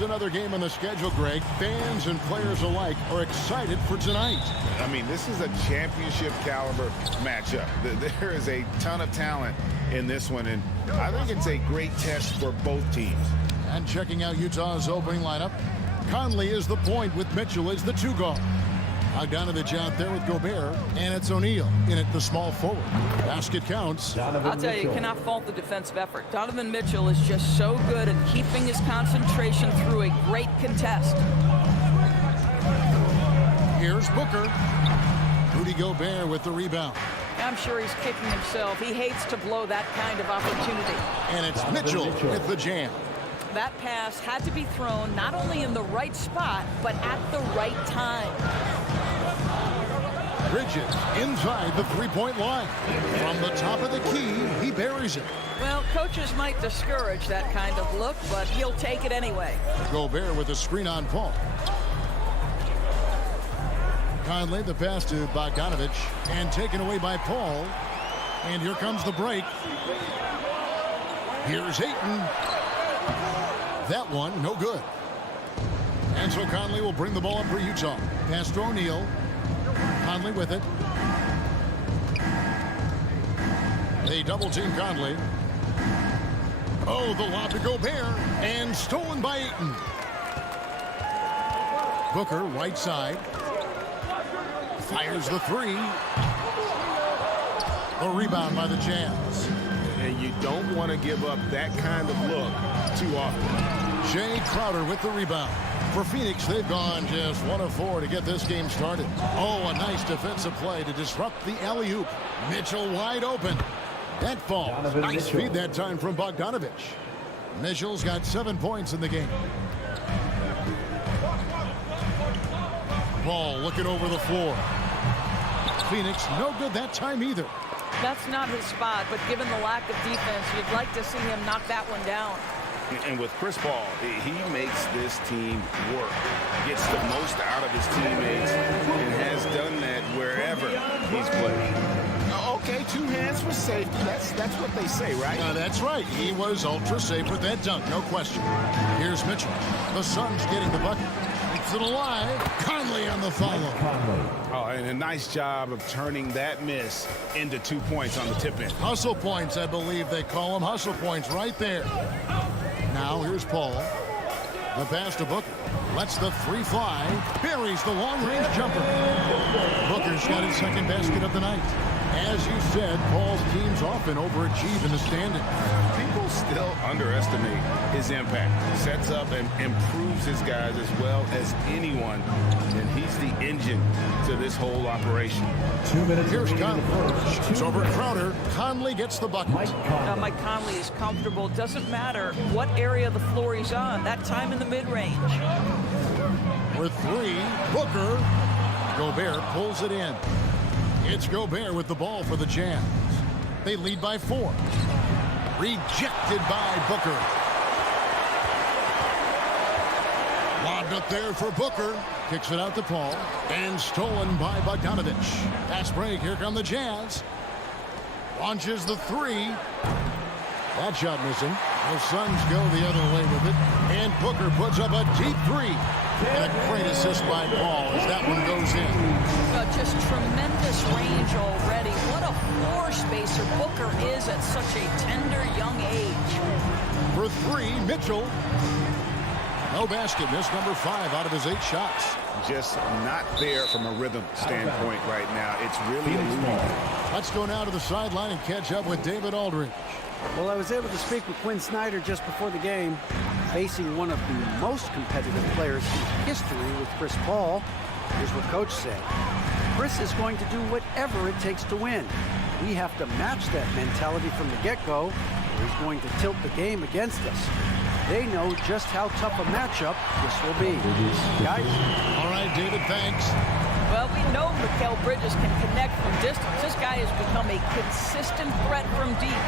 Just another game on the schedule, Greg. Fans and players alike are excited for tonight. I mean, this is a championship caliber matchup. There is a ton of talent in this one, and I think it's a great test for both teams. And checking out Utah's opening lineup, Conley is the point with Mitchell as the two guard. Bogdanovich out there with Gobert, and it's O'Neal in at the small forward. Basket counts. I'll tell you cannot fault the defensive effort. Donovan Mitchell is just so good at keeping his concentration through a great contest. Here's Booker. Rudy Gobert with the rebound. I'm sure he's kicking himself. He hates to blow that kind of opportunity. And it's Mitchell with the jam. That pass had to be thrown not only in the right spot, but at the right time. Bridges inside the three-point line. From the top of the key, he buries it. Well, coaches might discourage that kind of look, but he'll take it anyway. Gobert with a screen on Paul. Conley, the pass to Bogdanovich, and taken away by Paul. And here comes the break. Here's Ayton. That one, no good. And so Conley will bring the ball up for Utah. Pass to O'Neal. Conley with it. They double-team Conley. Oh, the lob to Gobert. And stolen by Ayton. Booker, right side. Fires the three. A rebound by the Jazz. And you don't want to give up that kind of look too often. Jay Crowder with the rebound. For Phoenix, they've gone just 1 of 4 to get this game started. Oh, a nice defensive play to disrupt the alley-oop. Mitchell wide open. That falls. Nice feed that time from Bogdanovich. Mitchell's got 7 points in the game. Ball looking over the floor. Phoenix, no good that time either. That's not his spot, but given the lack of defense, you'd like to see him knock that one down. And with Chris Paul, he makes this team work. Gets the most out of his teammates and has done that wherever he's played. Okay, 2 hands for safety. That's what they say, right? That's right. He was ultra safe with that dunk, no question. Here's Mitchell. The Suns getting the bucket. Keeps it alive. Conley on the follow. Oh, and a nice job of turning that miss into 2 points on the tip-in. Hustle points, I believe they call them. Hustle points right there. Now here's Paul. The pass to Booker. Lets the three fly. Buries the long-range jumper. Booker's got his second basket of the night. As you said, Paul's teams often overachieve in the standings. People still underestimate his impact. Sets up and improves his guys as well as anyone. And he's the engine to this whole operation. 2 minutes. Here's Conley. It's over Crowder. Conley gets the bucket. Mike Conley is comfortable. Doesn't matter what area of the floor he's on. That time in the mid-range. For 3, Booker. Gobert pulls it in. It's Gobert with the ball for the Jazz. They lead by 4. Rejected by Booker. Lobbed up there for Booker. Kicks it out to Paul. And stolen by Bogdanovich. Pass break. Here come the Jazz. Launches the 3. That shot missing. The Suns go the other way with it. And Booker puts up a deep 3. And a great assist by Paul as that one goes in. Just tremendous range already. What a floor spacer Booker is at such a tender young age. For 3, Mitchell. No basket. Missed number 5 out of his 8 shots. Just not there from a rhythm standpoint right now. It's really elusive. Let's go now to the sideline and catch up with David Aldridge. Well, I was able to speak with Quinn Snyder just before the game. Facing one of the most competitive players in history with Chris Paul, here's what Coach said. Chris is going to do whatever it takes to win. We have to match that mentality from the get-go, or he's going to tilt the game against us. They know just how tough a matchup this will be. Guys? All right, David, thanks. Well, we know Mikal Bridges can connect from distance. This guy has become a consistent threat from deep.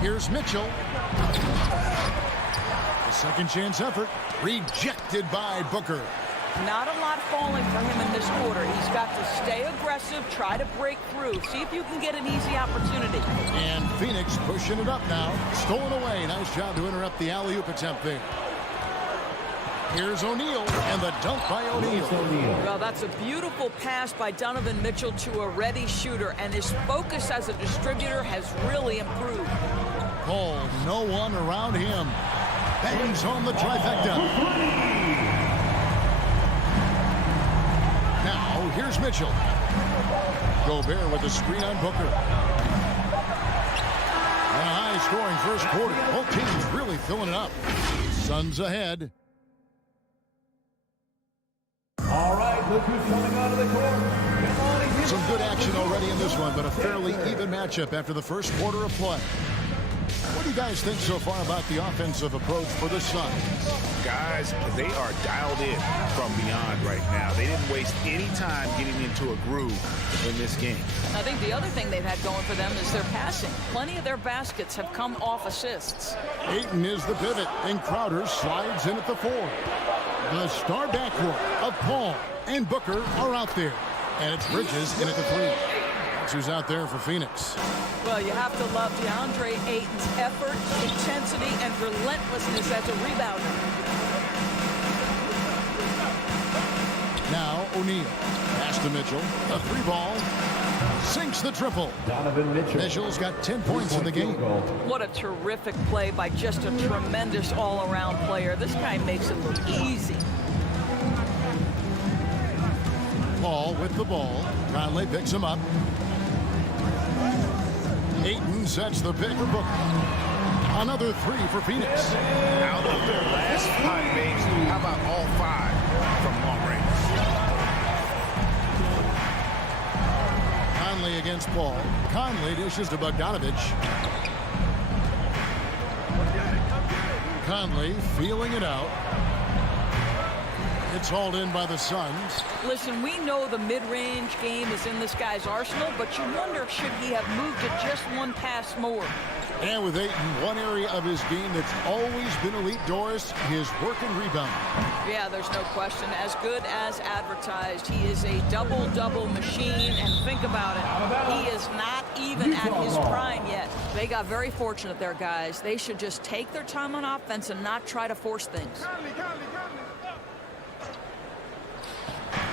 Here's Mitchell. A second chance effort. Rejected by Booker. Not a lot falling for him in this quarter. He's got to stay aggressive. aggressive, try to break through. See if you can get an easy opportunity. And Phoenix pushing it up now. Stolen away. Nice job to interrupt the alley-oop attempt there. Here's O'Neal, and the dunk by O'Neal. Well, that's a beautiful pass by Donovan Mitchell to a ready shooter, and his focus as a distributor has really improved. Paul, no one around him. Bangs home the trifecta. Now, here's Mitchell. Gobert with the screen on Booker. And a high-scoring first quarter. Both teams really filling it up. Suns ahead. All right, look who's coming out of the court. Come on, Some good action already in this one, but a fairly even matchup after the first quarter of play. What do you guys think so far about the offensive approach for the Suns? Guys, they are dialed in from beyond right now. They didn't waste any time getting into a groove in this game. I think the other thing they've had going for them is their passing. Plenty of their baskets have come off assists. Ayton is the pivot, and Crowder slides in at the 4. The star backcourt of Paul and Booker are out there. And it's Bridges in at the 3. That's who's out there for Phoenix. Well, you have to love DeAndre Ayton's effort, intensity, and relentlessness as a rebounder. Now O'Neal. Pass to Mitchell. A 3-ball. Sinks the triple. Donovan Mitchell. Mitchell's got 10 points in the game. What a terrific play by just a tremendous all-around player. This guy makes it look easy. Paul with the ball. Conley picks him up. Ayton sets the pick for Booker. Another 3 for Phoenix. Out of their last 5 games, how about all 5 from long range? Conley against Paul. Conley dishes to Bogdanovich. Conley feeling it out. It's hauled in by the Suns. Listen, we know the mid-range game is in this guy's arsenal, but you wonder, should he have moved to just one pass more? And with Ayton, one area of his game that's always been elite, Doris, his work and rebound. Yeah, there's no question. As good as advertised, he is a double-double machine, and think about it. He is not even at his prime yet. They got very fortunate there, guys. They should just take their time on offense and not try to force things.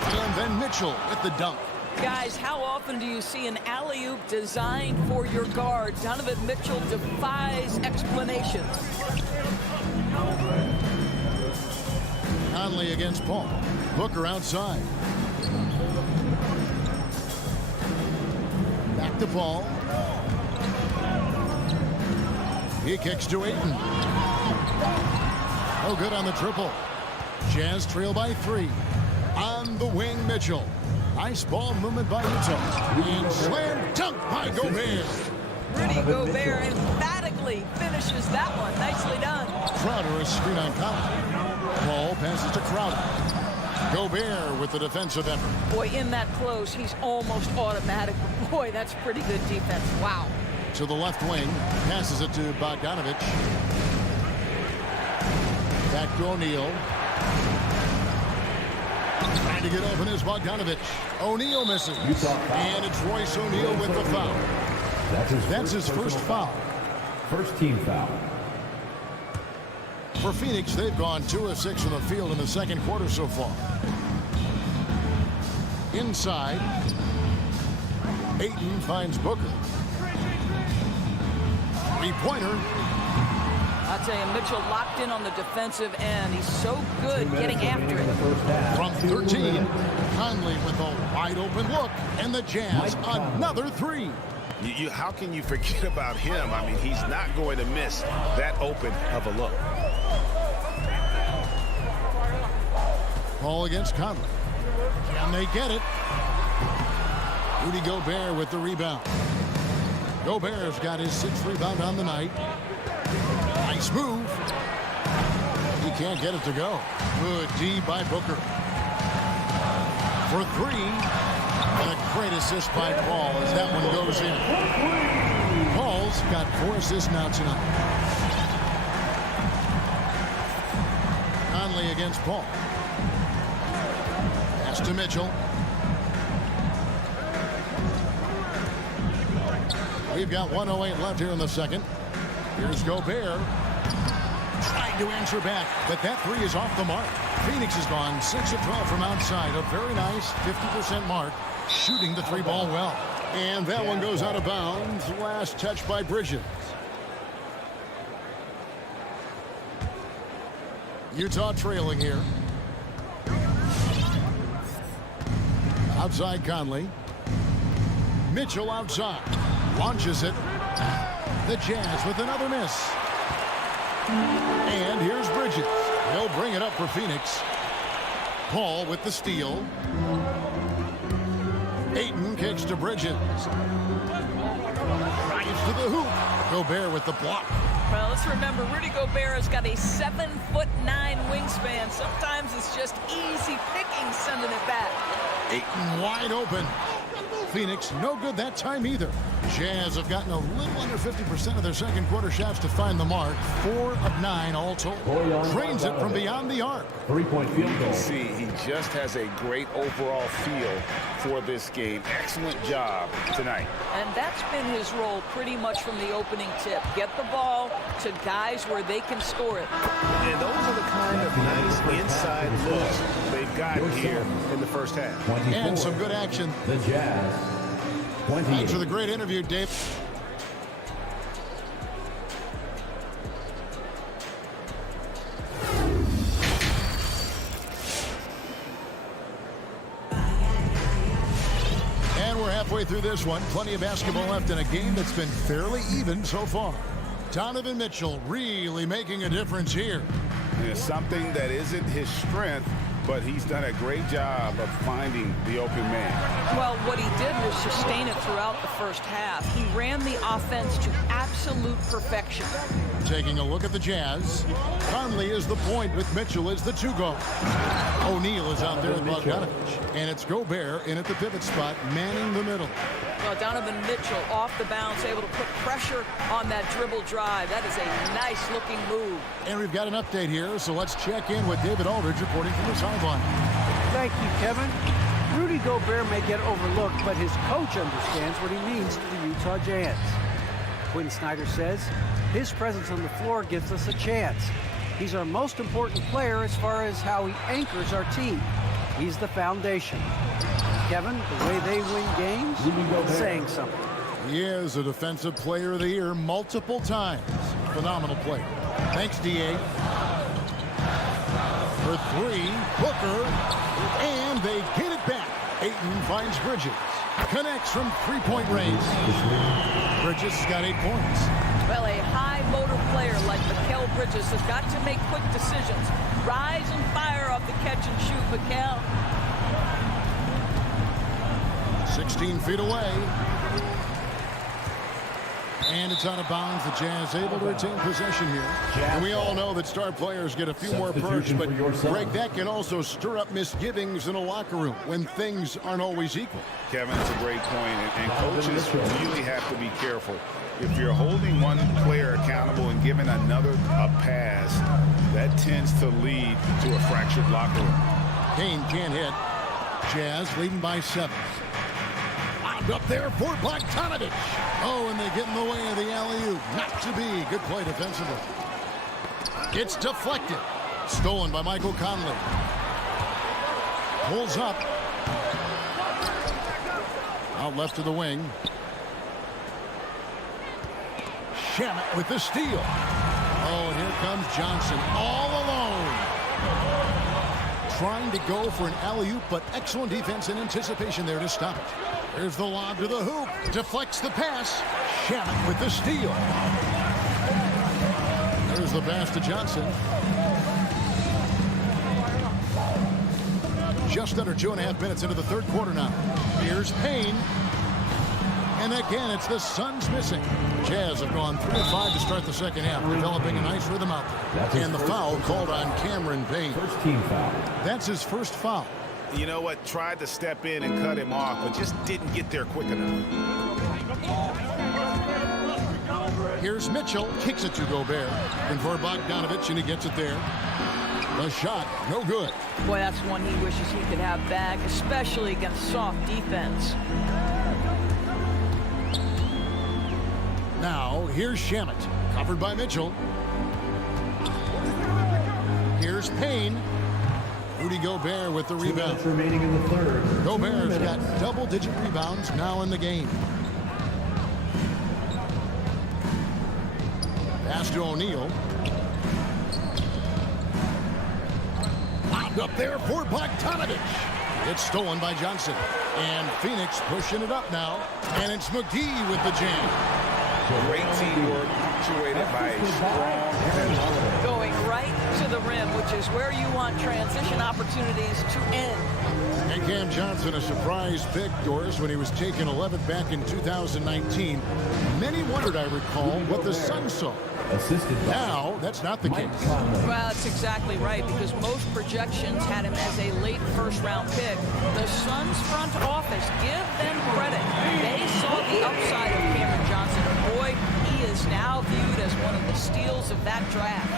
And then Mitchell with the dunk. Guys, how often do you see an alley-oop designed for your guard? Donovan Mitchell defies explanation. Conley against Paul. Booker outside. Back to Paul. He kicks to Ayton. No good on the triple. Jazz trail by 3. On the wing, Mitchell. Nice ball movement by Utah. And slam dunk by Gobert. Rudy Gobert emphatically finishes that one. Nicely done. Crowder is screen on Conley. Paul passes to Crowder. Gobert with the defensive effort. Boy, in that close, he's almost automatic. But boy, that's pretty good defense. Wow. To the left wing. Passes it to Bogdanovich. Back to O'Neal. Trying to get open is Bogdanovich. O'Neal misses. And it's Royce O'Neal with the foul. That's his first foul. First team foul. For Phoenix, they've gone 2 of 6 from the field in the second quarter so far. Inside. Ayton finds Booker. 3-pointer. I'll tell you, Mitchell locked in on the defensive end. He's so good getting after it. From 13, Conley with a wide-open look. And the Jazz, another 3. How can you forget about him? I mean, he's not going to miss that open of a look. Paul against Conley. Can they get it? Rudy Gobert with the rebound. Gobert's got his 6th rebound on the night. Nice move. He can't get it to go. Good D by Booker. For 3. And a great assist by Paul as that one goes in. Paul's got 4 assists now tonight. Conley against Paul. Pass to Mitchell. We've got 1:08 left here in the second. Here's Gobert. Trying to answer back, but that three is off the mark. Phoenix has gone 6 of 12 from outside. A very nice 50% mark, shooting the three ball well. And that one goes out of bounds. Last touch by Bridges. Utah trailing here. Outside Conley. Mitchell outside. Launches it. The Jazz with another miss. And here's Bridges. He'll bring it up for Phoenix. Paul with the steal. Ayton kicks to Bridges. Drives to the hoop. Gobert with the block. Well, let's remember, Rudy Gobert has got a 7'9" wingspan. Sometimes it's just easy picking sending it back. Ayton wide open. Phoenix no good that time either. Jazz have gotten a little under 50% of their second quarter shots to find the mark. 4 of 9 all told. Drains it from beyond the arc. 3-point field goal. See, he just has a great overall feel for this game. Excellent job tonight. And that's been his role pretty much from the opening tip. Get the ball to guys where they can score it. And those are the kind of nice inside looks they've gotten here in the first half. 24. And some good action. The Jazz. 28. Thanks for the great interview, Dave. And we're halfway through this one. Plenty of basketball left in a game that's been fairly even so far. Donovan Mitchell really making a difference here. It's something that isn't his strength, but he's done a great job of finding the open man. Well, what he did was sustain it throughout the first half. He ran the offense to absolute perfection. Taking a look at the Jazz. Conley is the point with Mitchell as the two guard. O'Neal is out there with Bogdanovich. And it's Gobert in at the pivot spot, manning the middle. Well, Donovan Mitchell off the bounce, able to put pressure on that dribble drive. That is a nice-looking move. And we've got an update here, so let's check in with David Aldridge reporting from the sideline. Thank you, Kevin. Rudy Gobert may get overlooked, but his coach understands what he means to the Utah Jazz. Quinn Snyder says, his presence on the floor gives us a chance. He's our most important player as far as how he anchors our team. He's the foundation. Kevin, the way they win games, saying something. He is a Defensive Player of the Year multiple times. Phenomenal player. Thanks, D.A. For three, Booker, and they get it back. Ayton finds Bridges. Connects from three-point range. Bridges has got 8 points. Well, a high motor player like Mikal Bridges has got to make quick decisions. Rise and fire off the catch and shoot, Mikal. 16 feet away. And it's out of bounds. The Jazz able to retain possession here. And we all know that star players get a few more perks, but Greg, that can also stir up misgivings in a locker room when things aren't always equal. Kevin, it's a great point, and coaches really have to be careful. If you're holding one player accountable and giving another a pass, that tends to lead to a fractured locker room. Kane can't hit. Jazz leading by 7. Up there for Bogdanovich. Oh, and they get in the way of the alley-oop. Not to be. Good play defensively. It's deflected. Stolen by Michael Conley. Pulls up. Out left to the wing. Shamet with the steal. Oh, and here comes Johnson all alone. Trying to go for an alley-oop, but excellent defense and anticipation there to stop it. There's the lob to the hoop. Deflects the pass. Shamet with the steal. There's the pass to Johnson. Just under 2.5 minutes into the third quarter now. Here's Payne. And again, it's the Suns missing. Jazz have gone 3 of 5 to start the second half, developing a nice rhythm out there. And the foul called on Cameron Payne. First team foul. That's his first foul. You know what? Tried to step in and cut him off, but just didn't get there quick enough. Here's Mitchell. Kicks it to Gobert. And for Bogdanovich, and he gets it there. The shot, no good. Boy, that's one he wishes he could have back, especially against soft defense. here's Shamet, covered by Mitchell. Here's Payne. Rudy Gobert with the 2 rebound. minutes remaining in the third. Gobert's got double-digit rebounds now in the game. Pass to O'Neal. Lobbed up there for Bogdanovich. It's stolen by Johnson. And Phoenix pushing it up now. And it's McGee with the jam. Great teamwork, punctuated by a strong finish. Going right to the rim, which is where you want transition opportunities to end. And Cam Johnson, a surprise pick, Doris, when he was taken 11th back in 2019. Many wondered, I recall, what the Suns saw. Assisted by Now, that's not the case. Mike Conley. Well, that's exactly right, because most projections had him as a late first-round pick. The Suns front office, give them credit. They saw the upside of Cameron Johnson. And boy, he is now viewed as one of the steals of that draft.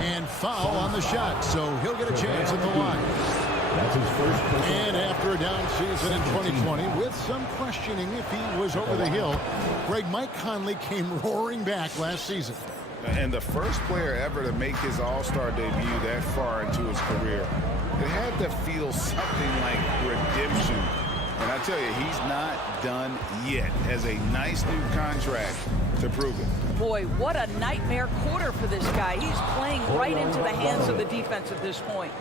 And foul on the shot, so he'll get a chance at the line. That's his first personal And after a down season in 2020, with some questioning if he was over the hill, Mike Conley came roaring back last season. And the first player ever to make his All-Star debut that far into his career. It had to feel something like redemption. And I tell you, he's not done yet. Has a nice new contract to prove it. Boy, what a nightmare quarter for this guy. He's playing right into the hands of the defense at this point.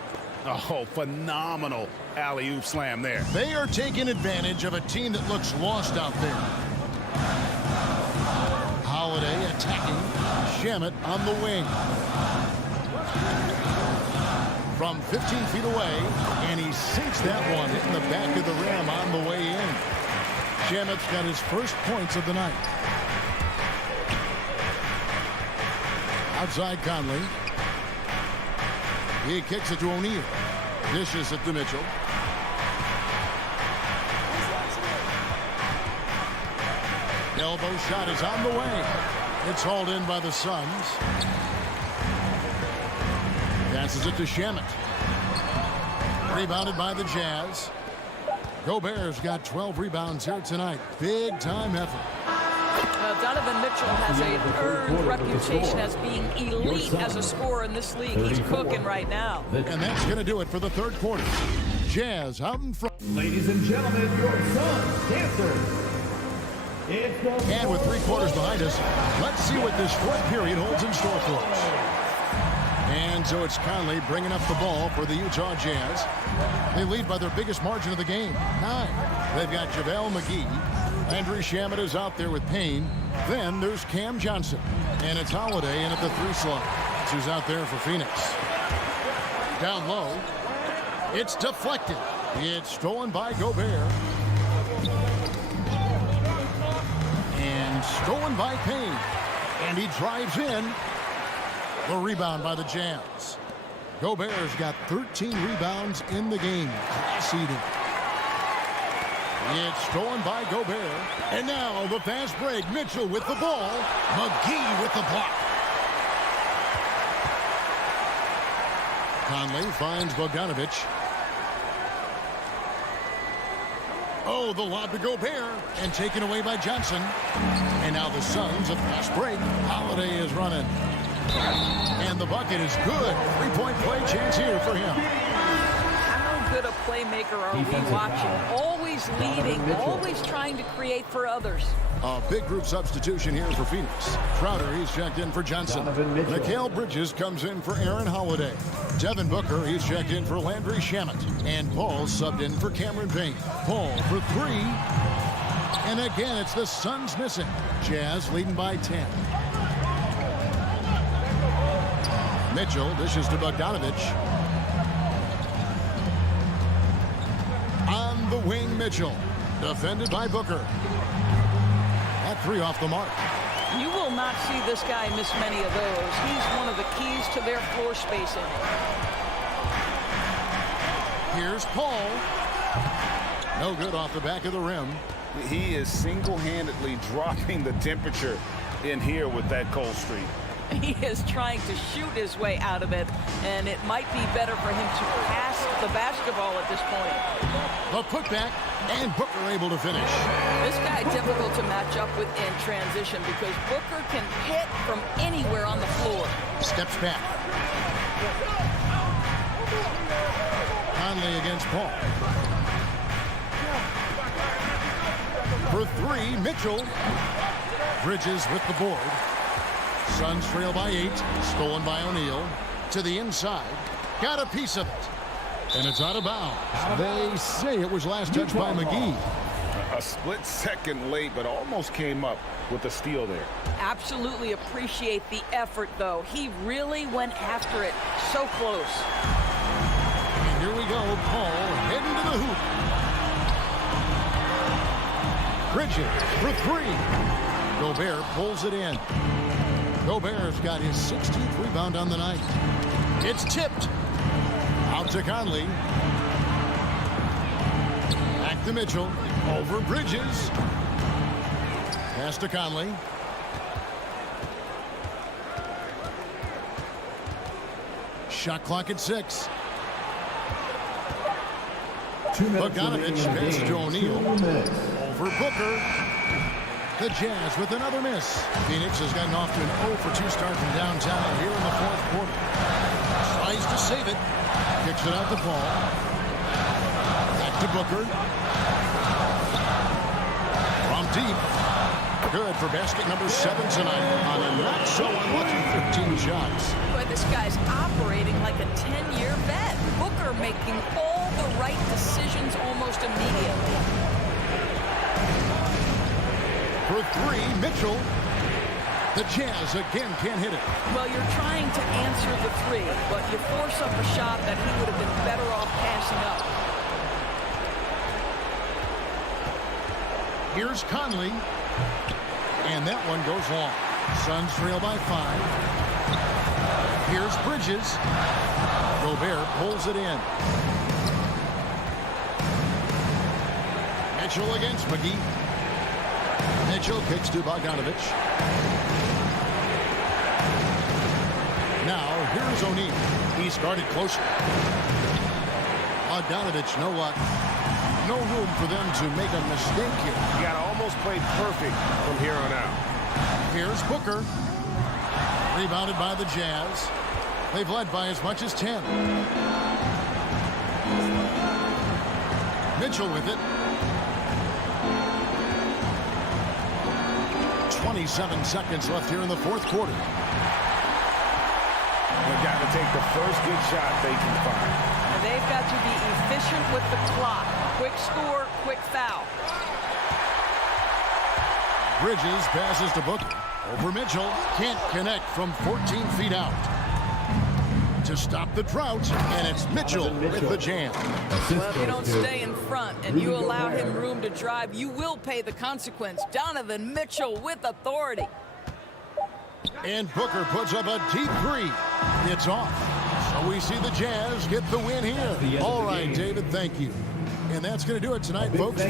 Oh, phenomenal alley-oop slam there. They are taking advantage of a team that looks lost out there. Holiday attacking. Shamet on the wing. From 15 feet away, and he sinks that one, hitting the back of the rim on the way in. Shamet's got his first points of the night. Outside Conley. He kicks it to O'Neal. Dishes it to Mitchell. Elbow shot is on the way. It's hauled in by the Suns. Passes it to Shamet. Rebounded by the Jazz. Gobert's got 12 rebounds here tonight. Big time effort. Well, Donovan Mitchell has an earned reputation as being elite as a scorer in this league. He's cooking right now. And that's going to do it for the third quarter. Jazz out in front. Ladies and gentlemen, your Suns dancers. It's the And with 3 quarters behind us, let's see what this fourth period holds in store for us. And so it's Conley bringing up the ball for the Utah Jazz. They lead by their biggest margin of the game, 9. They've got JaVale McGee. Landry Shamet is out there with Payne. Then there's Cam Johnson. And it's Holiday in at the 3 slot. Who's out there for Phoenix. Down low. It's deflected. It's stolen by Gobert. And stolen by Payne. And he drives in. The rebound by the Jazz. Gobert's got 13 rebounds in the game. Class eating. It's stolen by Gobert. And now the fast break. Mitchell with the ball. McGee with the block. Conley finds Bogdanovich. Oh, the lob to Gobert. And taken away by Johnson. And now the Suns, a fast break. Holiday is running. And the bucket is good. 3-point play chance here for him. How good a playmaker are we watching? Always leading, always trying to create for others. A big group substitution here for Phoenix. Crowder, he's checked in for Johnson. Mikal Bridges comes in for Aaron Holiday. Devin Booker, he's checked in for Landry Shamet. And Paul subbed in for Cameron Payne. Paul for 3. And again, it's the Suns missing. Jazz leading by 10. Mitchell dishes to Bogdanovich. On the wing, Mitchell. Defended by Booker. That 3 off the mark. You will not see this guy miss many of those. He's one of the keys to their floor spacing. Here's Paul. No good off the back of the rim. He is single-handedly dropping the temperature in here with that cold streak. He is trying to shoot his way out of it, and it might be better for him to pass the basketball at this point. The putback, and Booker able to finish. This guy difficult to match up with in transition because Booker can hit from anywhere on the floor. Steps back. Conley against Paul. For three, Mitchell. Bridges with the board. Suns trail by 8. Stolen by O'Neal. To the inside. Got a piece of it. And it's out of bounds. They say it was last touched by McGee. A split second late, but almost came up with a steal there. Absolutely appreciate the effort, though. He really went after it. So close. And here we go. Paul heading to the hoop. Bridges for three. Gobert pulls it in. Gobert's got his 16th rebound on the night. It's tipped. Out to Conley. Back to Mitchell. Over Bridges. Pass to Conley. Shot clock at 6. Bogdanovich passes to O'Neal. Over Booker. The Jazz with another miss. Phoenix has gotten off to an 0-for-2 start from downtown here in the fourth quarter. Tries to save it. Kicks it out to Paul. Back to Booker. From deep. Good for basket number 7 tonight on a not so unlucky 15 shots. Boy, this guy's operating like a 10-year vet. Booker making all the right decisions almost immediately. For three, Mitchell. The Jazz again can't hit it. Well, you're trying to answer the three, but you force up a shot that he would have been better off passing up. Here's Conley. And that one goes long. Suns trail by 5. Here's Bridges. Gobert pulls it in. Mitchell against McGee. Mitchell kicks to Bogdanovich. Now, here's O'Neal. He's guarded closer. Bogdanovich, no luck. No room for them to make a mistake here. You got to almost play perfect from here on out. Here's Booker. Rebounded by the Jazz. They've led by as much as 10. Mitchell with it. 27 seconds left here in the fourth quarter. They've got to take the first good shot they can find. And they've got to be efficient with the clock. Quick score, quick foul. Bridges passes to Booker. Over Mitchell. Can't connect from 14 feet out. To stop the drought, and it's Mitchell with the jam. Well, if you don't stay in front and you allow him room to drive, you will pay the consequence. Donovan Mitchell with authority. And Booker puts up a deep three. It's off. So we see the Jazz get the win here. All right, David, thank you. And that's going to do it tonight, folks.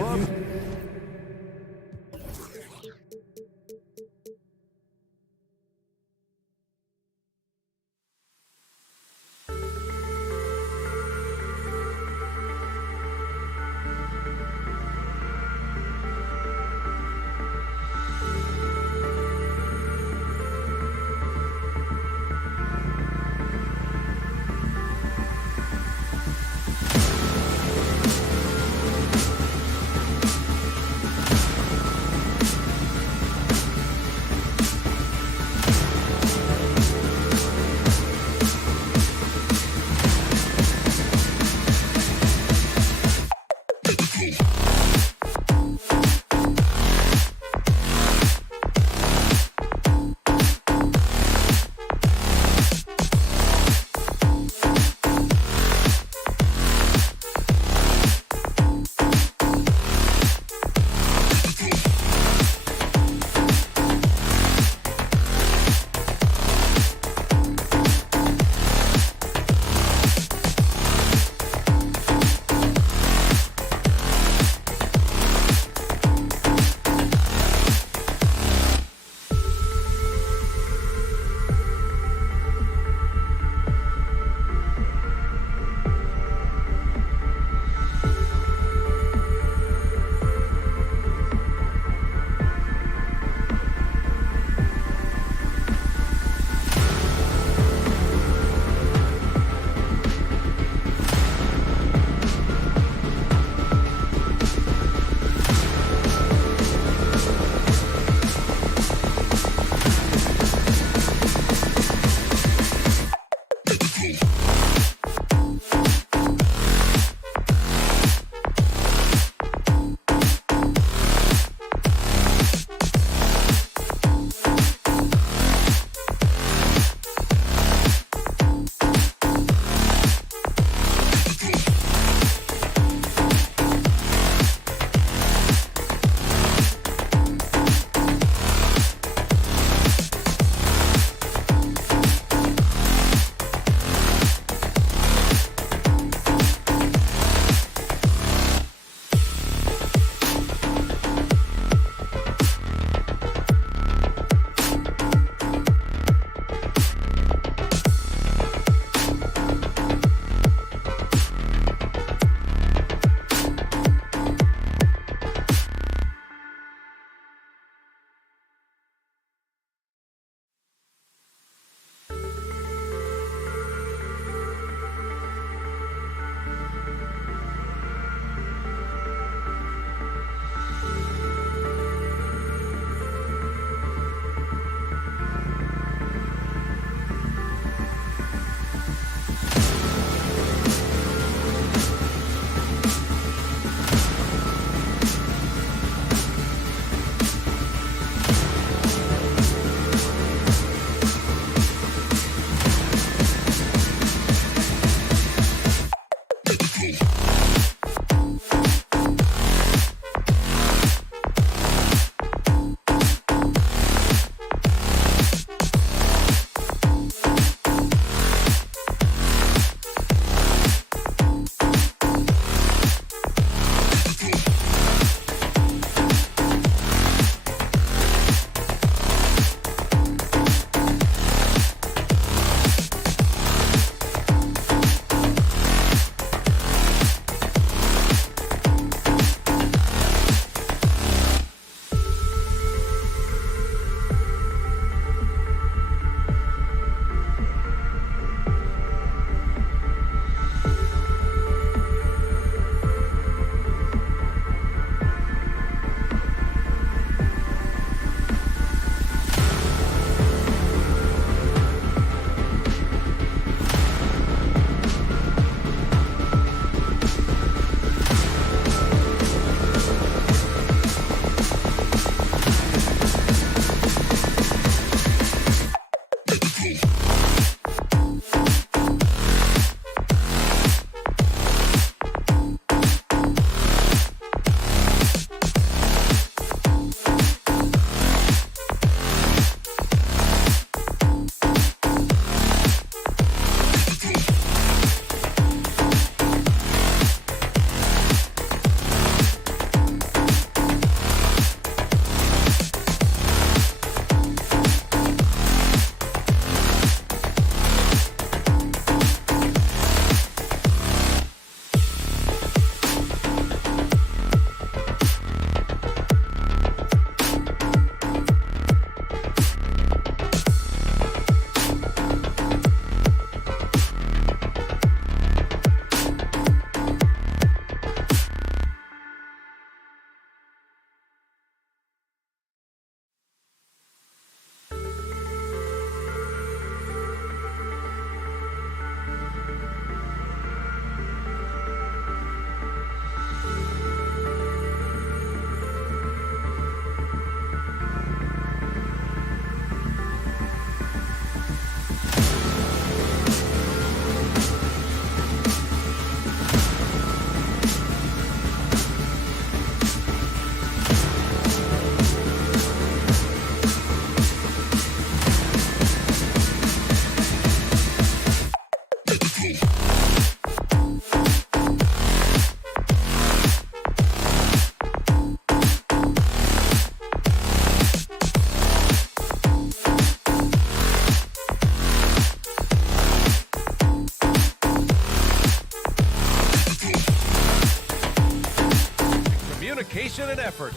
dedication and effort.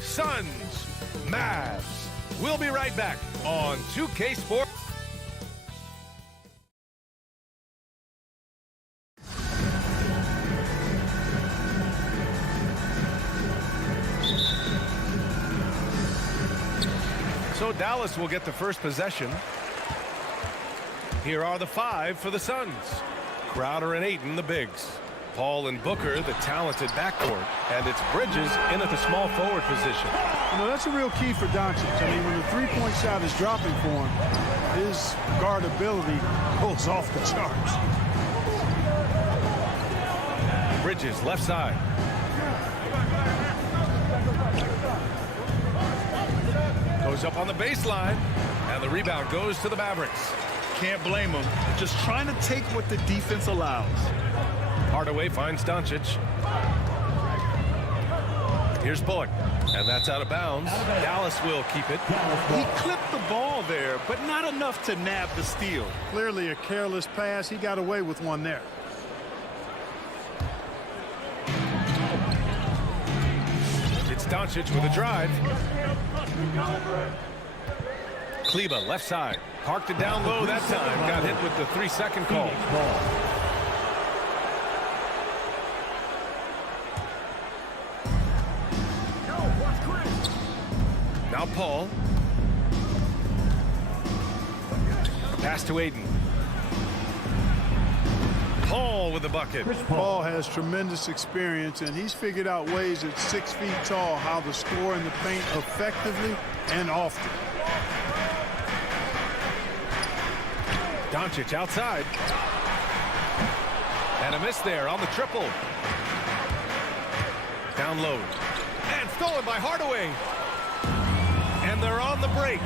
Suns, Mavs. We'll be right back on 2K Sports. So Dallas will get the first possession. Here are the 5 for the Suns. Crowder and Ayton, the bigs. Paul and Booker, the talented backcourt. And it's Bridges in at the small forward position. You know, that's a real key for Doncic. I mean, when the three-point shot is dropping for him, his guard ability goes off the charts. Bridges, left side. Goes up on the baseline. And the rebound goes to the Mavericks. Can't blame him. Just trying to take what the defense allows. Hardaway finds Doncic. Here's Bullock. And that's out of bounds. Dallas will keep it. He clipped the ball there, but not enough to nab the steal. Clearly a careless pass. He got away with one there. It's Doncic with a drive. Kleber, left side. Parked it down low that time. Got hit with the 3-second call. Now Paul. Pass to Ayton. Paul with the bucket. Paul has tremendous experience, and he's figured out ways at 6 feet tall how to score in the paint effectively and often. Doncic outside. And a miss there on the triple. Down low. And stolen by Hardaway. And they're on the break.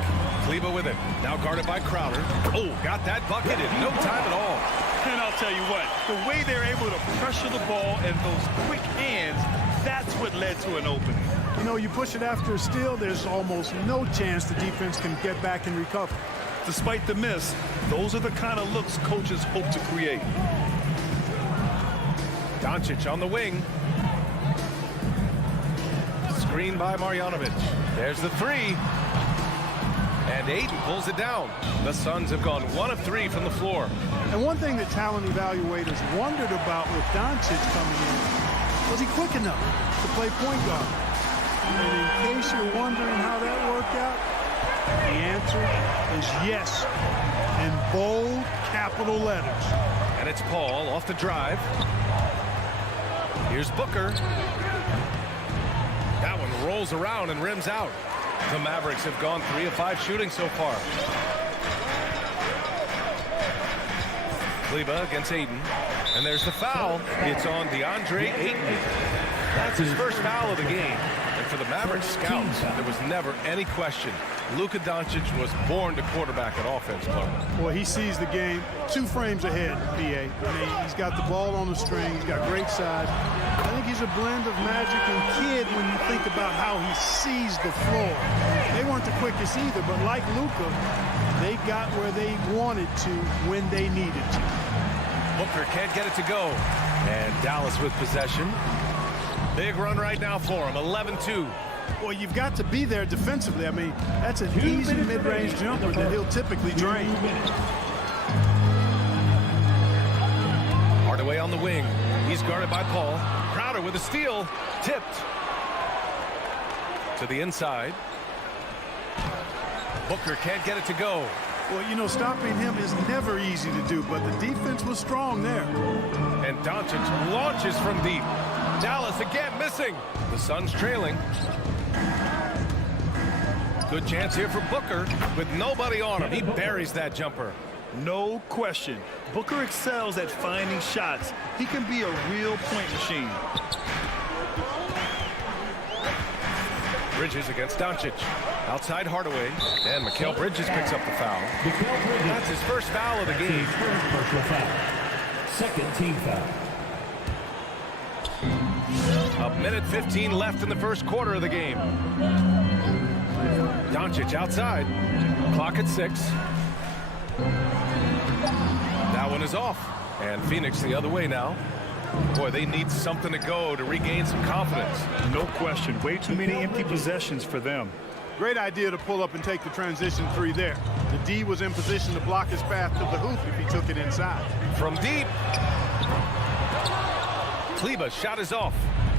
Kleber with it. Now guarded by Crowder. Oh, got that bucket in no time at all. And I'll tell you what, the way they're able to pressure the ball and those quick hands, that's what led to an opening. You know, you push it after a steal, there's almost no chance the defense can get back and recover. Despite the miss, those are the kind of looks coaches hope to create. Doncic on the wing. Screen by Marjanovic. There's the 3. And Ayton pulls it down. The Suns have gone 1 of 3 from the floor. And one thing that talent evaluators wondered about with Doncic coming in, was he quick enough to play point guard? And in case you're wondering how that worked out, the answer is yes, in bold capital letters. And it's Paul off the drive. Here's Booker. That one rolls around and rims out. The Mavericks have gone 3 of 5 shooting so far. Kleber against Ayton. And there's the foul. It's on DeAndre Ayton. That's his first foul of the game. And for the Mavericks scouts, there was never any question. Luka Doncic was born to quarterback an offense player. Boy, he sees the game 2 frames ahead, B.A. I mean, he's got the ball on the string. He's got great size. I think he's a blend of Magic and Kidd when you think about how he sees the floor. They weren't the quickest either, but like Luka, they got where they wanted to when they needed to. Booker can't get it to go. And Dallas with possession. Big run right now for him, 11-2. Well, you've got to be there defensively. I mean, that's an easy mid-range jumper that he'll typically drain. Hardaway on the wing. He's guarded by Paul. Crowder with a steal. Tipped. To the inside. Booker can't get it to go. Well, you know, stopping him is never easy to do, but the defense was strong there. And Doncic launches from deep. Dallas again missing. The Suns trailing. Good chance here for Booker with nobody on him. He buries that jumper. No question. Booker excels at finding shots. He can be a real point machine. Bridges against Doncic. Outside Hardaway. And Mikal Bridges picks up the foul. That's his first foul of the game. Second team foul. A minute 15 left in the first quarter of the game. Doncic outside. Clock at 6. That one is off. And Phoenix the other way now. Boy, they need something to go to regain some confidence. No question. Way too many empty possessions for them. Great idea to pull up and take the transition 3 there. The D was in position to block his path to the hoop if he took it inside. From deep. Kleber shot is off.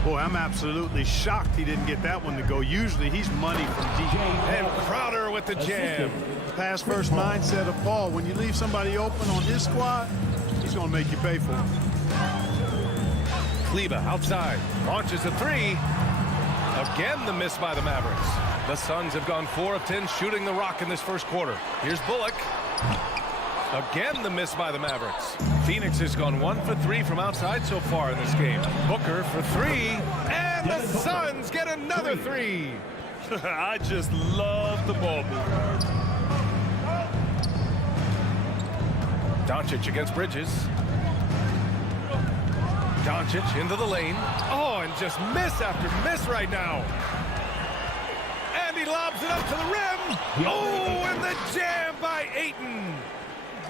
Boy, I'm absolutely shocked he didn't get that one to go. Usually he's money from deep. And Crowder with the jam. Pass first mindset of Paul. When you leave somebody open on his squad, he's going to make you pay for it. Kleber outside. Launches a 3. Again, the miss by the Mavericks. The Suns have gone 4 of 10 shooting the rock in this first quarter. Here's Bullock. Again, the miss by the Mavericks. Phoenix has gone 1 for 3 from outside so far in this game. Booker for 3. And the Suns get another 3. I just love the ball movement. Doncic against Bridges. Doncic into the lane. Oh, and just miss after miss right now. And he lobs it up to the rim. Oh, and the jam by Ayton.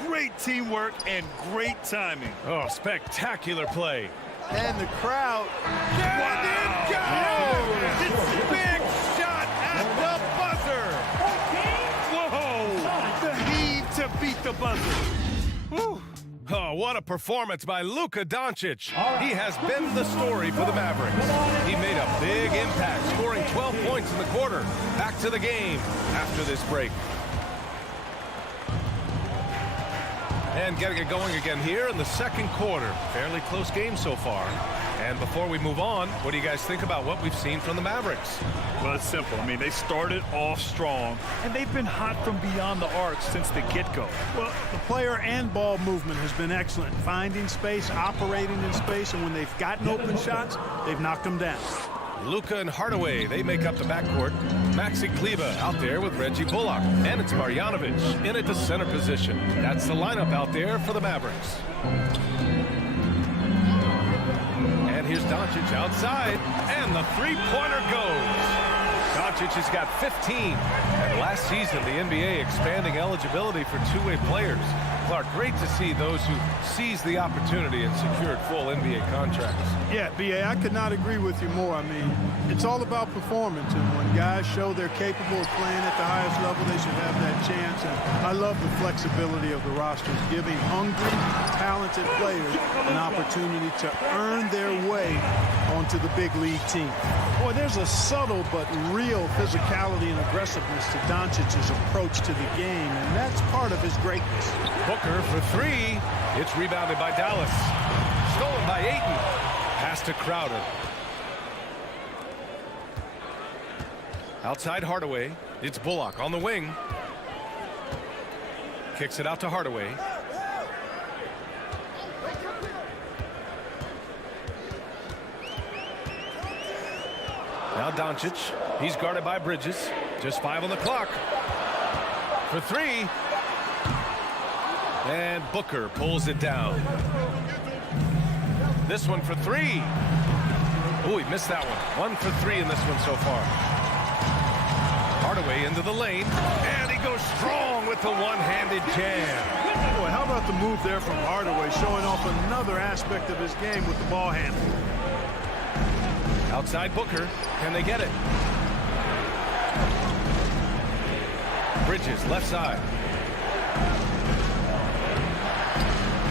Great teamwork and great timing. Oh, spectacular play. And the crowd. And it goes! Big shot at the buzzer. Whoa! The heave to beat the buzzer. Whew. Oh, what a performance by Luka Doncic. He has been the story for the Mavericks. He made a big impact, scoring 12 points in the quarter. Back to the game after this break. And getting it going again here in the second quarter. Fairly close game so far. And before we move on, what do you guys think about what we've seen from the Mavericks? Well, it's simple. I mean, they started off strong, and they've been hot from beyond the arc since the get-go. Well, the player and ball movement has been excellent. Finding space, operating in space, and when they've gotten open shots, they've knocked them down. Luka and Hardaway, they make up the backcourt. Maxi Kleber out there with Reggie Bullock. And it's Marjanovic in at the center position. That's the lineup out there for the Mavericks. And here's Doncic outside. And the three-pointer goes. Doncic has got 15. And last season, the NBA expanding eligibility for two-way players. Clark, great to see those who seized the opportunity and secured full NBA contracts. Yeah, B.A., I could not agree with you more. I mean, it's all about performance, and when guys show they're capable of playing at the highest level, they should have that chance. And I love the flexibility of the rosters, giving hungry, talented players an opportunity to earn their way onto the big league team. Boy, there's a subtle but real physicality and aggressiveness to Doncic's approach to the game, and that's part of his greatness. Booker for 3. It's rebounded by Dallas. Stolen by Ayton. Pass to Crowder. Outside Hardaway. It's Bullock on the wing. Kicks it out to Hardaway. Now Doncic. He's guarded by Bridges. Just 5 on the clock. For 3. And Booker pulls it down. This one for 3. Oh, he missed that one. 1 for 3 in this one so far. Hardaway into the lane. And he goes strong with the one-handed jam. Boy, how about the move there from Hardaway, showing off another aspect of his game with the ball handling. Outside Booker. Can they get it? Bridges, left side.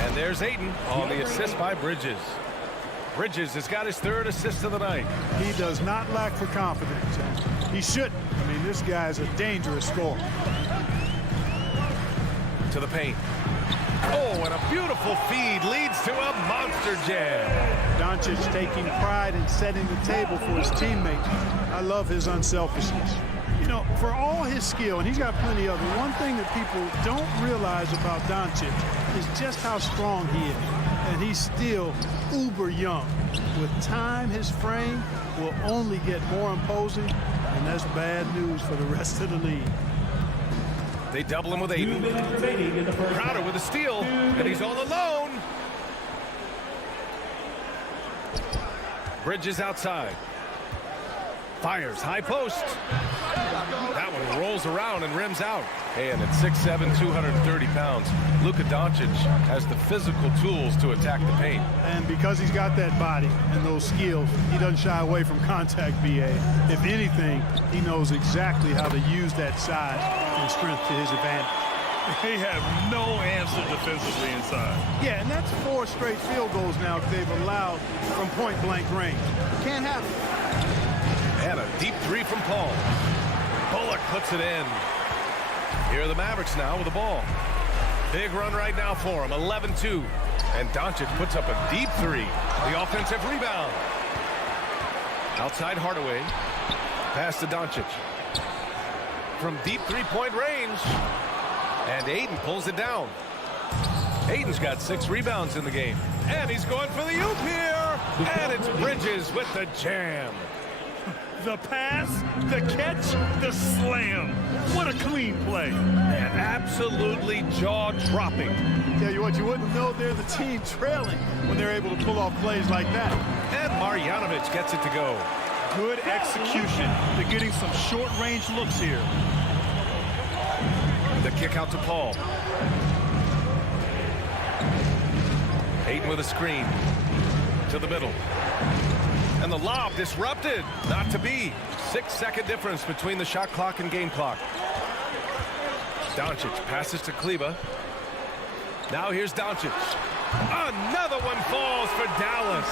And there's Ayton on the assist by Bridges. Bridges has got his 3rd assist of the night. He does not lack for confidence. He shouldn't. I mean, this guy's a dangerous scorer. To the paint. Oh, and a beautiful feed leads to a monster jam. Doncic taking pride in setting the table for his teammates. I love his unselfishness. You know, for all his skill, and he's got plenty of it, one thing that people don't realize about Doncic is just how strong he is. And he's still uber young. With time, his frame will only get more imposing, and that's bad news for the rest of the league. They double him with Ayton. Crowder with a steal, and he's all alone. Bridges outside. Fires high post. That one rolls around and rims out. Hey, and at 6'7", 230 pounds, Luka Doncic has the physical tools to attack the paint. And because he's got that body and those skills, he doesn't shy away from contact, B.A. If anything, he knows exactly how to use that size and strength to his advantage. They have no answer defensively inside. Yeah, and that's 4 straight field goals now they've allowed from point-blank range. Can't happen. And a deep 3 from Paul. Bullock puts it in. Here are the Mavericks now with the ball. Big run right now for him, 11-2. And Doncic puts up a deep 3. The offensive rebound. Outside Hardaway. Pass to Doncic. From deep 3-point range. And Ayton pulls it down. Ayton's got 6 rebounds in the game. And he's going for the oop here. And it's Bridges with the jam. The pass, the catch, the slam. What a clean play. And absolutely jaw-dropping. Tell you what, you wouldn't know they're the team trailing when they're able to pull off plays like that. And Marjanovic gets it to go. Good execution. They're getting some short-range looks here. The kick out to Paul. Ayton with a screen. To the middle. And the lob disrupted. Not to be. 6-second difference between the shot clock and game clock. Doncic passes to Kleber. Now here's Doncic. Another one falls for Dallas.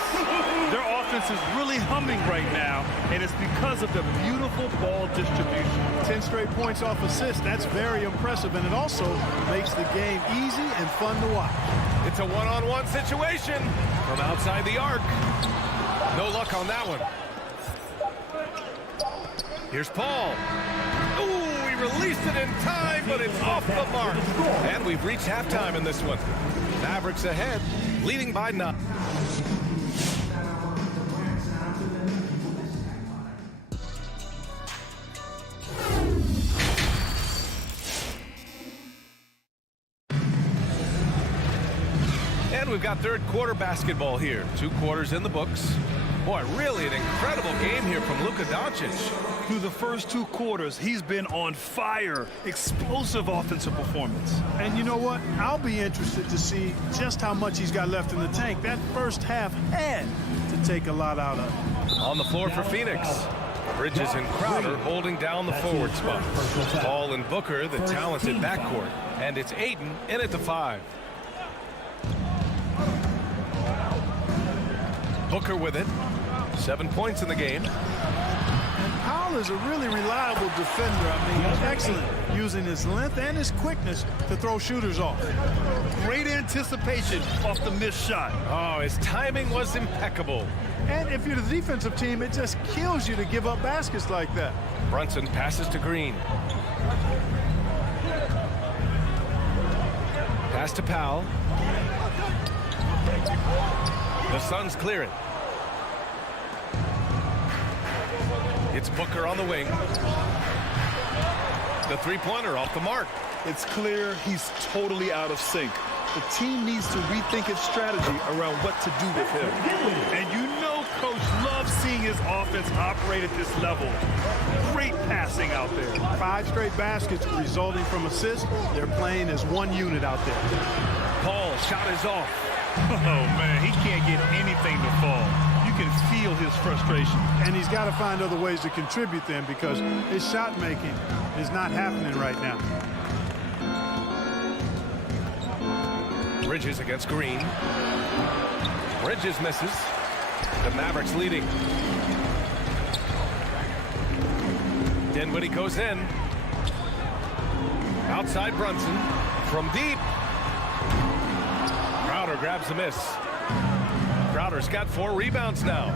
Their offense is really humming right now, and it's because of the beautiful ball distribution. 10 straight points off assists. That's very impressive, and it also makes the game easy and fun to watch. It's a one-on-one situation from outside the arc. No luck on that one. Here's Paul. Ooh, he released it in time, but it's off the mark. And we've reached halftime in this one. Mavericks ahead, leading by 9. And we've got third quarter basketball here. 2 quarters in the books. Boy, really an incredible game here from Luka Doncic. Through the first 2 quarters, he's been on fire. Explosive offensive performance. And you know what? I'll be interested to see just how much he's got left in the tank. That first half had to take a lot out of it. On the floor for Phoenix. Bridges and Crowder holding down the forward spot. Paul and Booker, the talented backcourt. And it's Ayton in at the 5. Booker with it. 7 points in the game. And Powell is a really reliable defender. I mean, excellent using his length and his quickness to throw shooters off. Great anticipation off the missed shot. Oh, his timing was impeccable. And if you're the defensive team, it just kills you to give up baskets like that. Brunson passes to Green. Pass to Powell. The Suns clear it. It's Booker on the wing. The 3-pointer off the mark. It's clear he's totally out of sync. The team needs to rethink its strategy around what to do with him. And you know Coach loves seeing his offense operate at this level. Great passing out there. 5 straight baskets resulting from assists. They're playing as one unit out there. Paul, shot is off. Oh, man, he can't get anything to fall. You can feel his frustration. And he's got to find other ways to contribute them because his shot making is not happening right now. Bridges against Green. Bridges misses. The Mavericks leading. Dinwiddie goes in. Outside Brunson. From deep. Crowder grabs the miss. Crowder's got 4 rebounds now.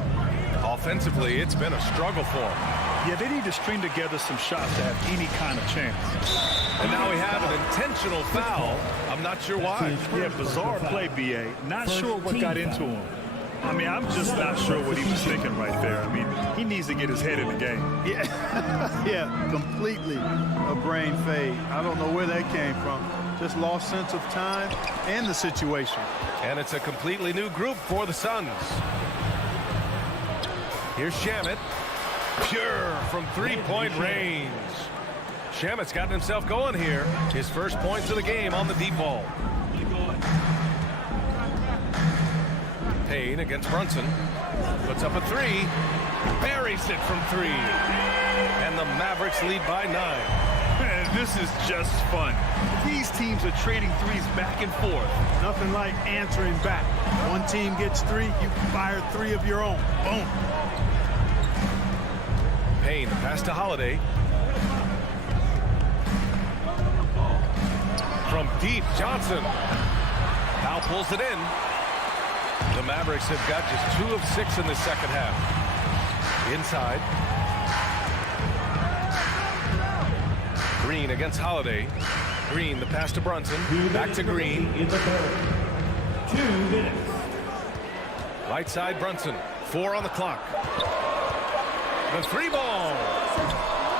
Offensively, it's been a struggle for him. Yeah, they need to string together some shots to have any kind of chance. And now we have an intentional foul. I'm not sure why. Yeah, bizarre play, B.A. Not sure what got into him. I mean, I'm just not sure what he was thinking right there. I mean, he needs to get his head in the game. Yeah, yeah, completely a brain fade. I don't know where that came from. Just lost sense of time and the situation. And it's a completely new group for the Suns. Here's Shamet. Pure from 3-point range. Shamet's gotten himself going here. His first points of the game on the deep ball. Payne against Brunson. Puts up a three. Buries it from three. And the Mavericks lead by 9. Man, this is just fun. These teams are trading threes back and forth. Nothing like answering back. One team gets 3, you fire 3 of your own. Boom. Payne pass to Holiday. From deep, Johnson. Now pulls it in. The Mavericks have got just 2 of 6 in the second half. Inside. Green against Holiday. Green, the pass to Brunson. Back to Green. In the third. 2 minutes. Right side, Brunson. 4 on the clock. The 3 ball.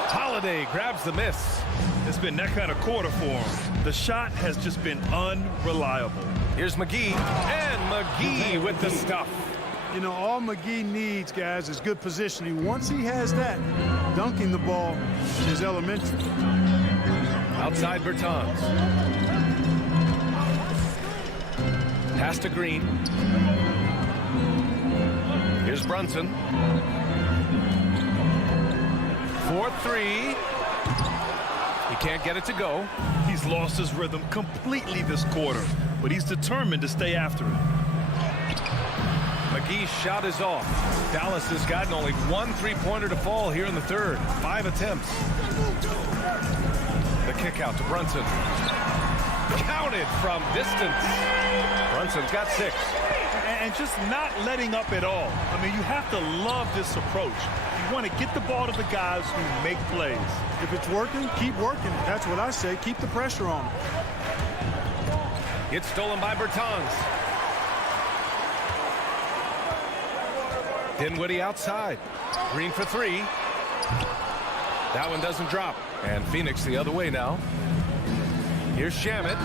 Holiday grabs the miss. It's been that kind of quarter for him. The shot has just been unreliable. Here's McGee. And McGee with the stuff. You know, all McGee needs, guys, is good positioning. Once he has that, dunking the ball is elementary. Outside Bertans. Pass to Green. Here's Brunson. 4-3. He can't get it to go. He's lost his rhythm completely this quarter, but he's determined to stay after it. McGee's shot is off. Dallas has gotten only 1 3-pointer to fall here in the third. 5 attempts. The kick out to Brunson. Counted from distance. Brunson's got 6. And just not letting up at all. I mean, you have to love this approach. You want to get the ball to the guys who make plays. If it's working, keep working. That's what I say. Keep the pressure on them. It's stolen by Bertans. Dinwiddie outside. Green for 3. That one doesn't drop. And Phoenix the other way now. Here's Shamet.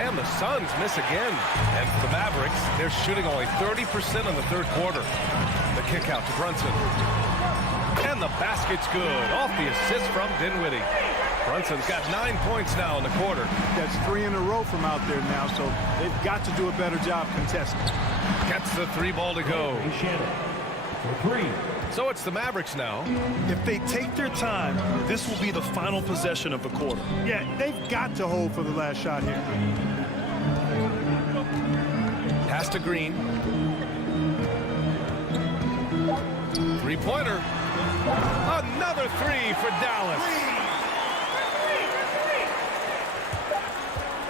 And the Suns miss again. And for the Mavericks, they're shooting only 30% in the third quarter. The kick out to Brunson. And the basket's good. Off the assist from Dinwiddie. Brunson's got 9 points now in the quarter. That's 3 in a row from out there now, so they've got to do a better job contesting. Gets the 3 ball to go. For 3. So it's the Mavericks now. If they take their time, this will be the final possession of the quarter. Yeah, they've got to hold for the last shot here. Pass to Green. 3-pointer. Another 3 for Dallas.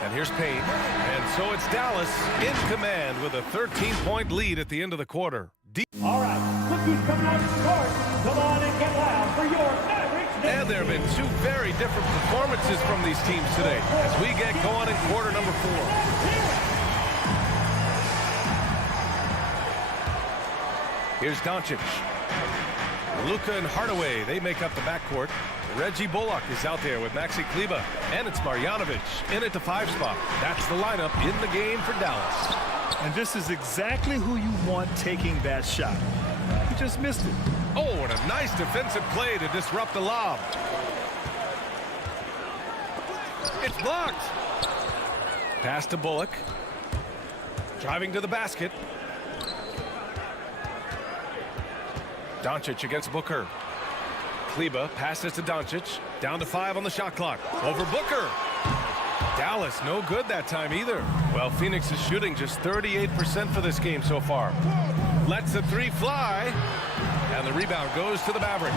And here's Payne. And so it's Dallas in command with a 13-point lead at the end of the quarter. All right, look who's coming out of the court. Come on and get loud for your Mavericks. And there have been 2 very different performances from these teams today as we get going in quarter number 4. Here's Doncic. Luka and Hardaway, they make up the backcourt. Reggie Bullock is out there with Maxi Kleber. And it's Marjanovic in at the 5 spot. That's the lineup in the game for Dallas. And this is exactly who you want taking that shot. He just missed it. Oh, and a nice defensive play to disrupt the lob. It's blocked. Pass to Bullock. Driving to the basket. Doncic against Booker. Kleber passes to Doncic. Down to 5 on the shot clock. Over Booker. Dallas no good that time either. Well, Phoenix is shooting just 38% for this game so far. Lets the 3 fly. And the rebound goes to the Mavericks.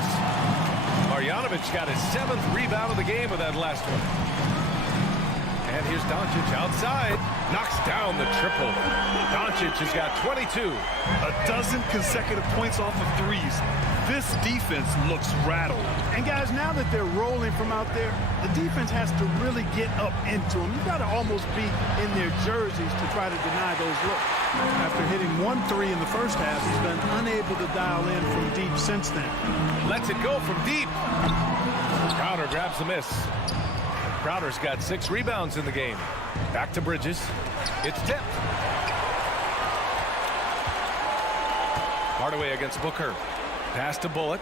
Marjanovic got his 7th rebound of the game with that last one. And here's Doncic outside. Knocks down the triple. Doncic has got 22. A dozen consecutive points off of threes. This defense looks rattled. And guys, now that they're rolling from out there, the defense has to really get up into them. You've got to almost be in their jerseys to try to deny those looks. After hitting 1 3 in the first half, he's been unable to dial in from deep since then. Lets it go from deep. Crowder grabs the miss. Crowder's got 6 rebounds in the game. Back to Bridges. It's tipped. Hardaway against Booker. Pass to Bullock.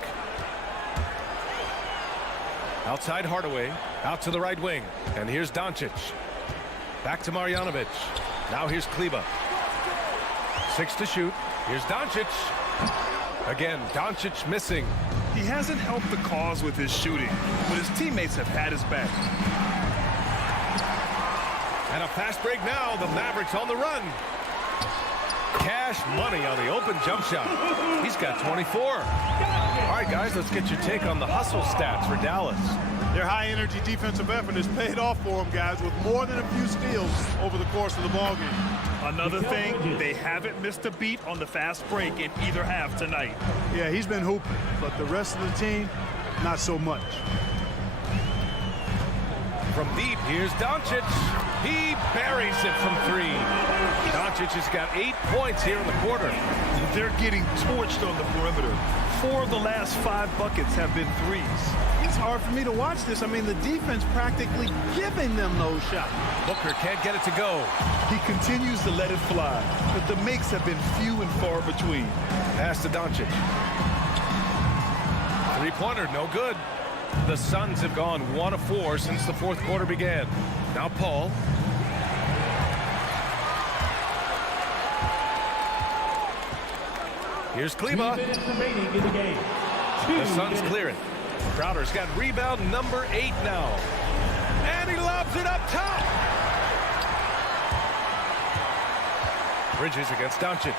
Outside Hardaway, out to the right wing. And here's Doncic. Back to Marjanovic. Now here's Kleber. 6 to shoot. Here's Doncic. Again, Doncic missing. He hasn't helped the cause with his shooting, but his teammates have had his back. And a fast break now. The Mavericks on the run. Cash money on the open jump shot. He's got 24. All right, guys, let's get your take on the hustle stats for Dallas. Their high-energy defensive effort has paid off for them, guys, with more than a few steals over the course of the ballgame. Another thing, they haven't missed a beat on the fast break in either half tonight. Yeah, he's been hooping, but the rest of the team, not so much. From deep, here's Doncic. He buries it from 3. Doncic has got 8 points here in the quarter. They're getting torched on the perimeter. 4 of the last 5 buckets have been threes. It's hard for me to watch this. I mean, the defense practically giving them those shots. Booker can't get it to go. He continues to let it fly, but the makes have been few and far between. Pass to Doncic. 3-pointer, no good. The Suns have gone 1 of 4 since the fourth quarter began. Now Paul. Here's Kleber. 2 minutes remaining in the game. The Suns clear it. Crowder's got rebound number 8 now. And he lobs it up top. Bridges against Doncic.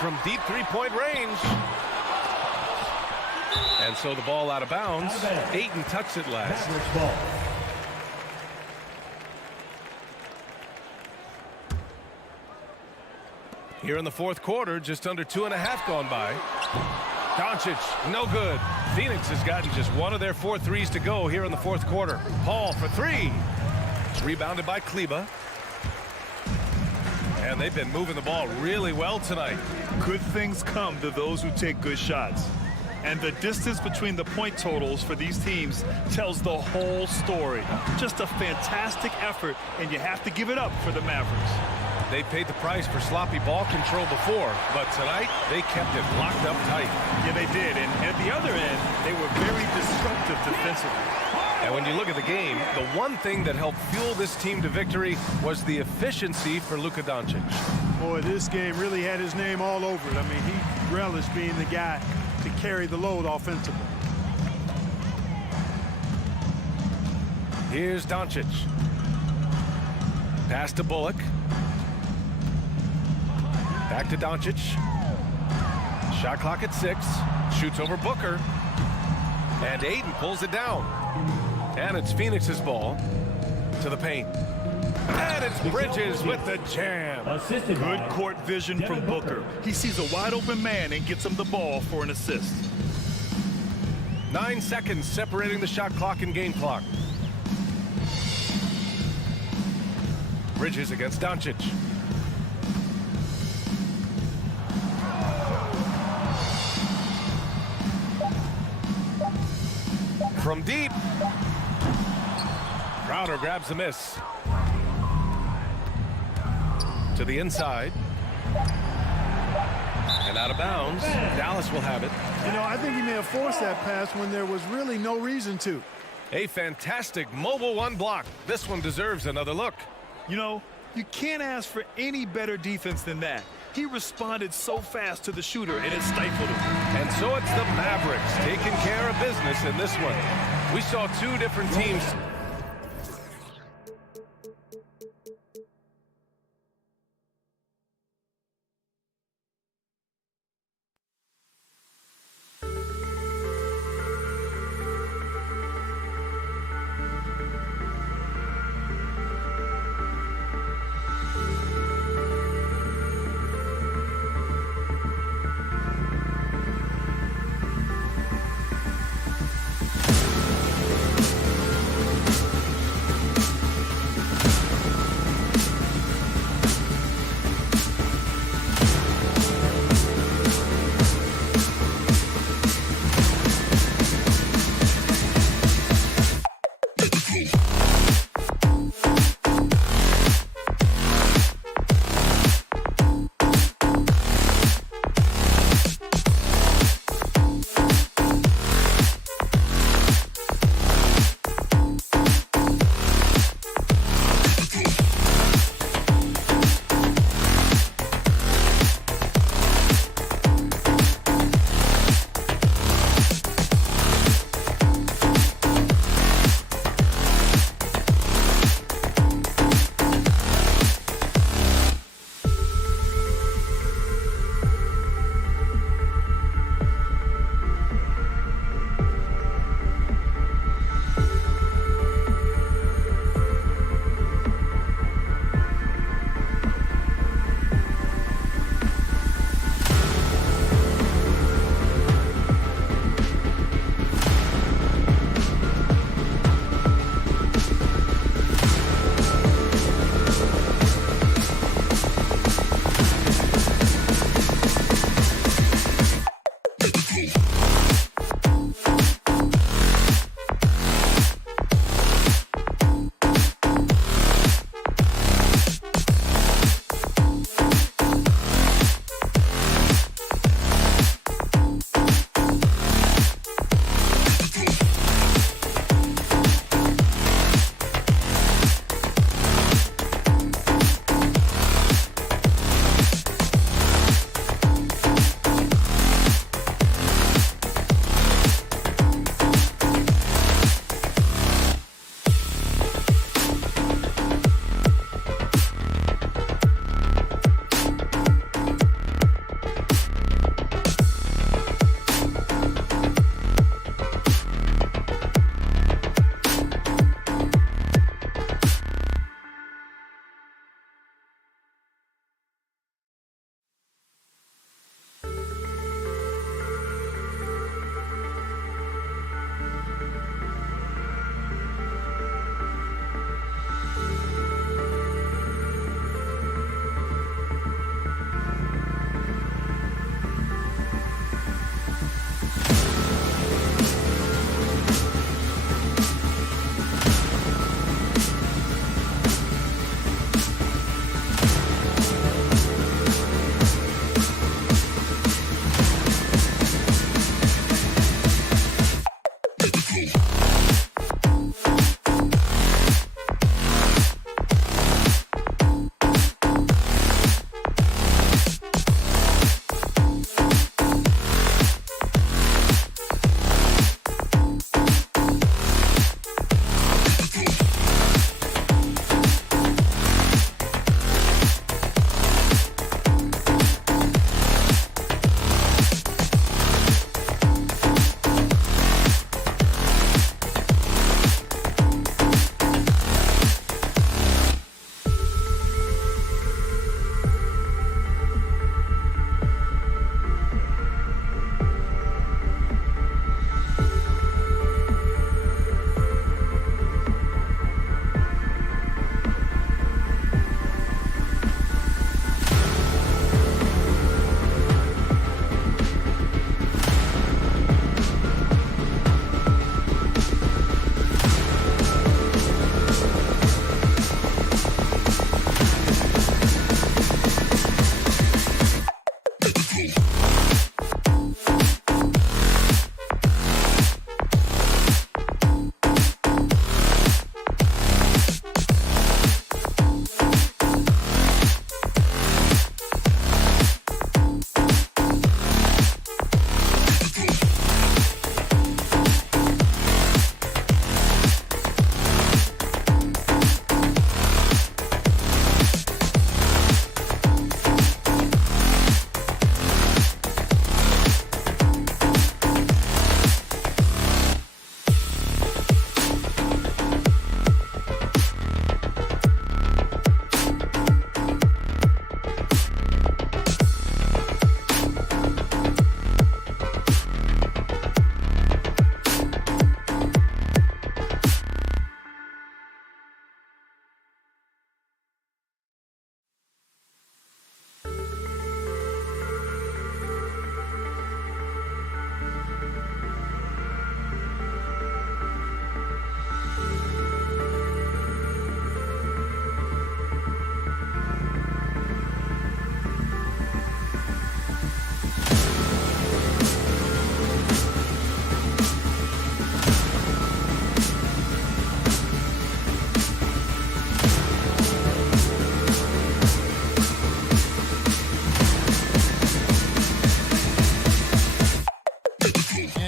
From deep 3-point range. And so the ball out of bounds. Ayton touched it last. Here in the fourth quarter, just under 2.5 gone by. Doncic, no good. Phoenix has gotten just 1 of their 4 threes to go here in the fourth quarter. Paul for 3. Rebounded by Kleber. And they've been moving the ball really well tonight. Good things come to those who take good shots. And the distance between the point totals for these teams tells the whole story. Just a fantastic effort, and you have to give it up for the Mavericks. They paid the price for sloppy ball control before, but tonight they kept it locked up tight. Yeah, they did. And at the other end, they were very disruptive defensively. And when you look at the game, the one thing that helped fuel this team to victory was the efficiency for Luka Doncic. Boy, this game really had his name all over it. I mean, he relished being the guy to carry the load offensively. Here's Doncic. Pass to Bullock. Back to Doncic. Shot clock at 6. Shoots over Booker. And Ayton pulls it down. And it's Phoenix's ball to the paint. And it's Bridges with the jam. Good court vision from Booker. He sees a wide open man and gets him the ball for an assist. 9 seconds separating the shot clock and game clock. Bridges against Doncic. From deep. Crowder grabs the miss. To the inside. And out of bounds. Dallas will have it. You know, I think he may have forced that pass when there was really no reason to. A fantastic mobile 1 block. This one deserves another look. You know, you can't ask for any better defense than that. He responded so fast to the shooter, and it stifled him. And so it's the Mavericks taking care of business in this one. We saw 2 different teams.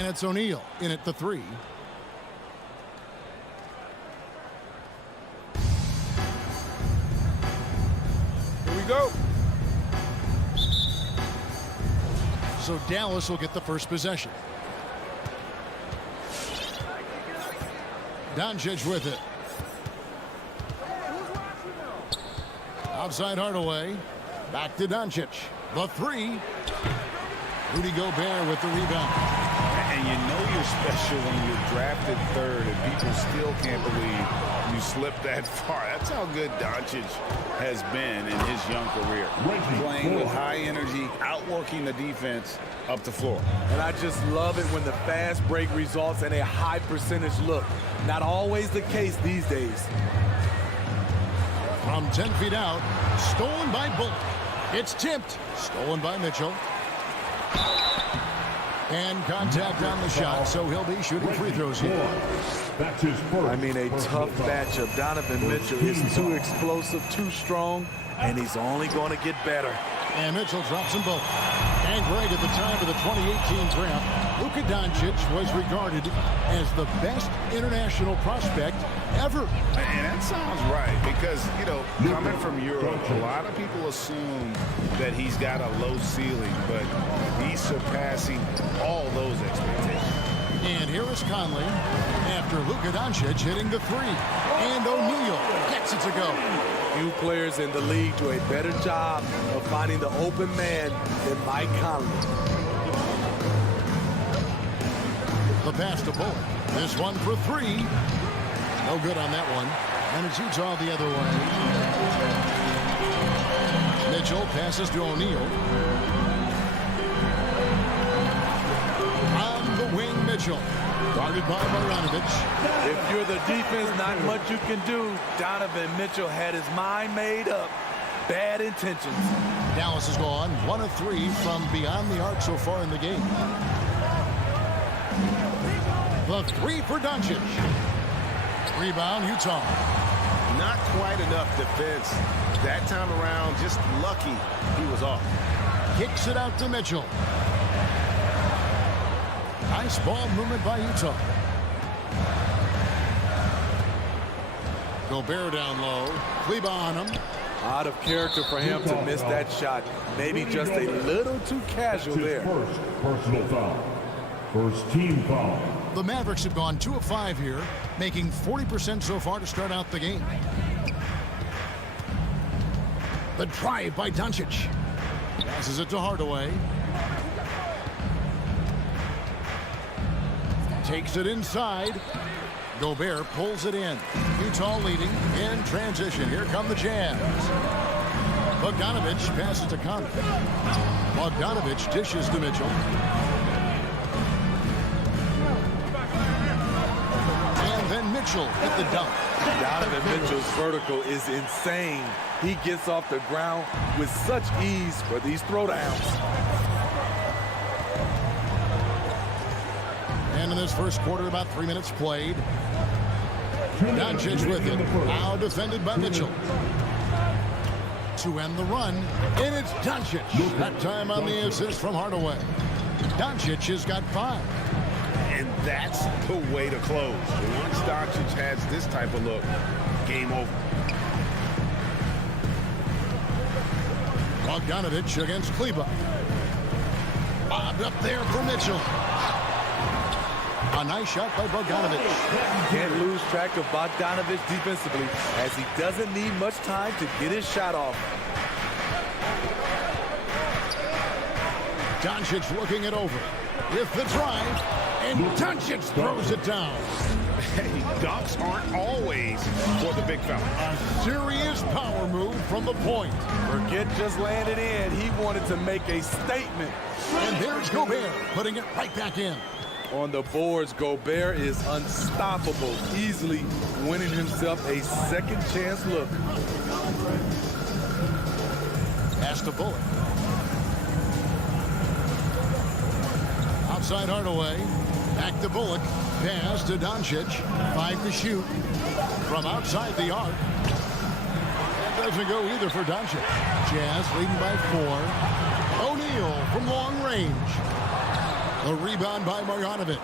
it's O'Neal in at the 3. Here we go. So Dallas will get the first possession. Doncic with it. Outside Hardaway. Back to Doncic. The 3. Rudy Gobert with the rebound. And you know you're special when you're drafted 3rd and people still can't believe you slipped that far. That's how good Doncic has been in his young career. Playing with high energy, outworking the defense up the floor. And I just love it when the fast break results in a high percentage look. Not always the case these days. From 10 feet out, stolen by Bullock. It's tipped. Stolen by Mitchell. And contact on the shot, so he'll be shooting free throws here. That's his first. I mean, a tough matchup. Donovan Mitchell is too explosive, too strong, and he's only going to get better. And Mitchell drops them both. And Greg, at the time of the 2018 draft, Luka Doncic was regarded as the best international prospect ever. And that sounds right because, you know, coming from Europe, a lot of people assume that he's got a low ceiling, but he's surpassing all those expectations. And here is Conley after Luka Doncic hitting the 3. And O'Neal gets it to go. Few players in the league do a better job of finding the open man than Mike Conley. The pass to Bullock. This one for 3. No good on that one. And it's Utah the other way. Mitchell passes to O'Neal. On the wing, Mitchell. Guarded by Bogdanovic. If you're the defense, not much you can do. Donovan Mitchell had his mind made up. Bad intentions. Dallas has gone 1 of 3 from beyond the arc so far in the game. The 3 for Doncic. Rebound, Utah. Not quite enough defense. That time around, just lucky he was off. Kicks it out to Mitchell. Nice ball movement by Utah. Gobert down low. Kleber on him. Out of character for him to miss that shot. Maybe just a little too casual there. First personal foul. First team foul. The Mavericks have gone 2 of 5 here, making 40% so far to start out the game. The drive by Doncic. Passes it to Hardaway. Takes it inside. Gobert pulls it in. Utah leading in transition. Here come the Jazz. Bogdanovic passes to Conley. Bogdanovic dishes to Mitchell. And then Mitchell at the dunk. Donovan Mitchell's vertical is insane. He gets off the ground with such ease for these throwdowns. And in this first quarter, about 3 minutes played. Doncic with it. Now defended by Mitchell. To end the run, and it's Doncic. That time on the assist from Hardaway. Doncic has got 5. And that's the way to close. Once Doncic has this type of look, game over. Bogdanovic against Kleber. Bobbed up there for Mitchell. A nice shot by Bogdanovic. Can't lose track of Bogdanovic defensively as he doesn't need much time to get his shot off. Doncic looking it over with the drive, and Doncic throws it down. Hey, dunks aren't always for the big fella. A serious power move from the point. Forget just laying it in. He wanted to make a statement. And there's Gobert putting it right back in. On the boards, Gobert is unstoppable, easily winning himself a second chance look. Pass to Bullock. Outside Hardaway. Back to Bullock. Pass to Doncic. 5 to shoot. From outside the arc. That doesn't go either for Doncic. Jazz leading by 4. O'Neal from long range. A rebound by Marjanovic.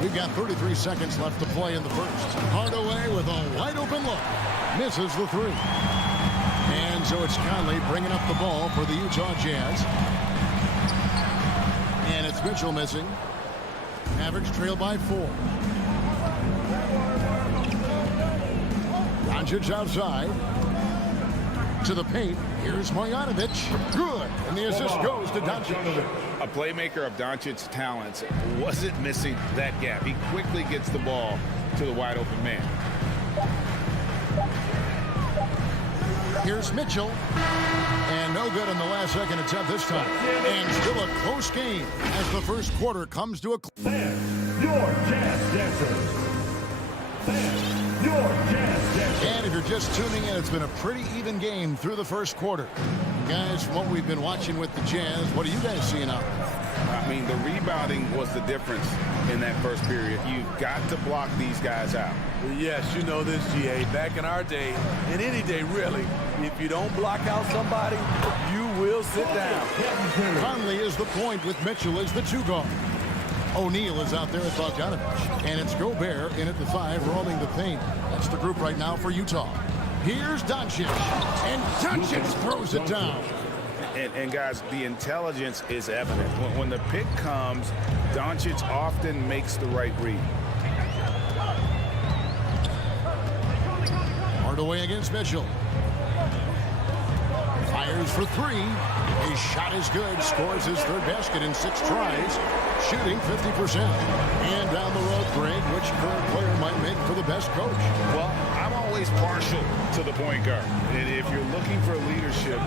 We've got 33 seconds left to play in the first. Hardaway with a wide open look. Misses the three. And so it's Conley bringing up the ball for the Utah Jazz. And it's Mitchell missing. Mavericks trail by 4. Doncic outside. To the paint. Here's Marjanovic. Good. And the assist goes to Doncic. A playmaker of Doncic's talents wasn't missing that gap. He quickly gets the ball to the wide open man. Here's Mitchell. And no good in the last second attempt this time. And still a close game as the first quarter comes to a close. Your Jazz Dancers. Your Jazz Dancers. And if you're just tuning in, it's been a pretty even game through the first quarter. Guys, from what we've been watching with the Jazz, what are you guys seeing out there? I mean, the rebounding was the difference in that first period. You've got to block these guys out. Yes, you know this, GA. Back in our day, and any day really, if you don't block out somebody, you will sit down. Conley is the point with Mitchell as the 2 guard. O'Neal is out there at Bogdanovich. And it's Gobert in at the 5, roaming the paint. That's the group right now for Utah. Here's Doncic. And Doncic throws it down. And guys, the intelligence is evident. When the pick comes, Doncic often makes the right read. Hardaway against Mitchell. Fires for 3. His shot is good. Scores his 3rd basket in 6 tries. Shooting 50%. And down the road, Greg, which current player might make for the best coach? Well, I'm always partial to the point guard. And if you're looking for leadership,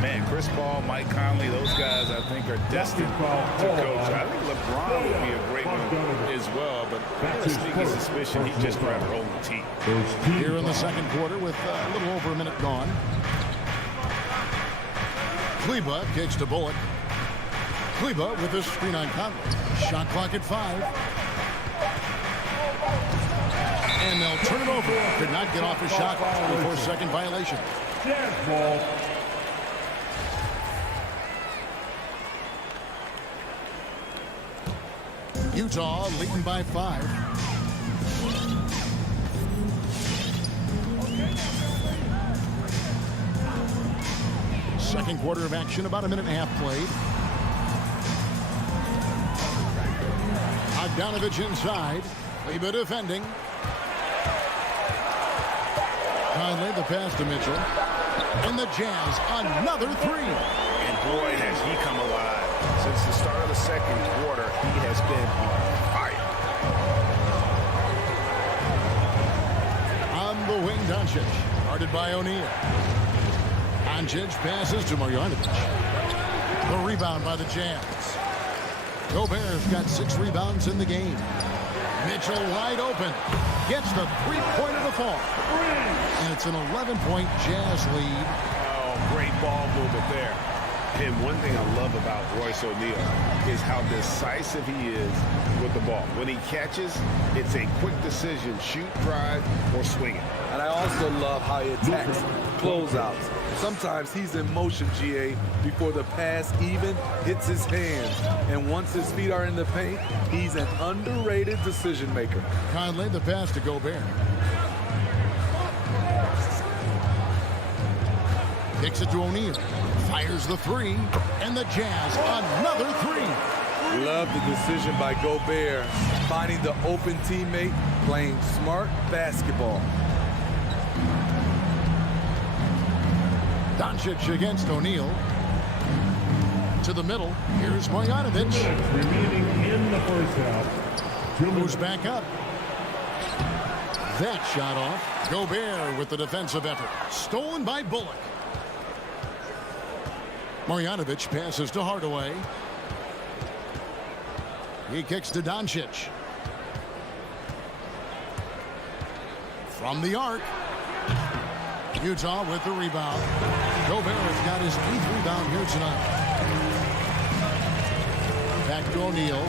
man, Chris Paul, Mike Conley, those guys I think are destined to coach. I think LeBron would be a great one as well, but I have a sneaky suspicion he'd just grab her own team. Here in the second quarter with a little over a minute gone. Kleba kicks to Bullock. Kleba with a screen on Conley. Shot clock at 5. And they'll turn it over. Did not get off his shot before second violation. Jazz ball. Utah leading by 5. Second quarter of action, about a minute and a half played. Bogdanovich inside. Kleba defending. Conley the pass to Mitchell. And the Jazz another 3. And boy, has he come alive. Since the start of the second quarter, he has been on fire. On the wing, Doncic. Guarded by O'Neal. Doncic passes to Marjanovic. The rebound by the Jazz. Gobert's got 6 rebounds in the game. Mitchell wide open. Gets the 3-pointer to fall. And it's an 11-point Jazz lead. Oh, great ball movement there. And one thing I love about Royce O'Neal is how decisive he is with the ball. When he catches, it's a quick decision, shoot, drive, or swing it. And I also love how he attacks closeouts. Sometimes he's in motion, GA, before the pass even hits his hands. And once his feet are in the paint, he's an underrated decision maker. Conley the pass to Gobert. Kicks it to O'Neal. Fires the 3. And the Jazz another 3. Love the decision by Gobert, finding the open teammate, playing smart basketball. Doncic against O'Neal. To the middle. Here's Marjanovic. Remaining in the first half. Moves back up. That shot off. Gobert with the defensive effort. Stolen by Bullock. Marjanovic passes to Hardaway. He kicks to Doncic. From the arc. Utah with the rebound. Gobert has got his 8th rebound here tonight. Back to O'Neal.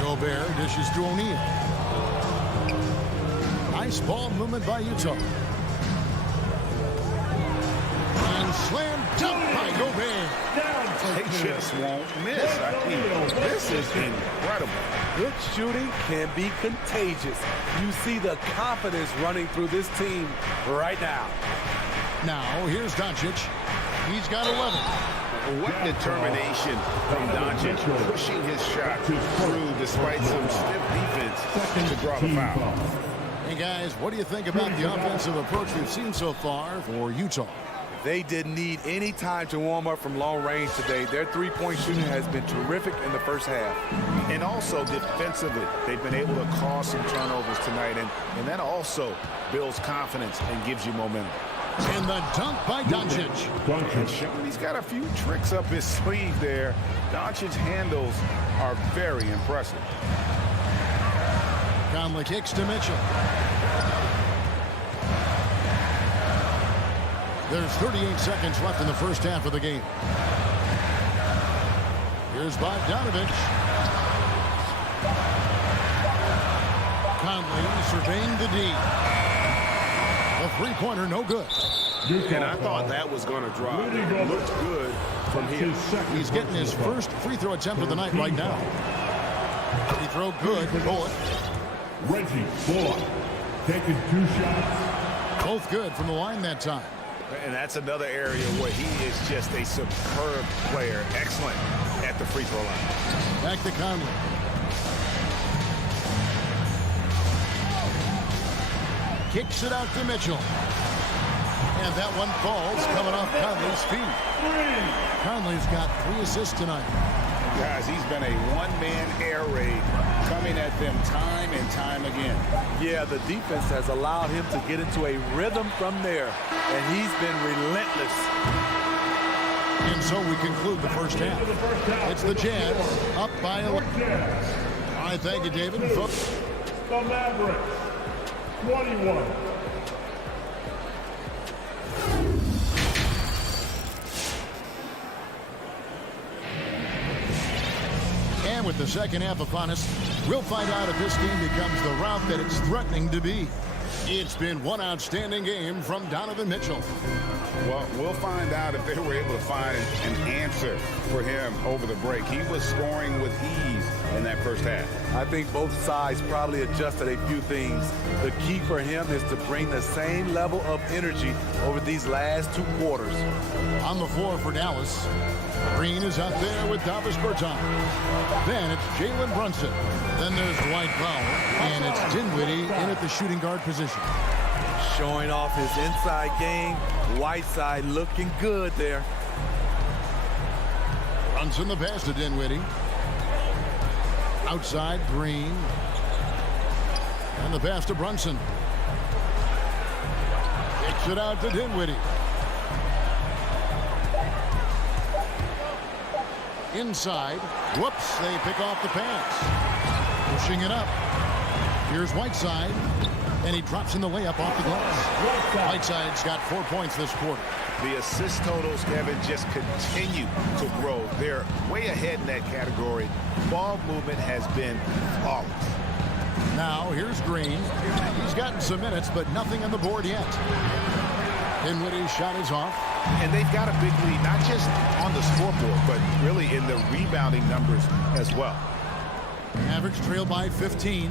Gobert dishes to O'Neal. Nice ball movement by Utah. And slam dunk by Gobert. They just won't miss. I mean, this is incredible. Good shooting can be contagious. You see the confidence running through this team right now. Now, here's Doncic. He's got 11. What determination from Doncic, pushing his shot through despite some stiff defense to draw the foul. Hey, guys, what do you think about the offensive approach we've seen so far for Utah? They didn't need any time to warm up from long range today. Their three-point shooting has been terrific in the first half. And also defensively, they've been able to cause some turnovers tonight, and that also builds confidence and gives you momentum. And the dunk by Doncic. He's got a few tricks up his sleeve there. Doncic's handles are very impressive. Conley kicks to Mitchell. There's 38 seconds left in the first half of the game. Here's Bogdanovich. Conley surveying the D. A three-pointer, no good. And I thought that was going to drop. It looked good from here. He's getting his first free throw attempt of the night right now. Free throw good. Bullock. Reggie Bullock taking 2 shots. Both good from the line that time. And that's another area where he is just a superb player. Excellent at the free throw line. Back to Conley. Kicks it out to Mitchell. And that one falls coming off Conley's feet. Conley's got 3 assists tonight. Guys, he's been a one-man air raid coming at them time and time again. Yeah, the defense has allowed him to get into a rhythm from there, and he's been relentless. And so we conclude the first half. It's the Jazz up by 11. All right, thank you, David. The Mavericks, 21. And with the second half upon us, we'll find out if this game becomes the route that it's threatening to be. It's been one outstanding game from Donovan Mitchell. Well, we'll find out if they were able to find an answer for him over the break. He was scoring with ease in that first half. I think both sides probably adjusted a few things. The key for him is to bring the same level of energy over these last 2 quarters. On the floor for Dallas, Green is out there with Davis Bertans. Then it's Jalen Brunson. Then there's Dwight Powell. And it's Dinwiddie in at the shooting guard position. Showing off his inside game. Whiteside looking good there. Brunson the pass to Dinwiddie. Outside, Green. And the pass to Brunson. Kicks it out to Dinwiddie. Inside. Whoops, they pick off the pass. Pushing it up. Here's Whiteside. And he drops in the layup off the glass. Whiteside's got 4 points this quarter. The assist totals, Kevin, just continue to grow. They're way ahead in that category. Ball movement has been flawless. Now, here's Green. He's gotten some minutes, but nothing on the board yet. Dinwiddie's shot is off. And they've got a big lead, not just on the scoreboard, but really in the rebounding numbers as well. Mavericks trail by 15.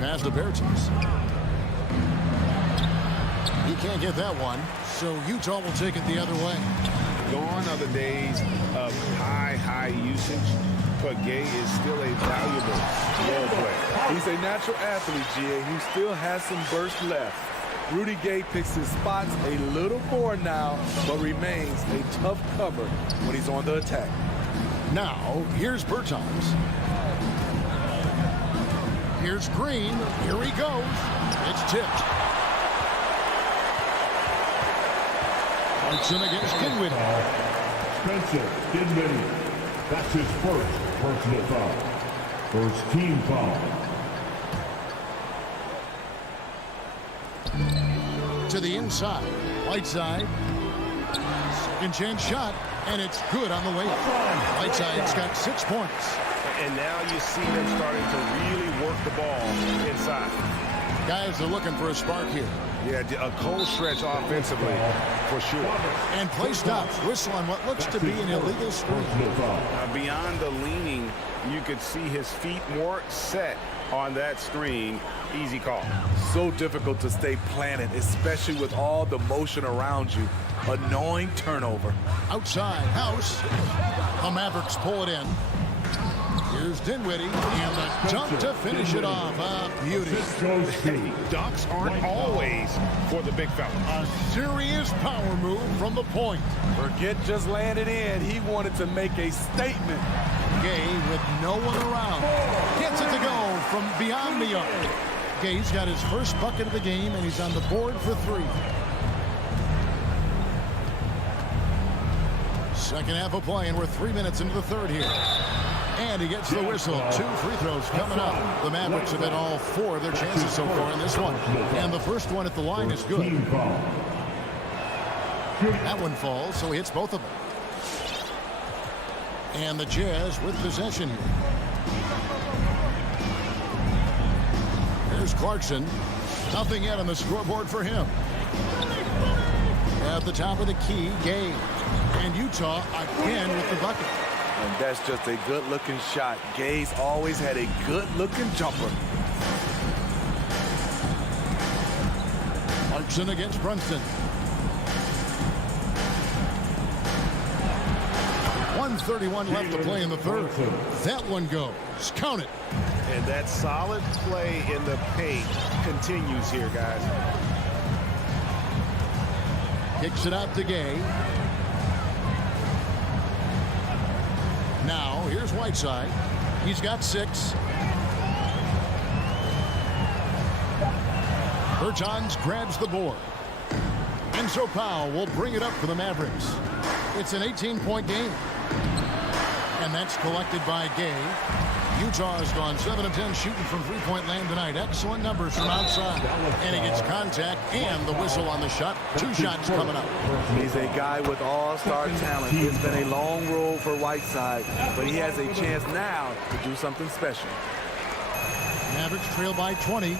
Pass to Bertans. He can't get that one, so Utah will take it the other way. Gone are the days of high usage, but Gay is still a valuable role player. He's a natural athlete, GA, who still has some burst left. Rudy Gay picks his spots a little more now, but remains a tough cover when he's on the attack. Now, here's Bertans. Here's Green. Here he goes. It's tipped. Brunson against Dinwiddie. Spencer Dinwiddie. That's his first personal foul. First team foul. To the inside. Whiteside. Second chance shot. And it's good on the way up. Whiteside's got 6 points. And now you see them starting to really work the ball inside. Guys are looking for a spark here. Yeah, a cold stretch offensively, for sure. And play stops. Whistle on what looks to be an illegal screen. Beyond the leaning, you could see his feet more set on that screen. Easy call. So difficult to stay planted, especially with all the motion around you. Annoying turnover. Outside, House. The Mavericks pull it in. Here's Dinwiddie, and the dunk to finish it off. Beauty. Hey, dunks aren't always for the big fella. A serious power move from the point. Forget just laying it in. He wanted to make a statement. Gay with no one around. Gets it to go from beyond the arc. Gay's got his first bucket of the game, and he's on the board for 3. Second half of play, and we're 3 minutes into the third here. And he gets the whistle. 2 free throws coming up. The Mavericks have had all 4 of their chances so far in this one. And the first one at the line is good. That one falls, so he hits both of them. And the Jazz with possession here. Here's Clarkson. Nothing yet on the scoreboard for him. At the top of the key, Gay. And Utah again with the bucket. And that's just a good-looking shot. Gay's always had a good-looking jumper. Clarkson against Brunson. 1:31 left to play in the third. That one goes. Count it. And that solid play in the paint continues here, guys. Kicks it out to Gay. Now, here's Whiteside. He's got 6. Bertans grabs the board. And so Powell will bring it up for the Mavericks. It's an 18-point game. And that's collected by Gay. Utah has gone 7 of 10 shooting from three-point land tonight. Excellent numbers from outside. And he gets contact and the whistle on the shot. 2 shots coming up. He's a guy with all-star talent. It's been a long road for Whiteside, but he has a chance now to do something special. Mavericks trail by 20.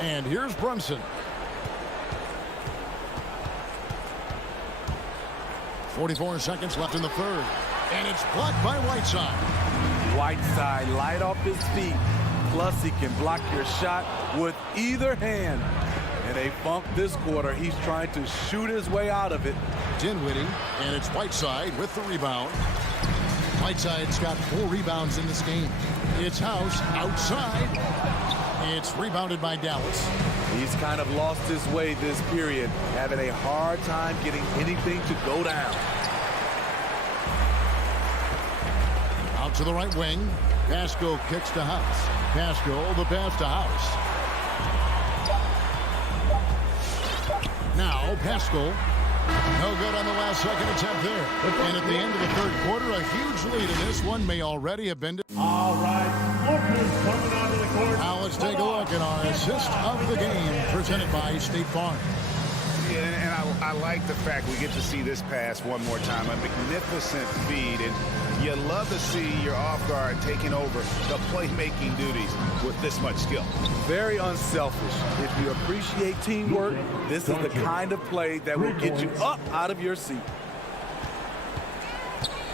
And here's Brunson. 44 seconds left in the third. And it's blocked by Whiteside. Whiteside light off his feet. Plus, he can block your shot with either hand. In a funk this quarter, he's trying to shoot his way out of it. Dinwiddie, and it's Whiteside with the rebound. Whiteside's got 4 rebounds in this game. It's House outside. It's rebounded by Dallas. He's kind of lost his way this period, having a hard time getting anything to go down. Out to the right wing. Pascal kicks to House. Pascal, the pass to House. Now, Pascal. No good on the last second attempt there. And at the end of the third quarter, a huge lead in this one may already have been. All right, Lucas coming onto the court. Now let's take a look at our assist of the game presented by State Farm. Yeah, and I like the fact we get to see this pass one more time. A magnificent feed, and you love to see your off guard taking over the playmaking duties with this much skill. Very unselfish. If you appreciate teamwork, this is the kind of play that will get you up out of your seat.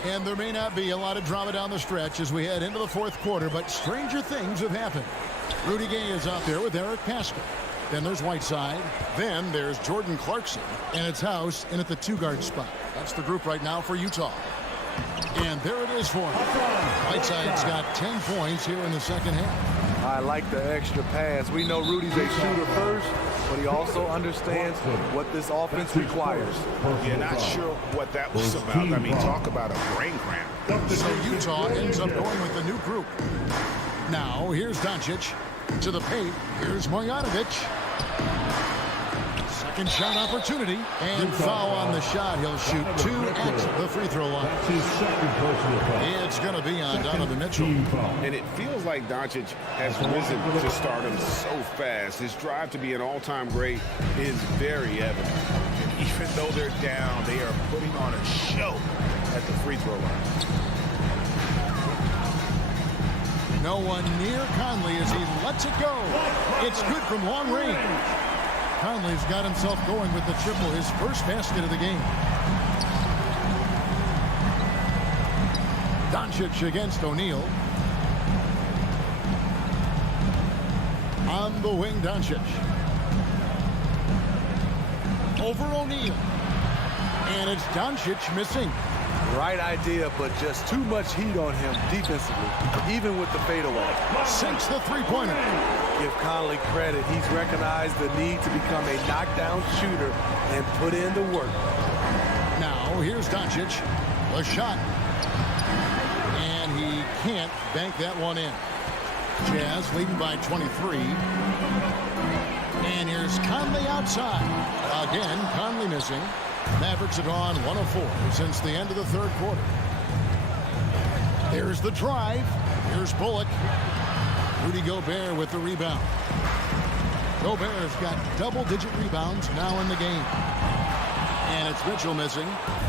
And there may not be a lot of drama down the stretch as we head into the fourth quarter, but stranger things have happened. Rudy Gay is out there with Eric Pascal. Then there's Whiteside. Then there's Jordan Clarkson. And it's House in at the 2-guard spot. That's the group right now for Utah. And there it is for him. Whiteside's got 10 points here in the second half. I like the extra pass. We know Rudy's a shooter first, but he also understands what this offense requires. You're not sure what that was about. I mean, talk about a brain cramp. So Utah ends up going with the new group. Now, here's Doncic to the paint. Here's Marjanovic. Second shot opportunity. And foul on the shot. He'll shoot 2 at the free throw line. It's going to be on Donovan Mitchell. And it feels like Doncic has risen to stardom so fast. His drive to be an all-time great is very evident. Even though they're down, they are putting on a show at the free throw line. No one near Conley as he lets it go. It's good from long range. Conley's got himself going with the triple, his first basket of the game. Doncic against O'Neal. On the wing, Doncic. Over O'Neal. And it's Doncic missing. Right idea, but just too much heat on him defensively, even with the fadeaway. Sinks the three-pointer. Give Conley credit. He's recognized the need to become a knockdown shooter and put in the work. Now, here's Doncic. A shot. And he can't bank that one in. Jazz leading by 23. And here's Conley outside. Again, Conley missing. Mavericks have gone 1 of 4 since the end of the third quarter. There's the drive. Here's Bullock. Rudy Gobert with the rebound. Gobert's got double-digit rebounds now in the game. And it's Mitchell missing.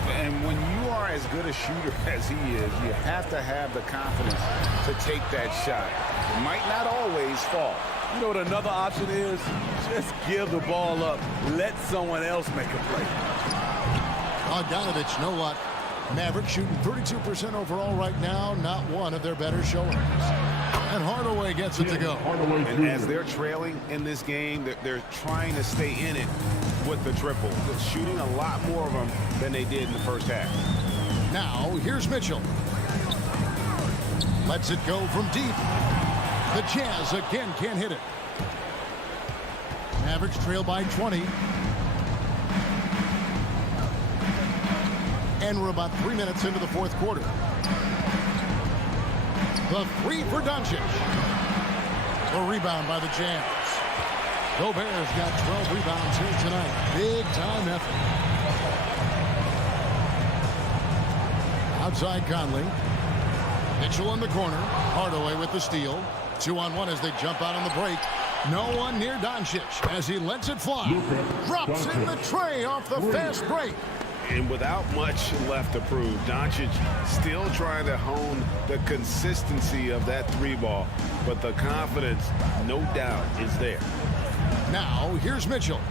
And when you are as good a shooter as he is, you have to have the confidence to take that shot. It might not always fall. You know what another option is? Just give the ball up. Let someone else make a play. Bogdanovich, no luck. Mavericks shooting 32% overall right now. Not one of their better showings. And Hardaway gets it to go. And as they're trailing in this game, they're trying to stay in it with the triple. They're shooting a lot more of them than they did in the first half. Now, here's Mitchell. Lets it go from deep. The Jazz again can't hit it. Mavericks trail by 20. And we're about 3 minutes into the fourth quarter. The three for Doncic. The rebound by the Jazz. Gobert's got 12 rebounds here tonight. Big time effort. Outside Conley. Mitchell in the corner. Hardaway with the steal. 2-on-1 as they jump out on the break. No one near Doncic as he lets it fly. Drops in the tray off the fast break. And without much left to prove, Doncic still trying to hone the consistency of that three ball. But the confidence, no doubt, is there. Now, here's Mitchell.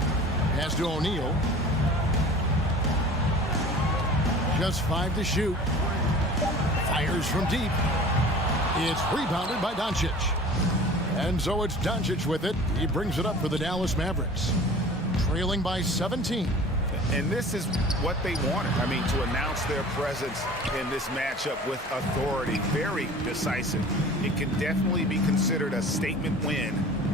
Pass to O'Neal. Just 5 to shoot. Fires from deep. It's rebounded by Doncic. And so it's Doncic with it. He brings it up for the Dallas Mavericks. Trailing by 17. And this is what they wanted. I mean, to announce their presence in this matchup with authority. Very decisive. It can definitely be considered a statement win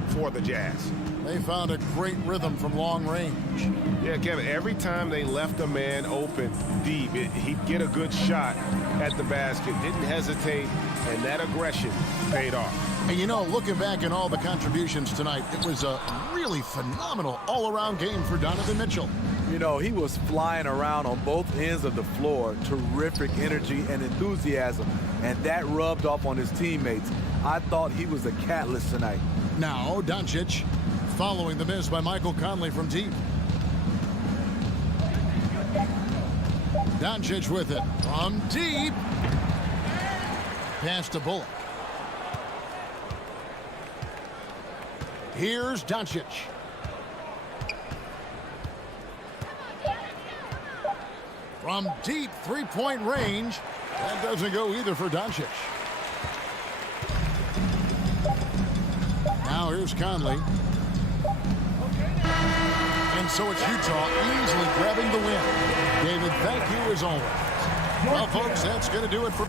for the Jazz. They found a great rhythm from long range. Yeah, Kevin, every time they left a man open deep, he'd get a good shot at the basket. Didn't hesitate, and that aggression paid off. And you know, looking back at all the contributions tonight, it was a really phenomenal all-around game for Donovan Mitchell. You know, he was flying around on both ends of the floor. Terrific energy and enthusiasm, and that rubbed off on his teammates. I thought he was a catalyst tonight. Now, Doncic, following the miss by Michael Conley from deep. Doncic with it from deep. Pass to Bullock. Here's Doncic. From deep three-point range. That doesn't go either for Doncic. Now here's Conley. And so it's Utah easily grabbing the win. David, thank you as always. Well, folks, that's going to do it for...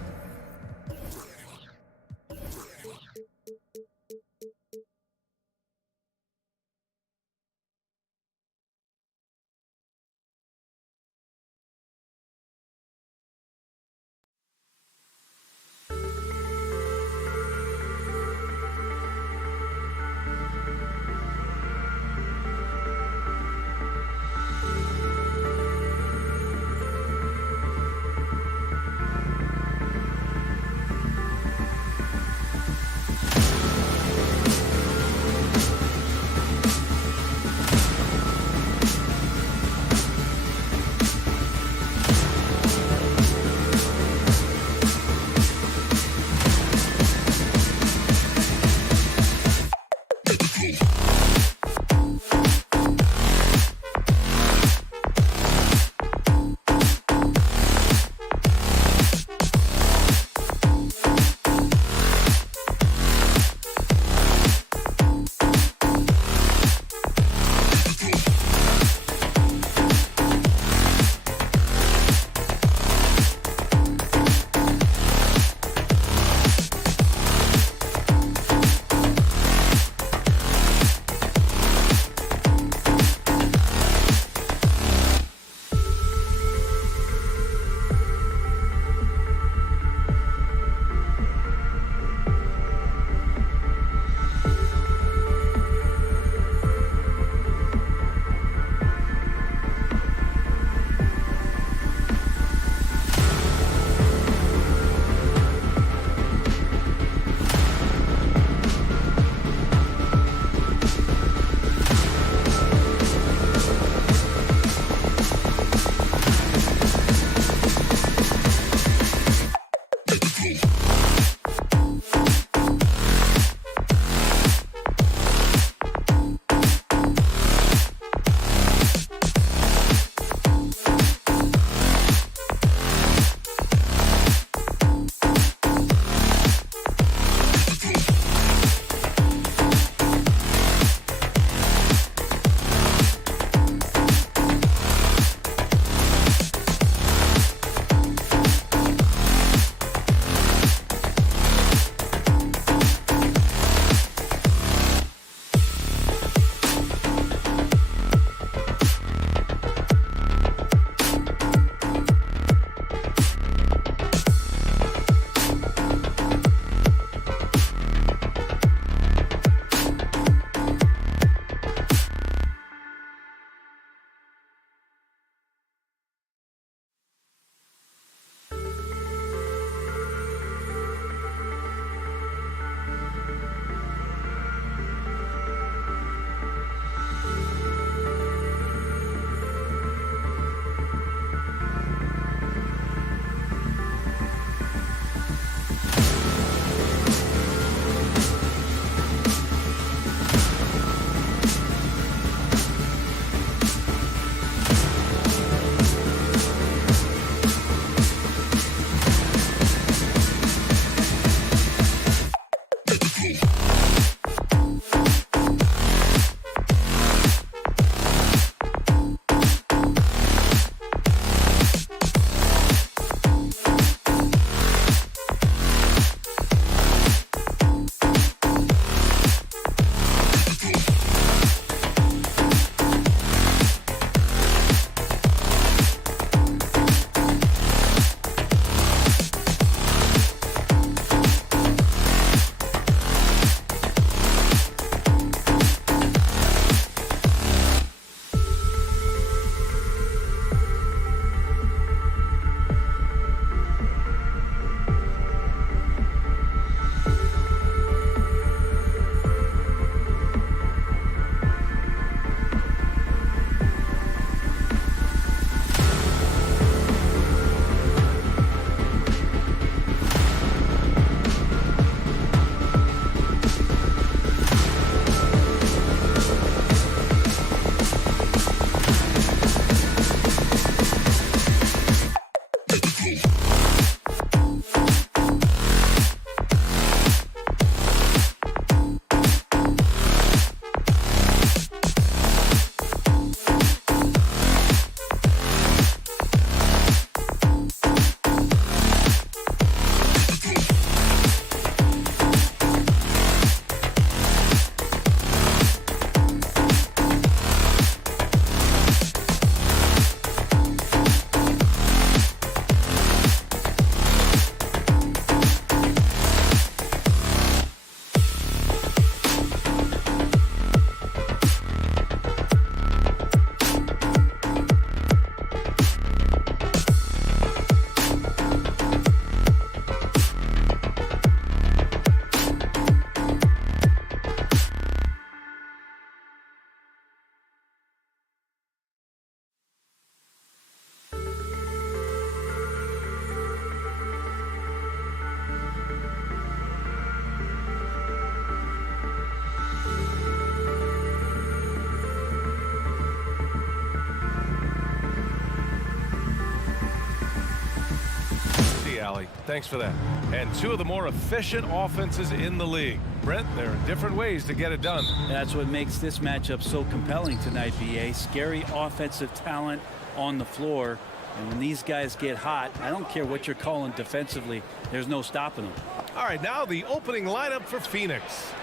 Absolutely, Allie. Thanks for that. And two of the more efficient offenses in the league. Brent, there are different ways to get it done. That's what makes this matchup so compelling tonight, BA. Scary offensive talent on the floor. And when these guys get hot, I don't care what you're calling defensively, there's no stopping them. All right, now the opening lineup for Phoenix.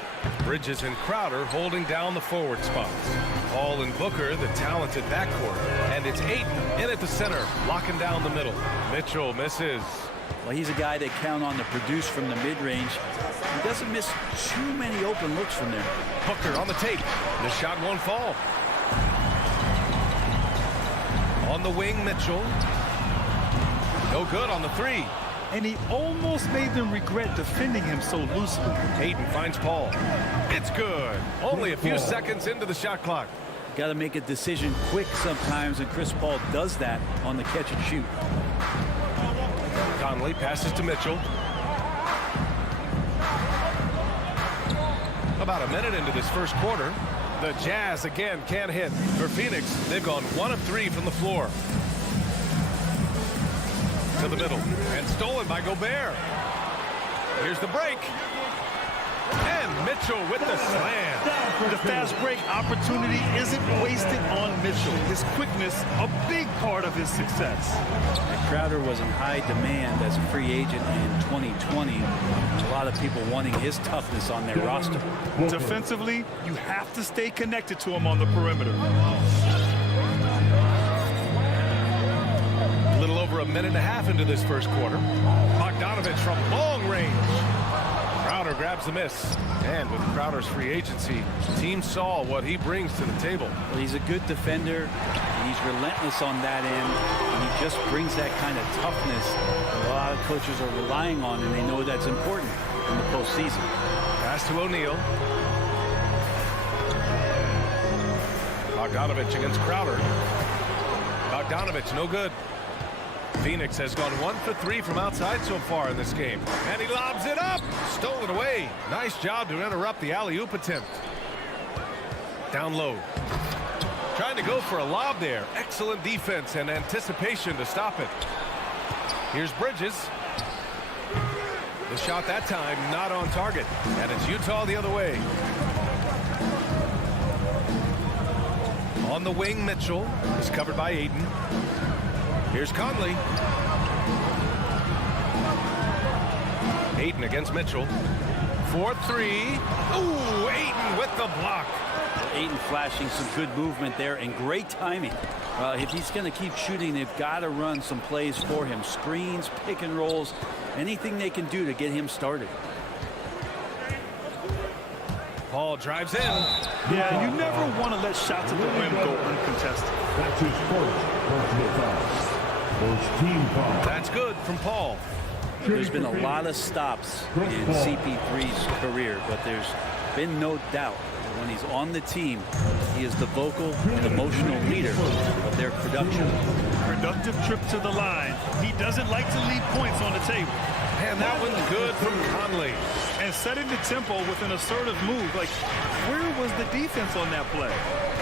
Bridges and Crowder holding down the forward spots. Paul and Booker, the talented backcourt. And it's Ayton in at the center, locking down the middle. Mitchell misses. Well, he's a guy they count on to produce from the mid-range. He doesn't miss too many open looks from there. Booker on the tape. The shot won't fall. On the wing, Mitchell. No good on the three. And he almost made them regret defending him so loosely. Ayton finds Paul. It's good. Only a few seconds into the shot clock. Got to make a decision quick sometimes, and Chris Paul does that on the catch and shoot. Conley passes to Mitchell. About a minute into this first quarter. The Jazz again can't hit. For Phoenix, they've gone 1 of 3 from the floor. To the middle, and stolen by Gobert. Here's the break. And Mitchell with the slam. The fast break opportunity isn't wasted on Mitchell. His quickness, a big part of his success. Crowder was in high demand as a free agent in 2020. A lot of people wanting his toughness on their roster. Defensively, you have to stay connected to him on the perimeter. A little over a minute and a half into this first quarter. Bogdanovich from long range. Crowder grabs the miss. And with Crowder's free agency, the team saw what he brings to the table. Well, he's a good defender. He's relentless on that end. And he just brings that kind of toughness that a lot of coaches are relying on, and they know that's important in the postseason. Pass to O'Neal. Bogdanovich against Crowder. Bogdanovich, no good. Phoenix has gone 1 for 3 from outside so far in this game. And he lobs it up. Stolen away. Nice job to interrupt the alley-oop attempt. Down low. Trying to go for a lob there. Excellent defense and anticipation to stop it. Here's Bridges. The shot that time not on target. And it's Utah the other way. On the wing, Mitchell is covered by Ayton. Here's Conley. Ayton against Mitchell. 4-3. Ooh, Ayton with the block. Ayton flashing some good movement there and great timing. If he's going to keep shooting, they've got to run some plays for him. Screens, pick and rolls, anything they can do to get him started. Paul drives in. Yeah, you never want to let shots at the rim go uncontested. That's his first personal foul. First team foul. That's good from Paul. There's been a lot of stops in CP3's career, but there's been no doubt that when he's on the team, he is the vocal and emotional leader of their production. Productive trip to the line. He doesn't like to leave points on the table. And that one's good from Conley. And setting the tempo with an assertive move. Like, where was the defense on that play?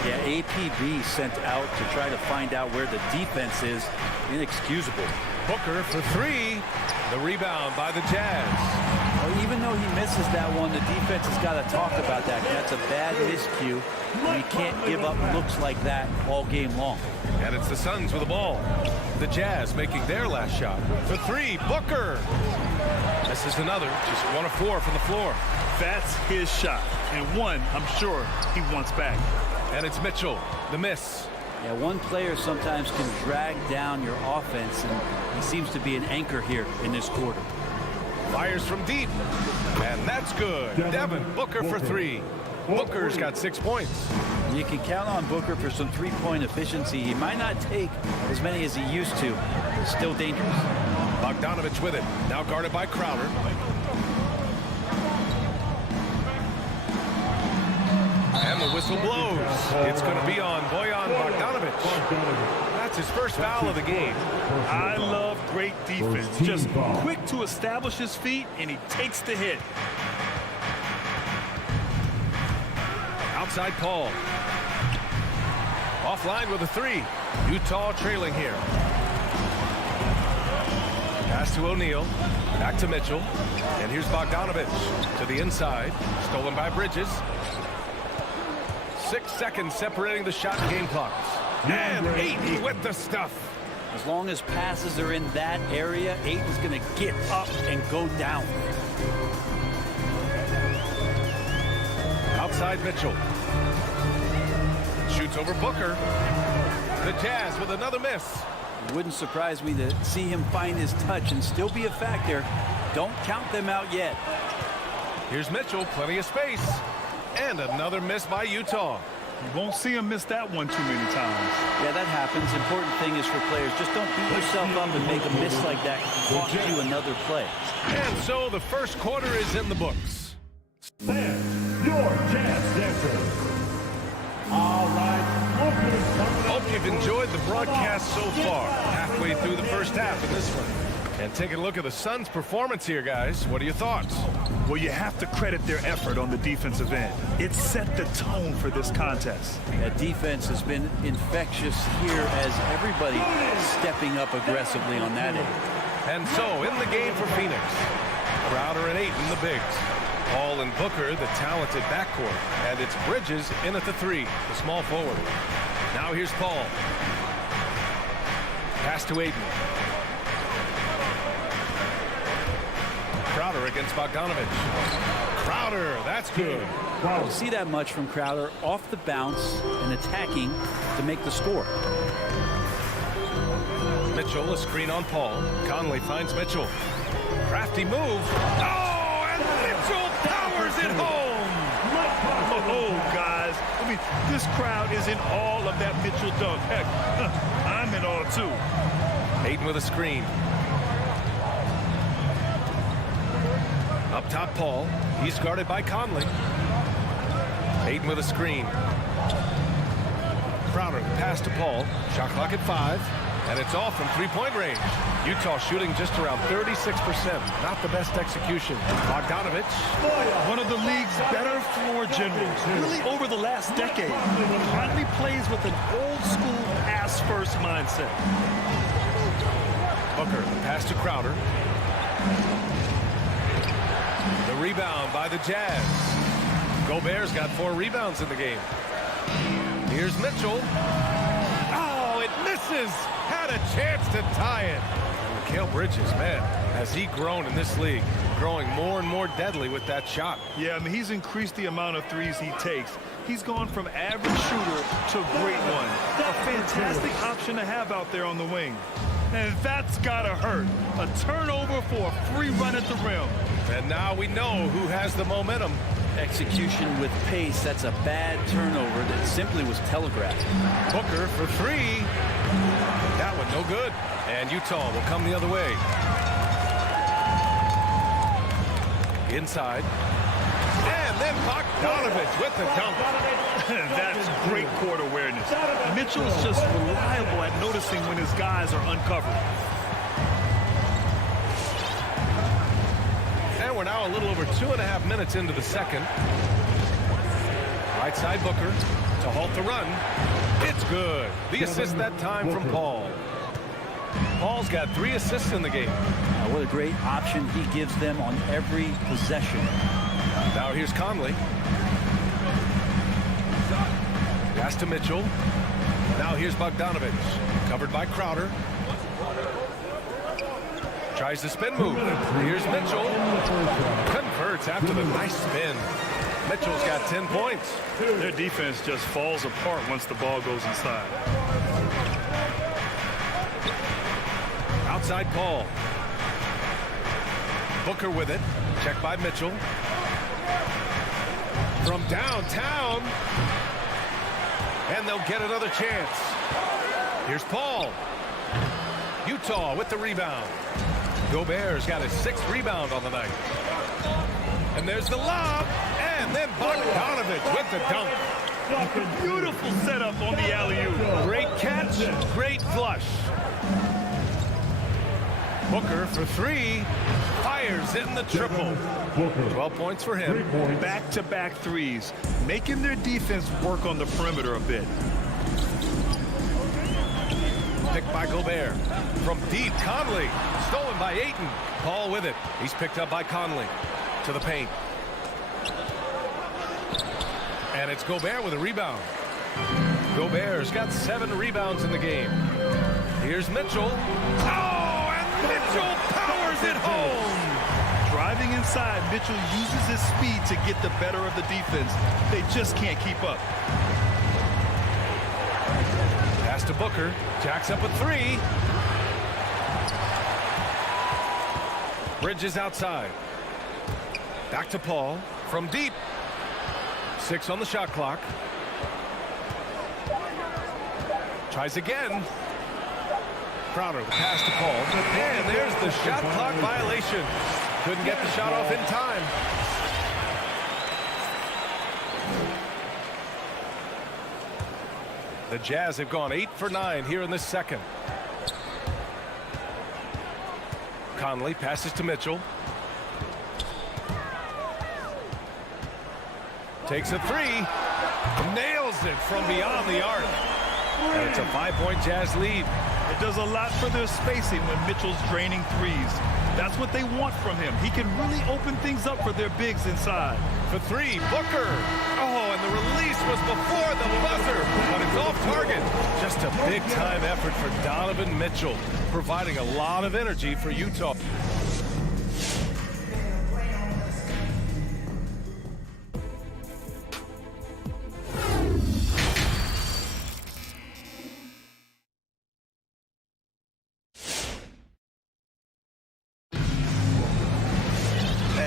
Yeah, APB sent out to try to find out where the defense is. Inexcusable. Booker for 3. The rebound by the Jazz. Well, even though he misses that one, the defense has got to talk about that. That's a bad miscue. You can't give up looks like that all game long. And it's the Suns with the ball. The Jazz making their last shot. For 3, Booker. This is another, just 1 of 4 from the floor. That's his shot. And one, I'm sure, he wants back. And it's Mitchell, the miss. Yeah, one player sometimes can drag down your offense, and he seems to be an anchor here in this quarter. Fires from deep. And that's good. Devin Booker for 3. Booker's got 6 points. You can count on Booker for some three-point efficiency. He might not take as many as he used to. Still dangerous. Bogdanovich with it. Now guarded by Crowder. And the whistle blows. It's going to be on Bojan Bogdanovich. That's his first foul of the game. I love great defense. Just quick to establish his feet, and he takes the hit. Outside Paul. Offline with a 3. Utah trailing here. Pass Pass to O'Neal. Back to Mitchell. And here's Bogdanovich to the inside. Stolen by Bridges. 6 seconds separating the shot and game clocks. And Ayton with the stuff. As long as passes are in that area, Ayton's going to get up and go down. Outside Mitchell. Shoots over Booker. The Jazz with another miss. It wouldn't surprise me to see him find his touch and still be a factor. Don't count them out yet. Here's Mitchell, plenty of space. And another miss by Utah. You won't see him miss that one too many times. Yeah, that happens. Important thing is for players, just don't beat yourself up and make a miss like that cost you another play. And so the first quarter is in the books. And your Jazz dancers. All right. Hope you've enjoyed the broadcast so far. Halfway through the first half of this one. And taking a look at the Suns' performance here, guys. What are your thoughts? Well, you have to credit their effort on the defensive end. It set the tone for this contest. That defense has been infectious here as everybody stepping up aggressively on that end. And so, in the game for Phoenix, Crowder and Ayton, the bigs. Paul and Booker, the talented backcourt. And it's Bridges in at the 3, the small forward. Now here's Paul. Pass to Ayton. Crowder against Bogdanovich. Crowder, that's good. Don't see that much from Crowder off the bounce and attacking to make the score. Mitchell, a screen on Paul. Conley finds Mitchell. Crafty move. Oh, and Mitchell powers it home. Oh, guys. I mean, this crowd is in awe of that Mitchell dunk. Heck, I'm in awe, too. Ayton with a screen. Up top, Paul. He's guarded by Conley. Ayton with a screen. Crowder, pass to Paul. Shot clock at 5. And it's off from three-point range. Utah shooting just around 36%. Not the best execution. Bogdanovich. One of the league's better floor generals, really over the last decade. Conley plays with an old-school pass-first mindset. Booker, the pass to Crowder. The rebound by the Jazz. Gobert's got 4 rebounds in the game. Here's Mitchell. Oh, it misses. Had a chance to tie it. Mikal Bridges, man, has he grown in this league? Growing more and more deadly with that shot. Yeah, I mean, he's increased the amount of threes he takes. He's gone from average shooter to great one. A fantastic option to have out there on the wing. And that's gotta hurt. A turnover for a free run at the rim. And now we know who has the momentum. Execution with pace, that's a bad turnover that simply was telegraphed. Booker for 3. That one no good. And Utah will come the other way. Inside. And then Bogdanovich with the dunk. That's great court awareness. Mitchell's just reliable at noticing when his guys are uncovered. And we're now a little over 2.5 minutes into the second. Right side Booker to halt the run. It's good. The assist that time from Paul. Paul's got 3 assists in the game. What a great option he gives them on every possession. Now here's Conley. Pass to Mitchell. Now here's Bogdanovich. Covered by Crowder. Tries the spin move. Here's Mitchell. Converts after the nice spin. Mitchell's got 10 points. Their defense just falls apart once the ball goes inside. Outside Paul. Booker with it. Checked by Mitchell. From downtown. And they'll get another chance. Here's Paul. Utah with the rebound. Gobert's got his 6th rebound on the night. And there's the lob. And then Bogdanovich with the dunk. Beautiful setup on the alley-oop. Great catch, great flush. Booker for 3. Fires in the triple. 12 points for him. Back-to-back threes, making their defense work on the perimeter a bit. picked by Gobert. From deep, Conley. Stolen by Ayton. Paul with it. He's picked up by Conley. To the paint. And it's Gobert with a rebound. Gobert's got 7 rebounds in the game. Here's Mitchell. Oh, and Mitchell powers it home. Driving inside, Mitchell uses his speed to get the better of the defense. They just can't keep up. Pass to Booker. Jacks up a 3. Bridges outside. Back to Paul. From deep. 6 on the shot clock. Tries again. Crowder with pass to Paul. And there's the shot clock violation. Couldn't get the shot off in time. The Jazz have gone 8 for 9 here in the second. Conley passes to Mitchell. Takes a 3. Nails it from beyond the arc. And it's a 5-point Jazz lead. It does a lot for their spacing when Mitchell's draining threes. That's what they want from him. He can really open things up for their bigs inside. For 3, Booker. Oh, and the release was before the buzzer, but it's off target. Just a big-time effort for Donovan Mitchell, providing a lot of energy for Utah.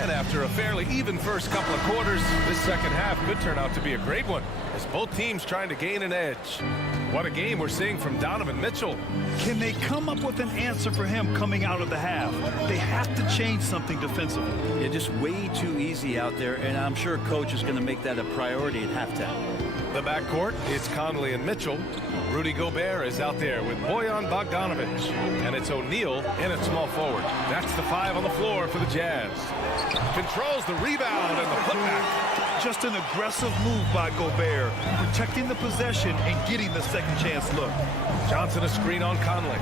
After a fairly even first couple of quarters, this second half could turn out to be a great one as both teams trying to gain an edge. What a game we're seeing from Donovan Mitchell. Can they come up with an answer for him coming out of the half? They have to change something defensively. They're just way too easy out there, and I'm sure Coach is going to make that a priority at halftime. The backcourt, it's Conley and Mitchell. Rudy Gobert is out there with Bojan Bogdanovic. And it's O'Neal in at small forward. That's the 5 on the floor for the Jazz. Controls the rebound and the putback. Just an aggressive move by Gobert, protecting the possession and getting the second chance look. Johnson a screen on Conley.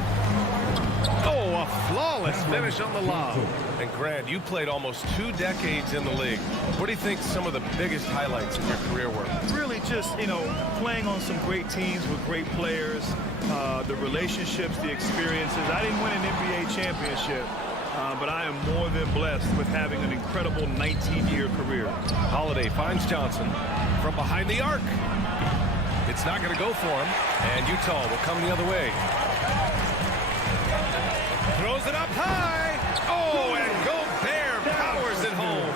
Oh, a flawless finish on the lob. And Grant, you played almost 2 decades in the league. What do you think some of the biggest highlights of your career were? Really just, playing on some great teams with great players, the relationships, the experiences. I didn't win an NBA championship, but I am more than blessed with having an incredible 19-year career. Holiday finds Johnson from behind the arc. It's not going to go for him, and Utah will come the other way. Throws it up high. Oh, and Gobert powers it home.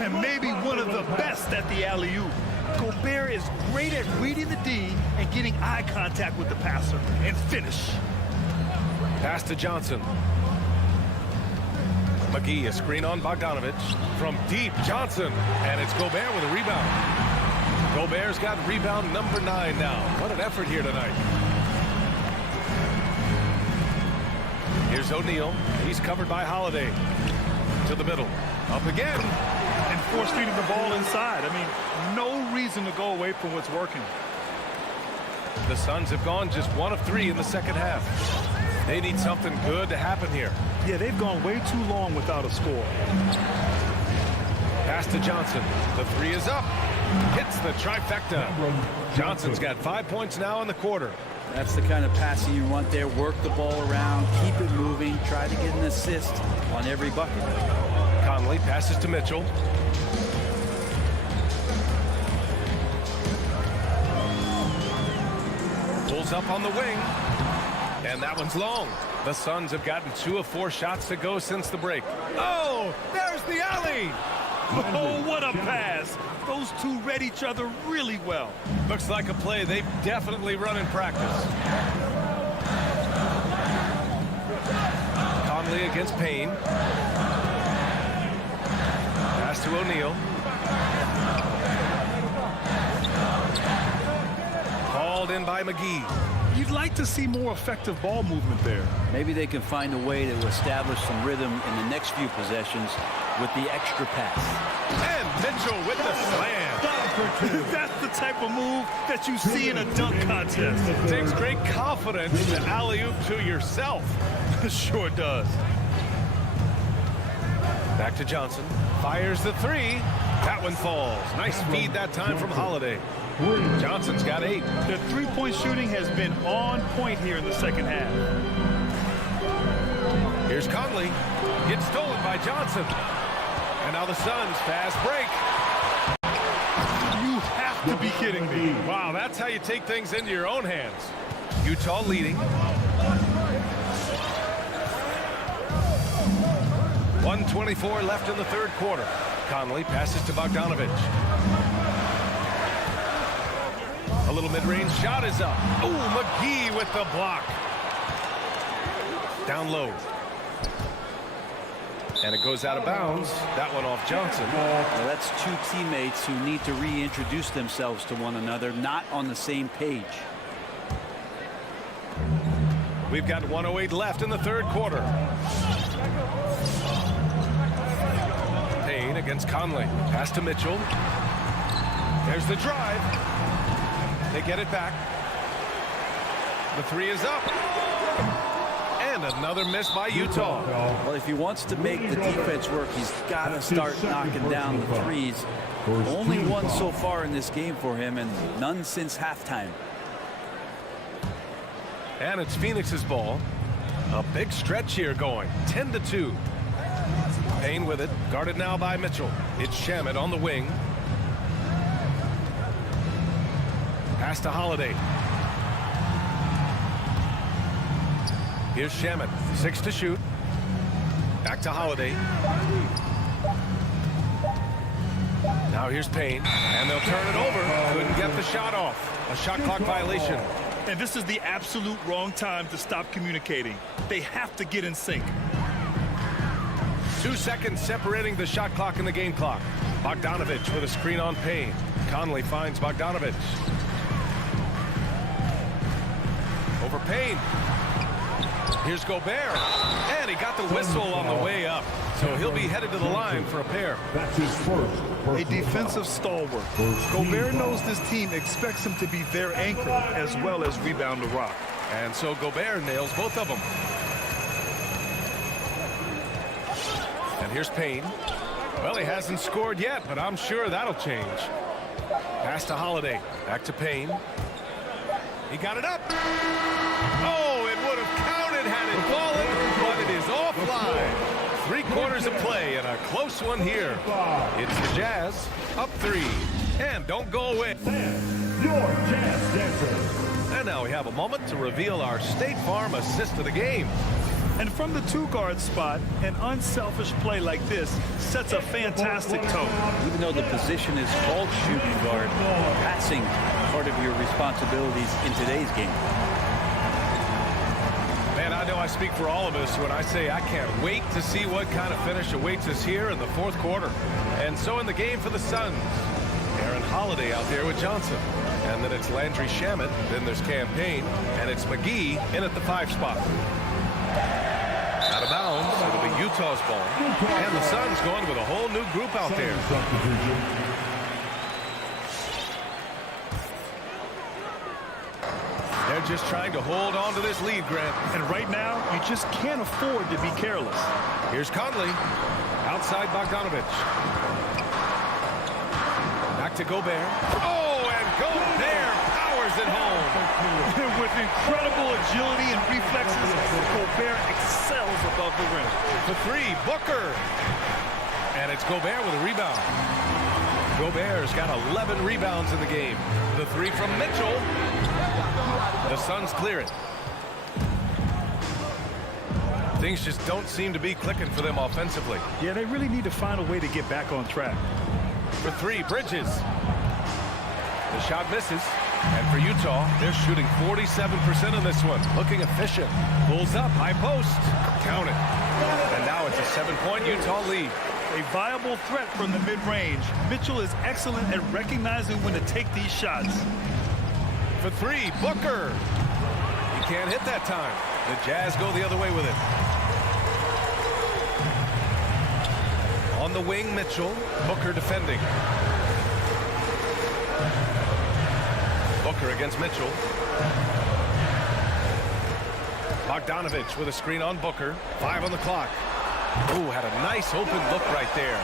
And maybe one of the best at the alley-oop. Gobert is great at reading the D and getting eye contact with the passer and finish. Pass to Johnson. McGee, a screen on Bogdanovic. From deep, Johnson. And it's Gobert with a rebound. Gobert's got rebound number 9 now. What an effort here tonight. Here's O'Neal. He's covered by Holiday. To the middle. Up again. And force feeding the ball inside. I mean, no reason to go away from what's working. The Suns have gone just 1 of 3 in the second half. They need something good to happen here. Yeah, they've gone way too long without a score. Pass to Johnson. The 3 is up. Hits the trifecta. Johnson's got 5 points now in the quarter. That's the kind of passing you want there. Work the ball around, keep it moving, try to get an assist on every bucket. Conley passes to Mitchell. Pulls up on the wing. And that one's long. The Suns have gotten 2 of 4 shots to go since the break. Oh, there's the alley. Oh, what a pass. Those two read each other really well. Looks like a play they've definitely run in practice. Conley against Payne. Pass to O'Neal. Called in by McGee. You'd like to see more effective ball movement there. Maybe they can find a way to establish some rhythm in the next few possessions with the extra pass. And Mitchell with the slam. That's the type of move that you see in a dunk contest. It takes great confidence to alley-oop to yourself. Sure does. Back to Johnson. Fires the three. That one falls. Nice feed that time from Holiday. Johnson's got 8. The three-point shooting has been on point here in the second half. Here's Conley. Gets stolen by Johnson. And now the Suns fast break. You have to be kidding me. Wow, that's how you take things into your own hands. Utah leading. 1:24 left in the third quarter. Conley passes to Bogdanovic. A little mid-range shot is up. Oh, McGee with the block. Down low. And it goes out of bounds. That one off Johnson. Well, that's two teammates who need to reintroduce themselves to one another, not on the same page. We've got 1:08 left in the third quarter. Payne against Conley. Pass to Mitchell. There's the drive. They get it back. The three is up. And another miss by Utah. Well, if he wants to make the defense work, he's got to start knocking down the threes. Only one so far in this game for him, and none since halftime. And it's Phoenix's ball. A big stretch here going. 10-2. Payne with it. Guarded now by Mitchell. It's Shamet on the wing. Pass to Holiday. Here's Shamet. 6 to shoot. Back to Holiday. Now here's Payne. And they'll turn it over. Couldn't get the shot off. A shot clock violation. And this is the absolute wrong time to stop communicating. They have to get in sync. 2 seconds separating the shot clock and the game clock. Bogdanovic with a screen on Payne. Conley finds Bogdanovic. Over Payne. Here's Gobert. And he got the whistle on the way up. So he'll be headed to the line for a pair. That's his first. A defensive stalwart. Gobert knows this team expects him to be their anchor as well as rebound the rock. And so Gobert nails both of them. And here's Payne. Well, he hasn't scored yet, but I'm sure that'll change. Pass to Holiday. Back to Payne. He got it up. Oh, it would have counted had it fallen, but it is offline. 3 quarters of play and a close one here. It's the Jazz up 3. And don't go away. Your Jazz Dancer. And now we have a moment to reveal our State Farm assist of the game. And from the 2-guard spot, an unselfish play like this sets a fantastic tone. Even though the position is called shooting guard, passing part of your responsibilities in today's game. Man, I know I speak for all of us when I say I can't wait to see what kind of finish awaits us here in the fourth quarter. And so in the game for the Suns, Aaron Holiday out there with Johnson. And then it's Landry Shamet, then there's Cam Payne, and it's McGee in at the 5 spot. Out of bounds, it'll be Utah's ball. And the Suns going with a whole new group out there. They're just trying to hold on to this lead, Grant. And right now, you just can't afford to be careless. Here's Conley. Outside Bogdanovic. Back to Gobert. Oh, and Gobert powers it home. With incredible agility and reflexes, Gobert excels above the rim. The 3, Booker. And it's Gobert with a rebound. Gobert's got 11 rebounds in the game. The 3 from Mitchell. The Suns clear it. Things just don't seem to be clicking for them offensively. Yeah, they really need to find a way to get back on track. For 3, Bridges. The shot misses. And for Utah, they're shooting 47% on this one. Looking efficient. Pulls up, high post. Count it. And now it's a 7-point Utah lead. A viable threat from the mid-range. Mitchell is excellent at recognizing when to take these shots. For 3, Booker. He can't hit that time. The Jazz go the other way with it. On the wing, Mitchell. Booker defending. Booker against Mitchell. Bogdanovich with a screen on Booker. 5 on the clock. Ooh, had a nice open look right there.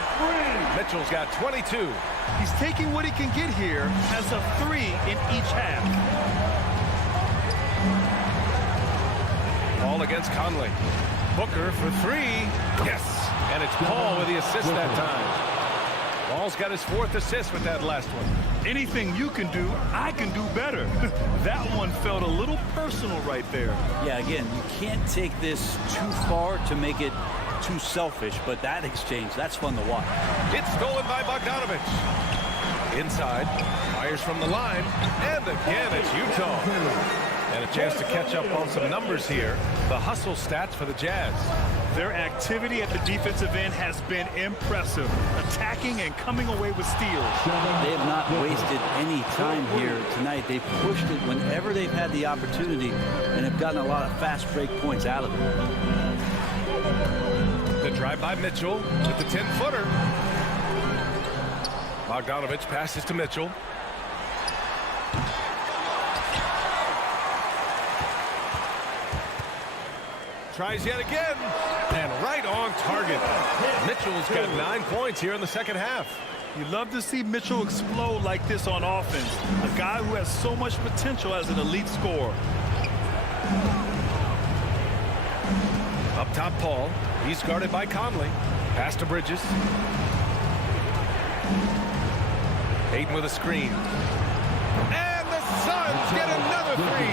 Mitchell's got 22. He's taking what he can get here, has a 3 in each half. Paul against Conley. Booker for 3. Yes. And it's Paul with the assist that time. Paul's got his 4th assist with that last one. Anything you can do, I can do better. That one felt a little personal right there. Yeah, again, you can't take this too far to make it too selfish, but that exchange, that's fun to watch. It's stolen by Bogdanovich. Inside, fires from the line, and again it's Utah. And a chance to catch up on some numbers here. The hustle stats for the Jazz. Their activity at the defensive end has been impressive, attacking and coming away with steals. They have not wasted any time here tonight. They've pushed it whenever they've had the opportunity and have gotten a lot of fast break points out of it. The drive by Mitchell with the 10-footer. Bogdanovich passes to Mitchell. Tries yet again, and right on target. Mitchell's got 9 points here in the second half. You love to see Mitchell explode like this on offense. A guy who has so much potential as an elite scorer. Up top, Paul. He's guarded by Conley. Pass to Bridges. Hayden with a screen. And the Suns get another 3.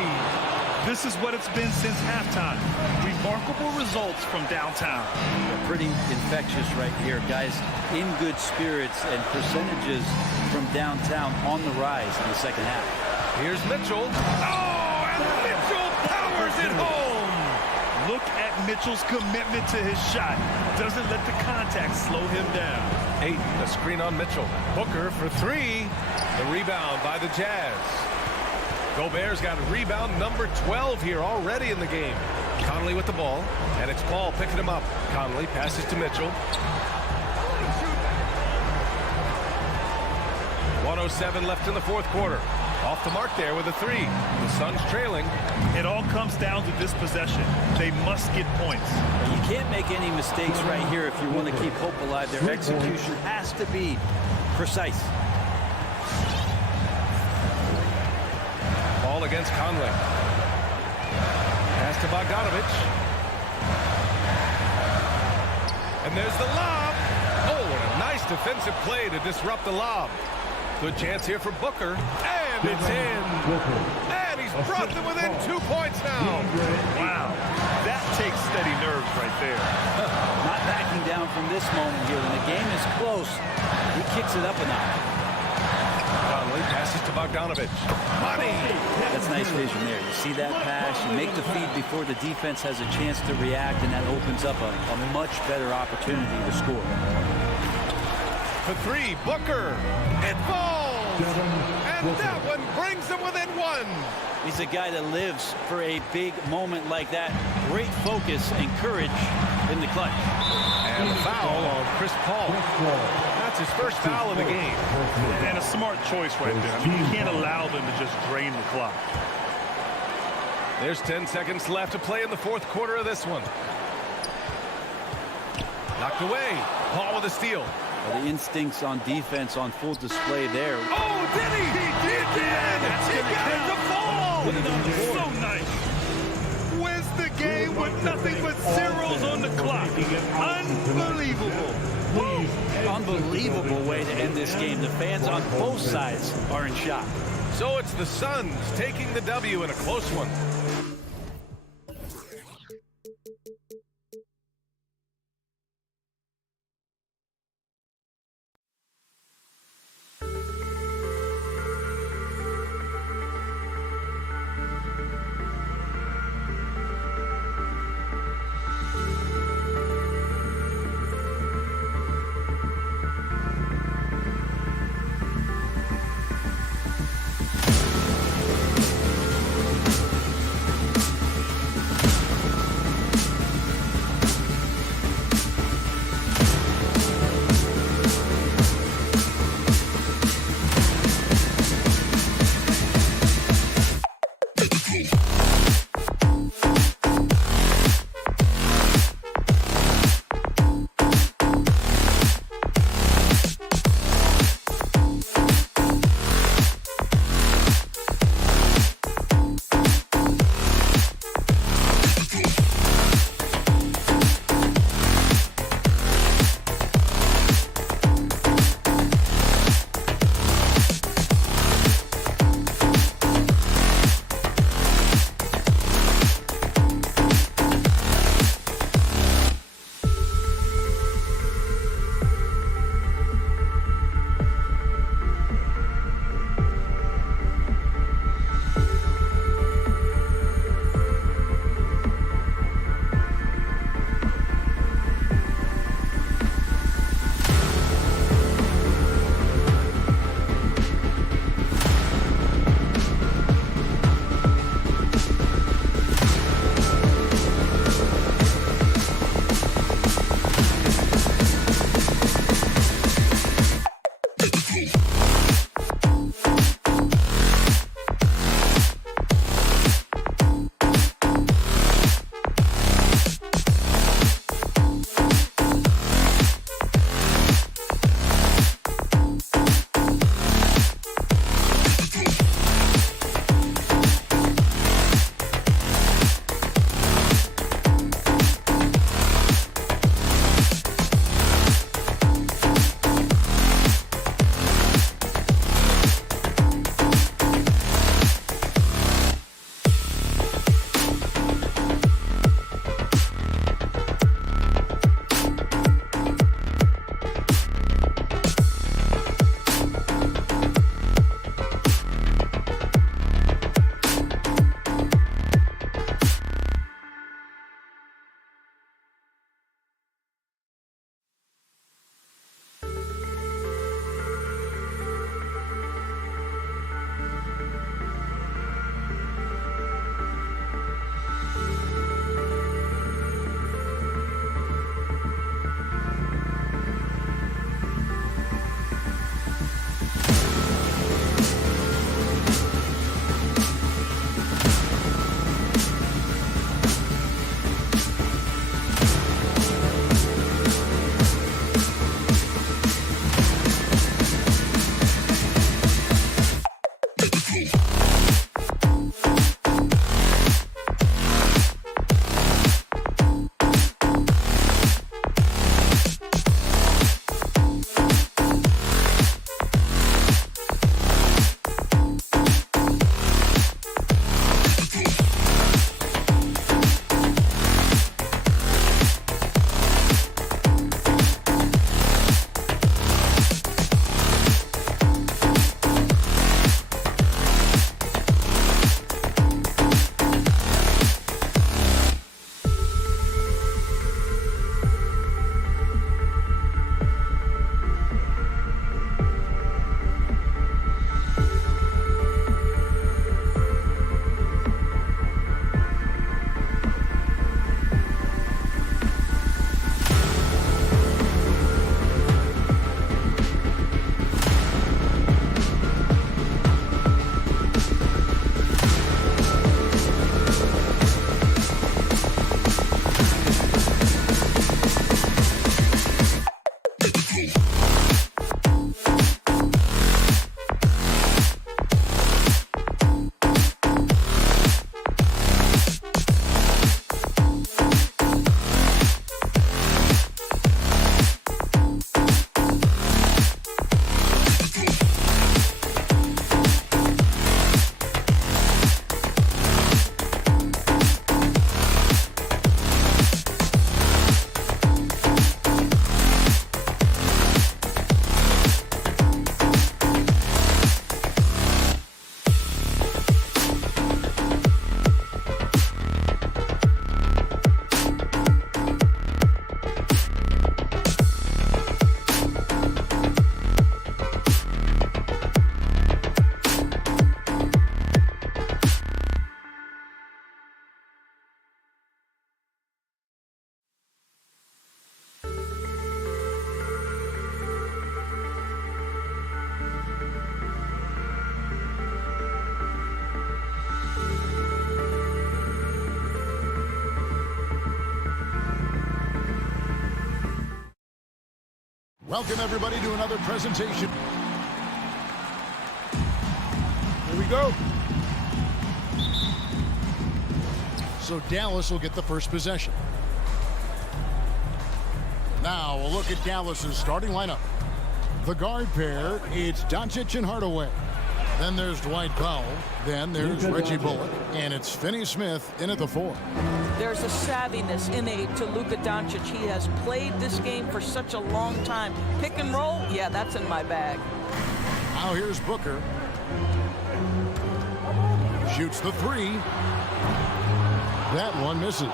This is what it's been since halftime. Remarkable results from downtown. They're pretty infectious right here. Guys in good spirits and percentages from downtown on the rise in the second half. Here's Mitchell. Oh, and Mitchell powers it home. Look at Mitchell's commitment to his shot. Doesn't let the contact slow him down. Ayton, a screen on Mitchell. Booker for 3. The rebound by the Jazz. Gobert's got rebound number 12 here already in the game. Conley with the ball, and it's Paul picking him up. Conley passes to Mitchell. 1:07 left in the fourth quarter. Off the mark there with a 3. The Suns trailing. It all comes down to this possession. They must get points. You can't make any mistakes right here if you want to keep hope alive. Their execution has to be precise. Ball against Conley. Pass to Bogdanovich. And there's the lob. Oh, and a nice defensive play to disrupt the lob. Good chance here for Booker. And it's in. And he's brought them within 2 points now. Wow. That takes steady nerves right there. Not backing down from this moment here. When the game is close, he kicks it up a notch. Conley passes to Bogdanovich. Money! That's nice vision there. You see that pass, you make the feed before the defense has a chance to react, and that opens up a much better opportunity to score. For 3, Booker. It falls! And that one brings them within 1. He's a guy that lives for a big moment like that. Great focus and courage in the clutch. And a foul on Chris Paul. That's his first foul of the game. And a smart choice right there. I mean, you can't allow them to just drain the clock. There's 10 seconds left to play in the fourth quarter of this one. Knocked away. Paul with a steal. Well, the instincts on defense on full display there. Oh, did he? He did! He got it to fall! So nice. Wins the game with nothing but zeros on the clock. Unbelievable. Woo. Unbelievable way to end this game. The fans on both sides are in shock. So it's the Suns taking the W in a close one. Welcome, everybody, to another presentation. Here we go. So Dallas will get the first possession. Now we'll look at Dallas's starting lineup. The guard pair, it's Doncic and Hardaway. Then there's Dwight Powell. Then there's Reggie Bullock. And it's Finney Smith in at the 4. There's a savviness innate to Luka Doncic. He has played this game for such a long time. Pick and roll, yeah, that's in my bag. Now here's Booker. Shoots the 3. That one misses.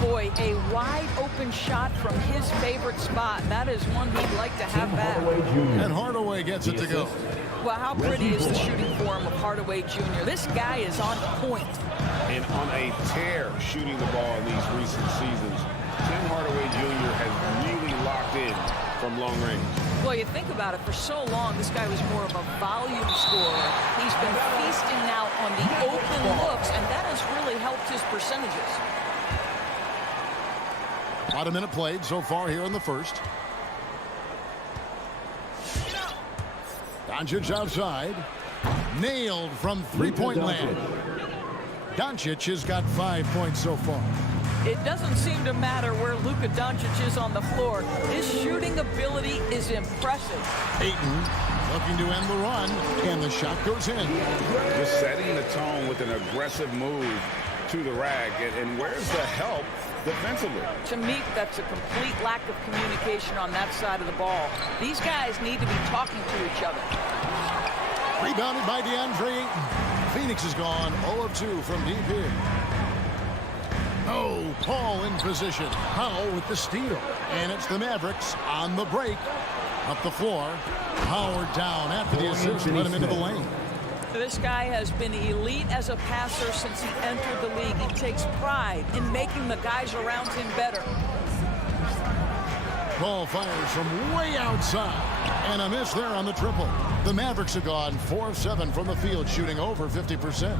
Boy, a wide open shot from his favorite spot. That is one he'd like to have back. And Hardaway gets it to go. Well, how pretty is the shooting form of Hardaway Jr.? This guy is on point. And on a tear shooting the ball in these recent seasons. Tim Hardaway Jr. has really locked in from long range. Well, you think about it, for so long, this guy was more of a volume scorer. He's been feasting now on the open looks, and that has really helped his percentages. About a minute played so far here in the first. Doncic outside. Nailed from three-point land. Doncic has got 5 points so far. It doesn't seem to matter where Luka Doncic is on the floor. His shooting ability is impressive. Ayton looking to end the run, and the shot goes in. Just setting the tone with an aggressive move to the rack. And where's the help defensively? To me, that's a complete lack of communication on that side of the ball. These guys need to be talking to each other. Rebounded by DeAndre Ayton. Phoenix is gone 0 of 2 from deep here. Oh, Paul in position. Powell with the steal. And it's the Mavericks on the break. Up the floor. Howard down after the assist. Let him into the lane. This guy has been elite as a passer since he entered the league. He takes pride in making the guys around him better. Paul fires from way outside. And a miss there on the triple. The Mavericks are gone 4 of 7 from the field, shooting over 50%.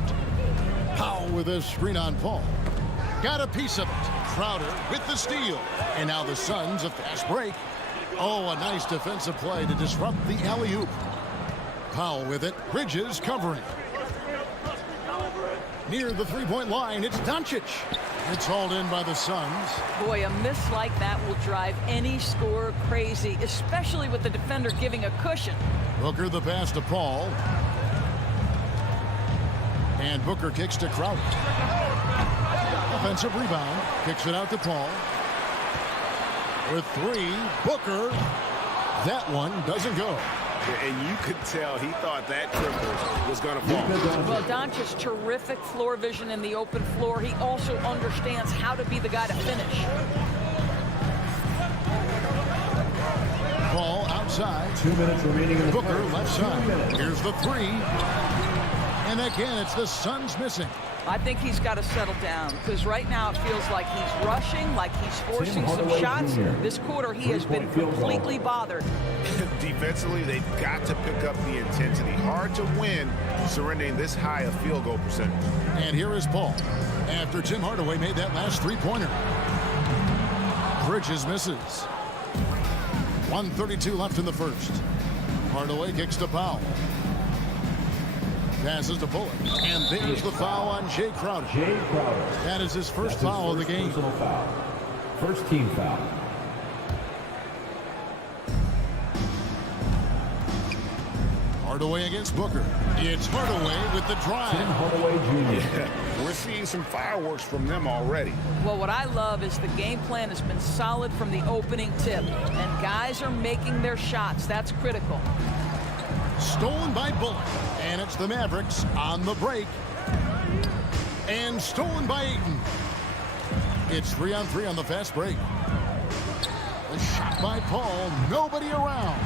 Powell with a screen on Paul. Got a piece of it. Crowder with the steal. And now the Suns a fast break. Oh, a nice defensive play to disrupt the alley-oop. Powell with it. Bridges covering. Near the three-point line, it's Doncic. It's hauled in by the Suns. Boy, a miss like that will drive any scorer crazy, especially with the defender giving a cushion. Booker the pass to Paul. And Booker kicks to Crowder. Offensive rebound. Kicks it out to Paul. With 3, Booker. That one doesn't go. And you could tell he thought that triple was going to fall. Well, Doncic's terrific floor vision in the open floor. He also understands how to be the guy to finish. Ball outside. 2 minutes remaining in the Booker first. left side. Here's the 3. And again, it's the Suns missing. I think he's got to settle down because right now it feels like he's rushing, like he's forcing some shots. This quarter, he has been completely bothered. Defensively, they've got to pick up the intensity. Hard to win surrendering this high a field goal percentage. And here is Paul after Tim Hardaway made that last three-pointer. Bridges misses. 1:32 left in the first. Hardaway kicks to Powell. Passes to Bullock. And there's the foul on Jay Crowder. That is his first foul of the game. Foul. First team foul. Hardaway against Booker. It's Hardaway with the drive. Tim Hardaway Jr. Yeah, we're seeing some fireworks from them already. Well, what I love is the game plan has been solid from the opening tip, and guys are making their shots. That's critical. Stolen by Bullock. And it's the Mavericks on the break. And stolen by Ayton. It's 3-on-3 on the fast break. The shot by Paul. Nobody around.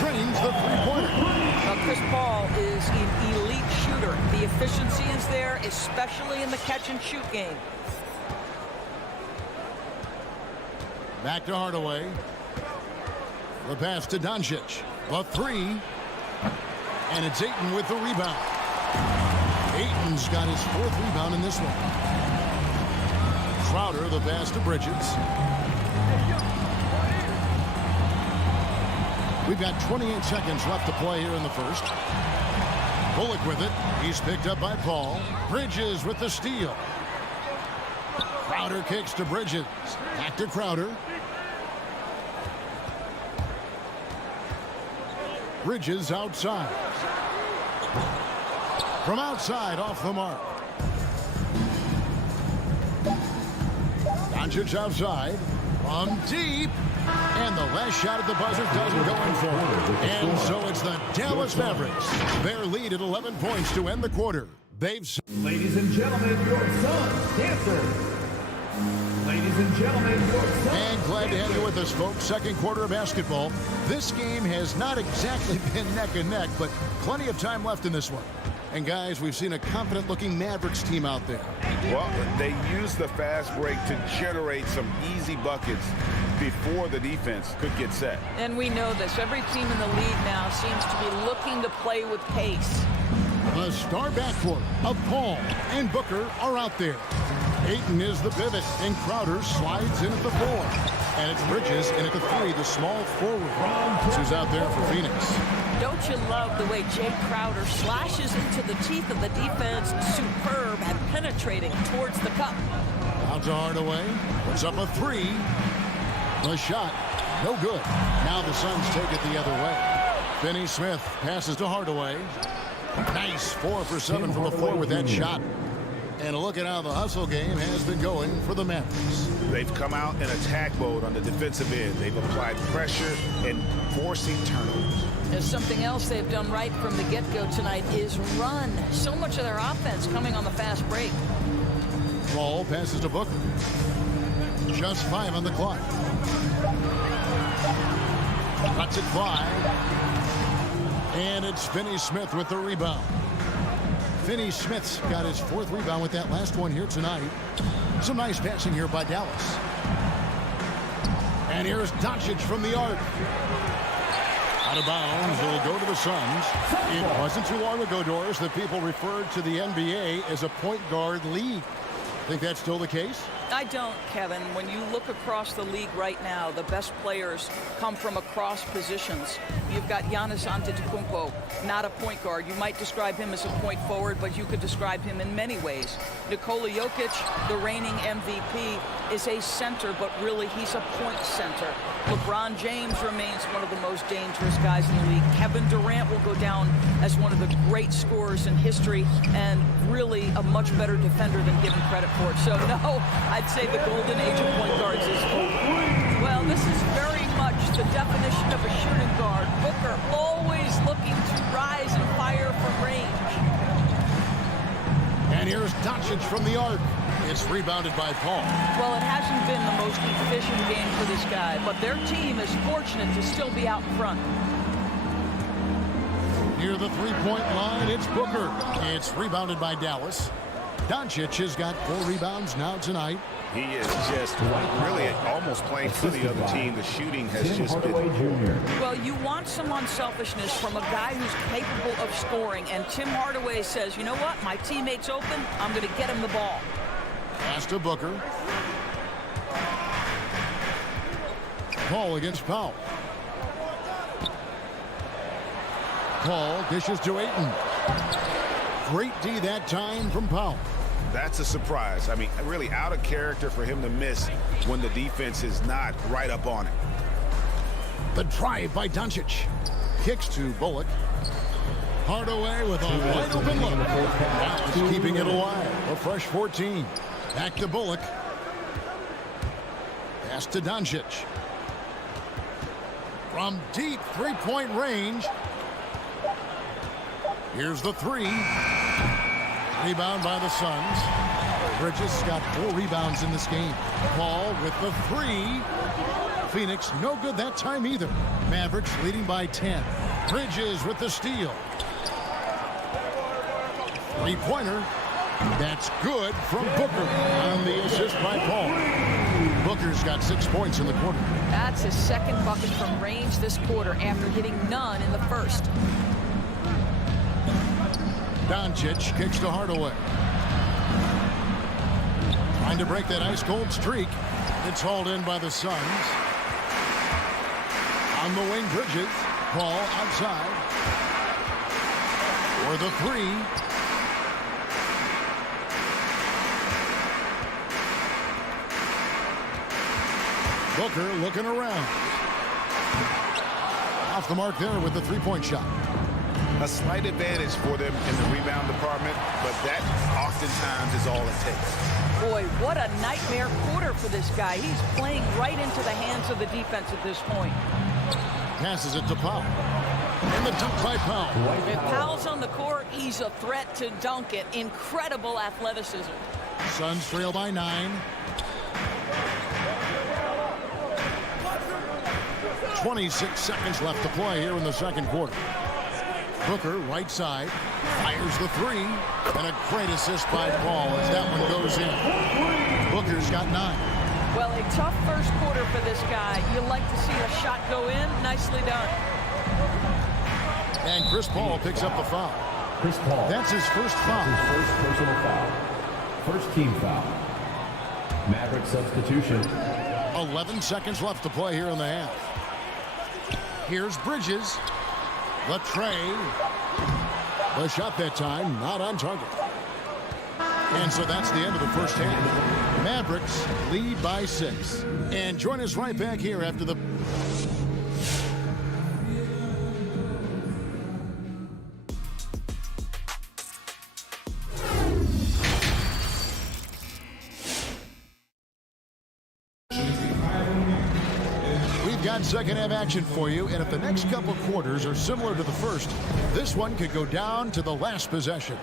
Drains the three-pointer. Now, Chris Paul is an elite shooter. The efficiency is there, especially in the catch-and-shoot game. Back to Hardaway. The pass to Doncic. The 3. And it's Ayton with the rebound. Ayton's got his 4th rebound in this one. Crowder, the pass to Bridges. We've got 28 seconds left to play here in the first. Bullock with it. He's picked up by Paul. Bridges with the steal. Crowder kicks to Bridges. Back to Crowder. Bridges outside. From outside, off the mark. Doncic outside. From deep. And the last shot at the buzzer doesn't go in for it. And so it's the Dallas Mavericks. Their lead at 11 points to end the quarter. Ladies and gentlemen, your son's dancer. Ladies and gentlemen, your son. And glad to have you with us, folks. Second quarter of basketball. This game has not exactly been neck and neck, but plenty of time left in this one. And guys, we've seen a confident-looking Mavericks team out there. Well, they use the fast break to generate some easy buckets before the defense could get set. And we know this. Every team in the league now seems to be looking to play with pace. The star backcourt of Paul and Booker are out there. Ayton is the pivot, and Crowder slides in at the 4. And it's Bridges in at the 3, the small forward, who's out there for Phoenix. Don't you love the way Jay Crowder slashes into the teeth of the defense, superb and penetrating towards the cup. Out to Hardaway, puts up a 3. The shot, no good. Now the Suns take it the other way. Finney Smith passes to Hardaway. Nice 4 for 7 from the floor with that shot. And a look at how the hustle game has been going for the Mavericks. They've come out in attack mode on the defensive end. They've applied pressure and forcing turnovers. There's something else they've done right from the get-go tonight is run. So much of their offense coming on the fast break. Paul passes to Booker. Just 5 on the clock. Lets it fly. And it's Finney Smith with the rebound. Finney Smith's got his 4th rebound with that last one here tonight. Some nice passing here by Dallas. And here's Doncic from the arc. Out of bounds, it'll go to the Suns. It wasn't too long ago, Doris, that people referred to the NBA as a point guard league. Think that's still the case? I don't, Kevin. When you look across the league right now, the best players come from across positions. You've got Giannis Antetokounmpo, not a point guard. You might describe him as a point forward, but you could describe him in many ways. Nikola Jokic, the reigning MVP, is a center, but really he's a point center. LeBron James remains one of the most dangerous guys in the league. Kevin Durant will go down as one of the great scorers in history and really a much better defender than given credit for. So, no, I'd say the golden age of point guards is over. Well, this is very much the definition of a shooting guard. Booker always looking to rise and fire from range. And here's Doncic from the arc. It's rebounded by Paul. Well, it hasn't been the most efficient game for this guy, but their team is fortunate to still be out in front. Near the three-point line, it's Booker. It's rebounded by Dallas. Doncic has got 4 rebounds now tonight. He is just really almost playing for the other team. The shooting has just been poor. Well, you want some unselfishness from a guy who's capable of scoring, and Tim Hardaway says, you know what, my teammate's open, I'm going to get him the ball. Pass to Booker. Paul against Powell. Paul dishes to Ayton. Great D that time from Powell. That's a surprise. I mean, really out of character for him to miss when the defense is not right up on it. The drive by Doncic. Kicks to Bullock. Hardaway with a wide open look. Dallas keeping it alive. A fresh 14. Back to Bullock. Pass to Doncic. From deep three-point range. Here's the 3. Rebound by the Suns. Bridges got 4 rebounds in this game. Paul with the 3. Phoenix no good that time either. Mavericks leading by 10. Bridges with the steal. 3-pointer. That's good from Booker on the assist by Paul. Booker's got 6 points in the quarter. That's his 2nd bucket from range this quarter after hitting none in the first. Doncic kicks to Hardaway. Trying to break that ice-cold streak. It's hauled in by the Suns. On the wing, Bridges. Ball outside. For the three. Booker looking around. Off the mark there with the three-point shot. A slight advantage for them in the rebound department, but that oftentimes is all it takes. Boy, what a nightmare quarter for this guy. He's playing right into the hands of the defense at this point. Passes it to Powell. And the dunk by Powell. If Powell's on the court, he's a threat to dunk it. Incredible athleticism. Suns trail by 9. 26 seconds left to play here in the second quarter. Booker, right side, fires the three, and a great assist by Paul as that one goes in. Booker's got 9. Well, a tough first quarter for this guy. You like to see a shot go in. Nicely done. And Chris Paul picks up the foul. Chris Paul. That's his first foul. His first personal foul. First team foul. Maverick substitution. 11 seconds left to play here in the half. Here's Bridges. The tray. The shot that time not on target. And so that's the end of the first half. Mavericks lead by 6. And join us right back here after the... Got second half action for you, and if the next couple quarters are similar to the first, this one could go down to the last possession.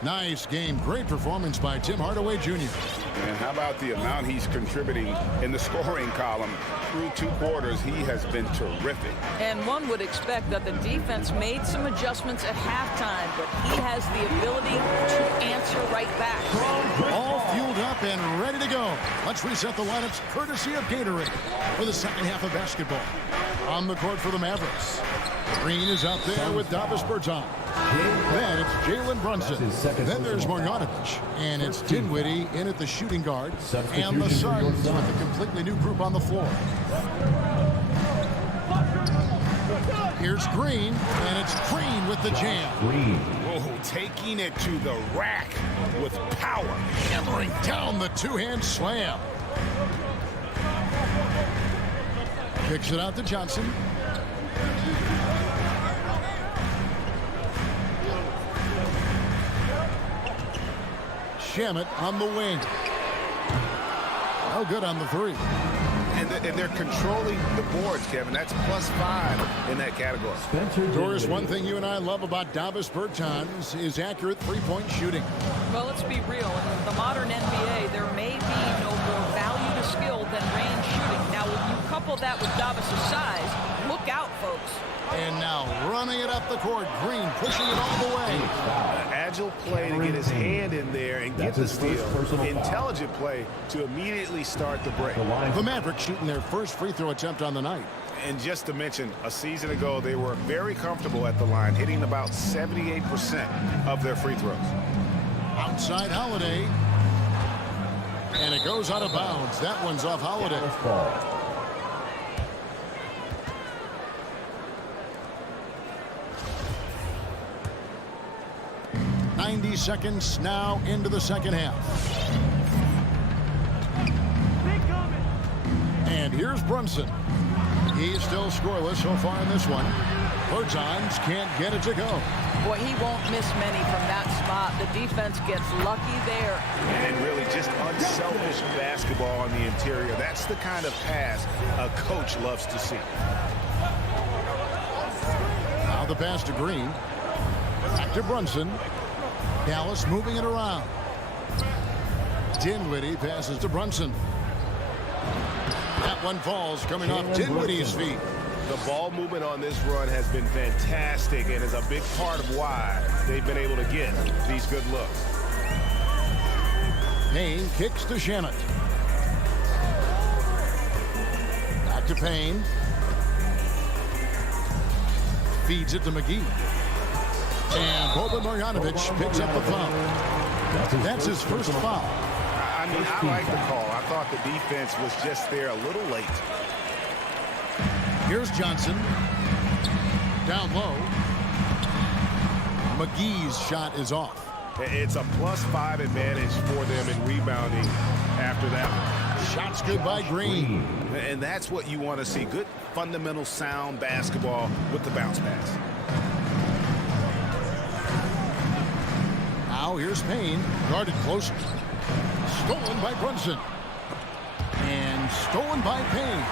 Nice game. Great performance by Tim Hardaway Jr. And how about the amount he's contributing in the scoring column? Through 2 quarters, he has been terrific. And one would expect that the defense made some adjustments at halftime, but he has the ability to answer right back. All fueled up and ready to go. Let's reset the lineups courtesy of Gatorade for the second half of basketball. On the court for the Mavericks. Green is out there with Davis Bertans. Then it's Jalen Brunson. Then there's Marjanovic. And it's Dinwiddie in at the shooting guard. And the Suns with a completely new group on the floor. Here's Green, and it's Green with the jam. Green. Oh, taking it to the rack with power. Hammering down the two-hand slam. Kicks it out to Johnson. Shamet on the wing. No good on the three. And they're controlling the boards, Kevin. That's +5 in that category. Doris, one thing you and I love about Davis Bertans is accurate three-point shooting. Well, let's be real. In the modern NBA, there may be no more value to skill than range shooting. Now, when you couple that with Davis's size, look out, folks. And now running it up the court. Green pushing it all the way. Agile play to get his hand in there and get the steal. Intelligent play to immediately start the break. The Mavericks shooting their first free throw attempt on the night. And just to mention, a season ago, they were very comfortable at the line, hitting about 78% of their free throws. Outside Holiday. And it goes out of bounds. That one's off Holiday. 90 seconds now into the second half. And here's Brunson. He's still scoreless so far in this one. Bertans can't get it to go. Boy, he won't miss many from that spot. The defense gets lucky there. And really just unselfish basketball on the interior. That's the kind of pass a coach loves to see. Now the pass to Green. Back to Brunson. Dallas moving it around. Dinwiddie passes to Brunson. That one falls coming off Dinwiddie's feet. The ball movement on this run has been fantastic and is a big part of why they've been able to get these good looks. Payne kicks to Shamet. Back to Payne. Feeds it to McGee. And Boban Marjanovic picks up the foul. That's his first foul. I mean, I like the call. I thought the defense was just there a little late. Here's Johnson. Down low. McGee's shot is off. It's a +5 advantage for them in rebounding after that one. Shots good by Green. And that's what you want to see. Good, fundamental, sound basketball with the bounce pass. Now here's Payne. Guarded close. Stolen by Brunson. And stolen by Payne.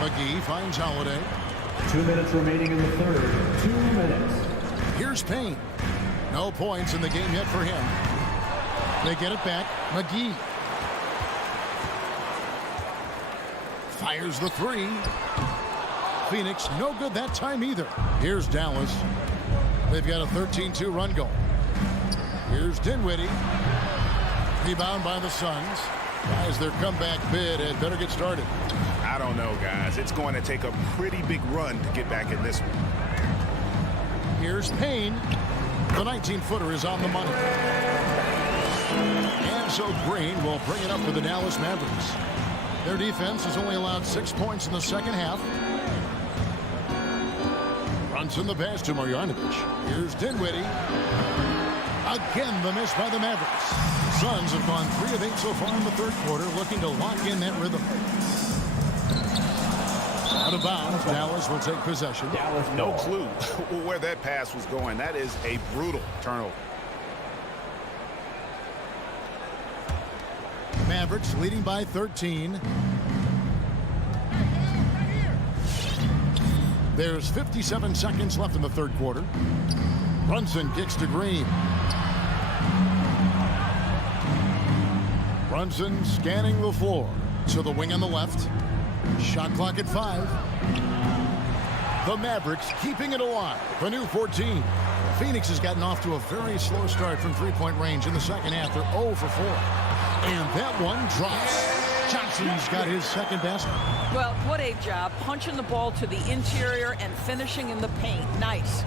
McGee finds Holiday. 2 minutes remaining in the third. 2 minutes. Here's Payne. No points in the game yet for him. They get it back. McGee. Fires the three. Phoenix no good that time either. Here's Dallas. They've got a 13-2 run goal. Here's Dinwiddie. Rebound by the Suns. Guys, their comeback bid had better get started. I don't know, guys. It's going to take a pretty big run to get back in this one. Here's Payne. The 19-footer is on the money. And so Green will bring it up for the Dallas Mavericks. Their defense has only allowed 6 points in the second half. Brunson the pass to Marjanovic. Here's Dinwiddie. Again, the miss by the Mavericks. Suns have gone 3 of 8 so far in the third quarter, looking to lock in that rhythm. Out of bounds, Dallas will take possession. No clue where that pass was going. That is a brutal turnover. Mavericks leading by 13. There's 57 seconds left in the third quarter. Brunson kicks to Green. Brunson scanning the floor to the wing on the left. Shot clock at 5. The Mavericks keeping it alive. A new 14. Phoenix has gotten off to a very slow start from three-point range in the second half. They're 0 for 4. And that one drops. Johnson's got his second basket. Well, what a job punching the ball to the interior and finishing in the paint. Nice.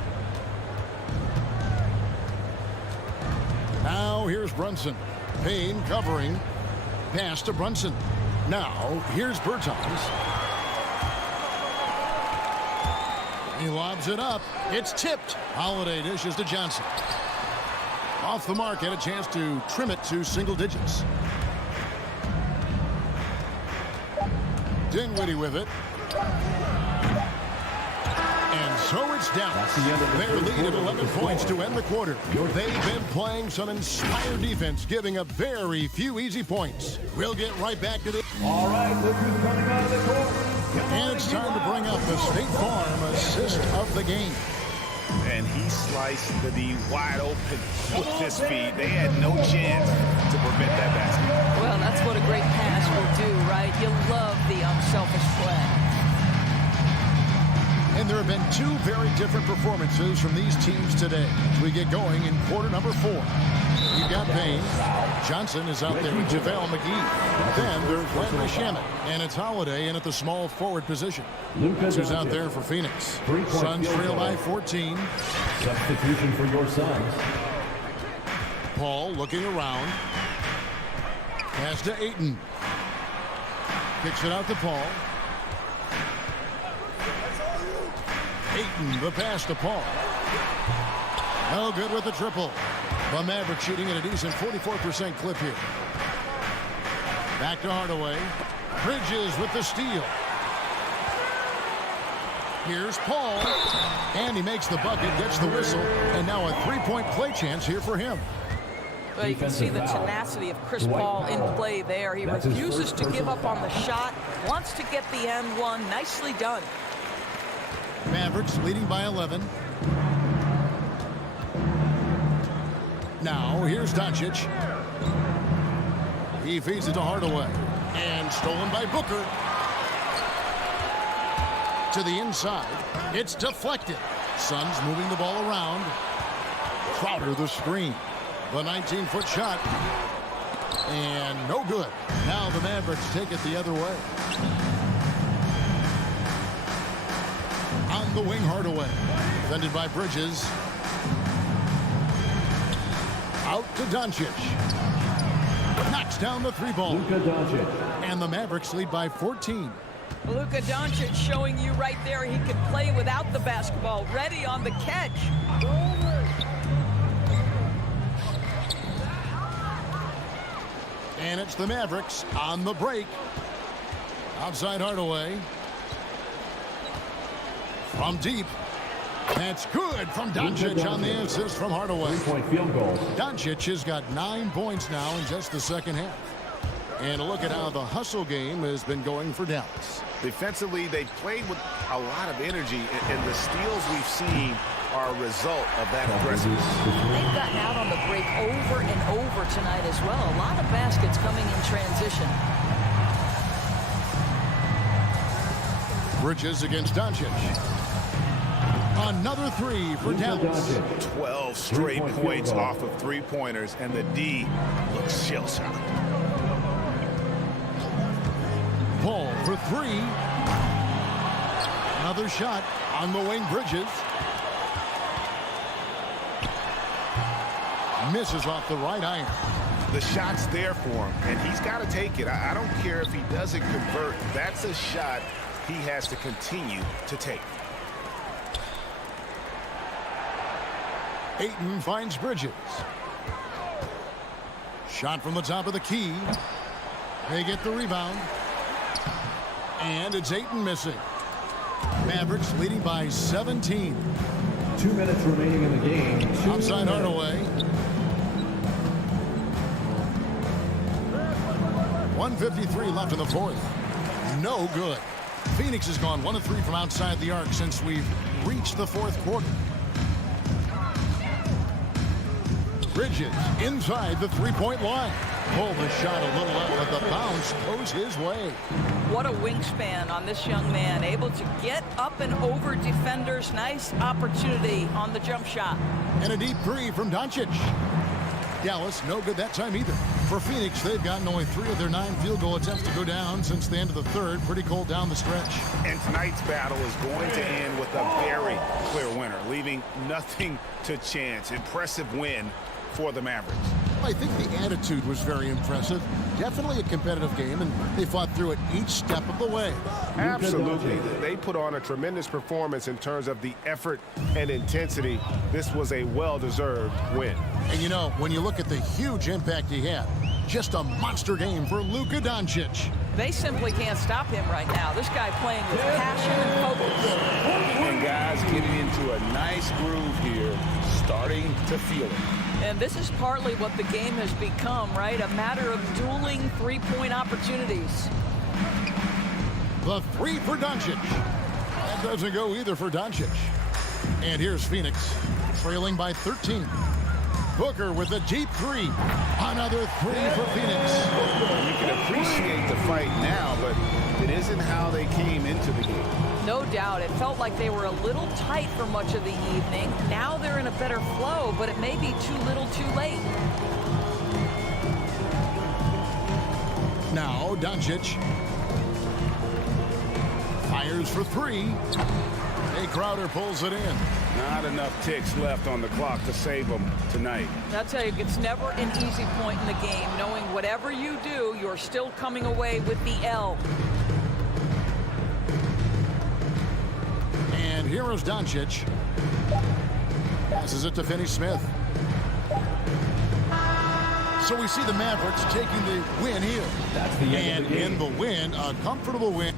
Now here's Brunson. Payne covering. Pass to Brunson. Now here's Bertans. He lobs it up. It's tipped. Holiday dishes to Johnson. Off the mark, had a chance to trim it to single digits. Dinwiddie with it. And so it's Dallas. Their lead at 11 points to end the quarter. They've been playing some inspired defense, giving up very few easy points. We'll get right back to this. All right, look who's coming out of the court. And it's time to bring up the State Farm assist of the game. And he sliced the D wide open with his feet. They had no chance to prevent that basket. Well, that's what a great pass will do, right? You love the unselfish play. And there have been 2 very different performances from these teams today. We get going in quarter number 4. You've got Payne. Johnson is out there with JaVale McGee. Then there's Landry Shamet. And it's Holiday in at the small forward position. Who's out there for Phoenix. Suns trail by 14. Substitution for your Suns. Paul looking around. Pass to Ayton. Kicks it out to Paul. Ayton, the pass to Paul. No good with the triple. The Mavericks shooting at a decent 44% clip here. Back to Hardaway. Bridges with the steal. Here's Paul. And he makes the bucket, gets the whistle, and now a three-point play chance here for him. Well, you can see the tenacity of Chris Paul in play there. He refuses to give up on the shot, wants to get the end one. Nicely done. Mavericks leading by 11. Now, here's Doncic. He feeds it to Hardaway. And stolen by Booker. To the inside. It's deflected. Suns moving the ball around. Crowder the screen. The 19-foot shot. And no good. Now the Mavericks take it the other way. On the wing, Hardaway. Defended by Bridges. Out to Doncic. Knocks down the 3 ball. Luka Doncic. And the Mavericks lead by 14. Luka Doncic showing you right there he can play without the basketball. Ready on the catch. And it's the Mavericks on the break. Outside Hardaway. From deep. That's good from Doncic on the assist from Hardaway. 3-point field goal. Doncic has got 9 points now in just the second half. And look at how the hustle game has been going for Dallas. Defensively, they played with a lot of energy, and the steals we've seen are a result of that aggressiveness. They've gotten out on the break over and over tonight as well. A lot of baskets coming in transition. Bridges against Doncic. Another three for Dallas. 12 straight points off of three-pointers, and the D looks shell-shocked. Paul for three. Another shot on the wing. Bridges. Misses off the right iron. The shot's there for him, and he's got to take it. I don't care if he doesn't convert. That's a shot he has to continue to take. Ayton finds Bridges. Shot from the top of the key. They get the rebound. And it's Ayton missing. Mavericks leading by 17. 2 minutes remaining in the game. Outside Hardaway. 1:53 left in the fourth. No good. Phoenix has gone 1 of 3 from outside the arc since we've reached the fourth quarter. Bridges inside the three-point line. Pulled the shot a little up, but the bounce goes his way. What a wingspan on this young man. Able to get up and over defenders. Nice opportunity on the jump shot. And a deep three from Doncic. Dallas, no good that time either. For Phoenix, they've gotten only 3 of their 9 field goal attempts to go down since the end of the third. Pretty cold down the stretch. And tonight's battle is going to end with a very clear winner, leaving nothing to chance. Impressive win for the Mavericks. I think the attitude was very impressive. Definitely a competitive game, and they fought through it each step of the way. Absolutely. They put on a tremendous performance in terms of the effort and intensity. This was a well-deserved win. And you know, when you look at the huge impact he had, just a monster game for Luka Doncic. They simply can't stop him right now. This guy playing with passion and focus. And guys getting into a nice groove here, starting to feel it. And this is partly what the game has become, right? A matter of dueling three-point opportunities. The three for Doncic. That doesn't go either for Doncic. And here's Phoenix, trailing by 13. Booker with a deep three. Another three for Phoenix. You can appreciate the fight now, but it isn't how they came into the game. No doubt. It felt like they were a little tight for much of the evening. Now they're in a better flow, but it may be too little too late. Now Doncic fires for three. Jay Crowder pulls it in. Not enough ticks left on the clock to save them tonight. I'll tell you, it's never an easy point in the game, knowing whatever you do, you're still coming away with the L. And here is Doncic. Passes it to Finney-Smith. So we see the Mavericks taking the win here. That's the end of the game. In the win, a comfortable win.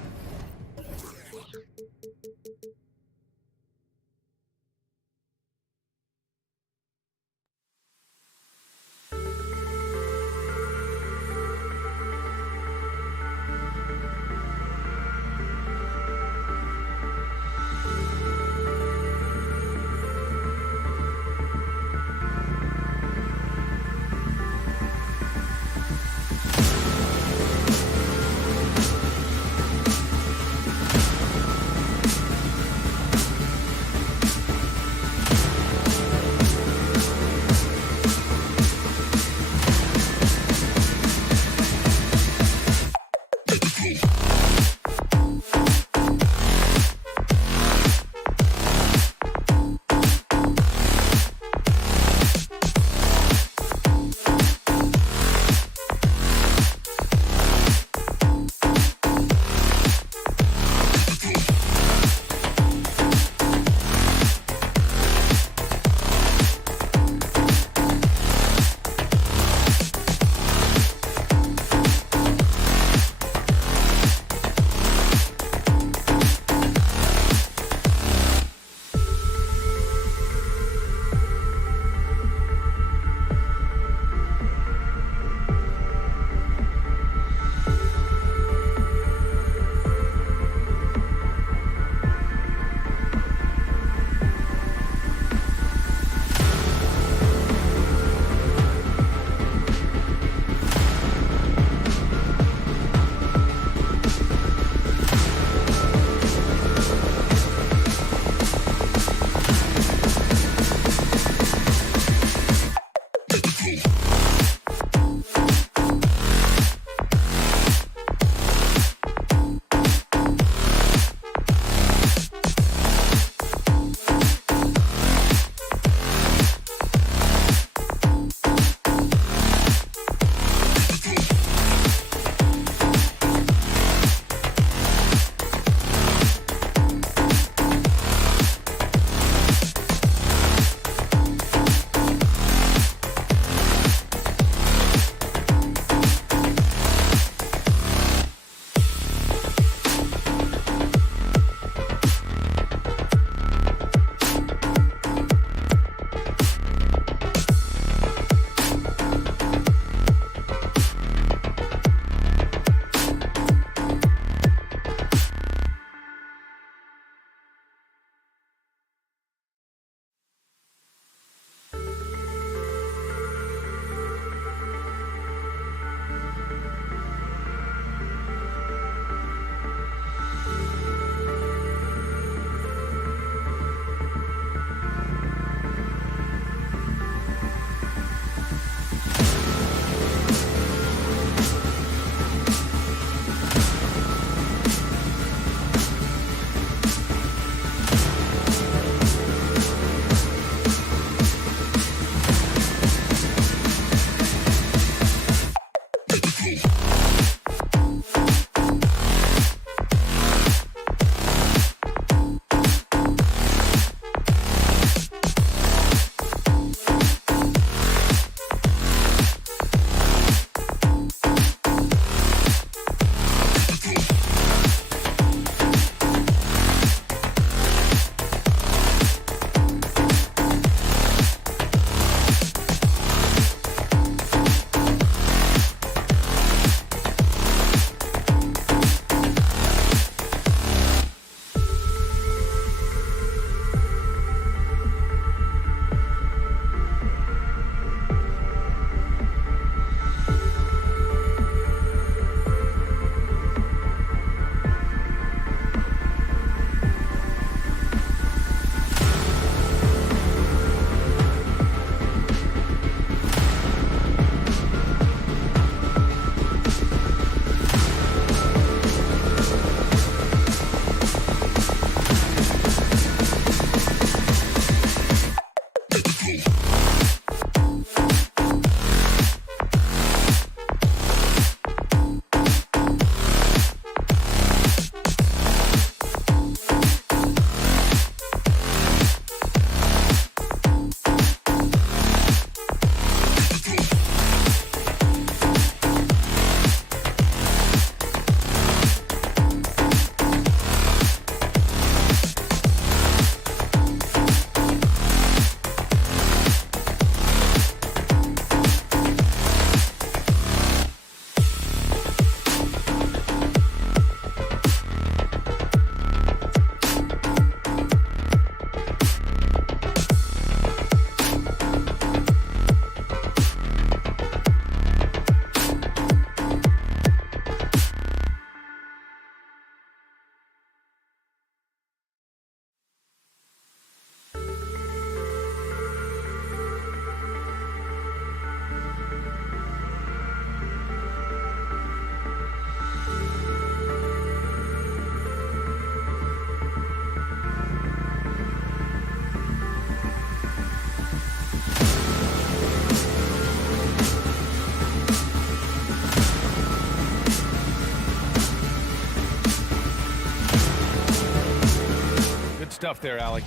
stuff there, Allie.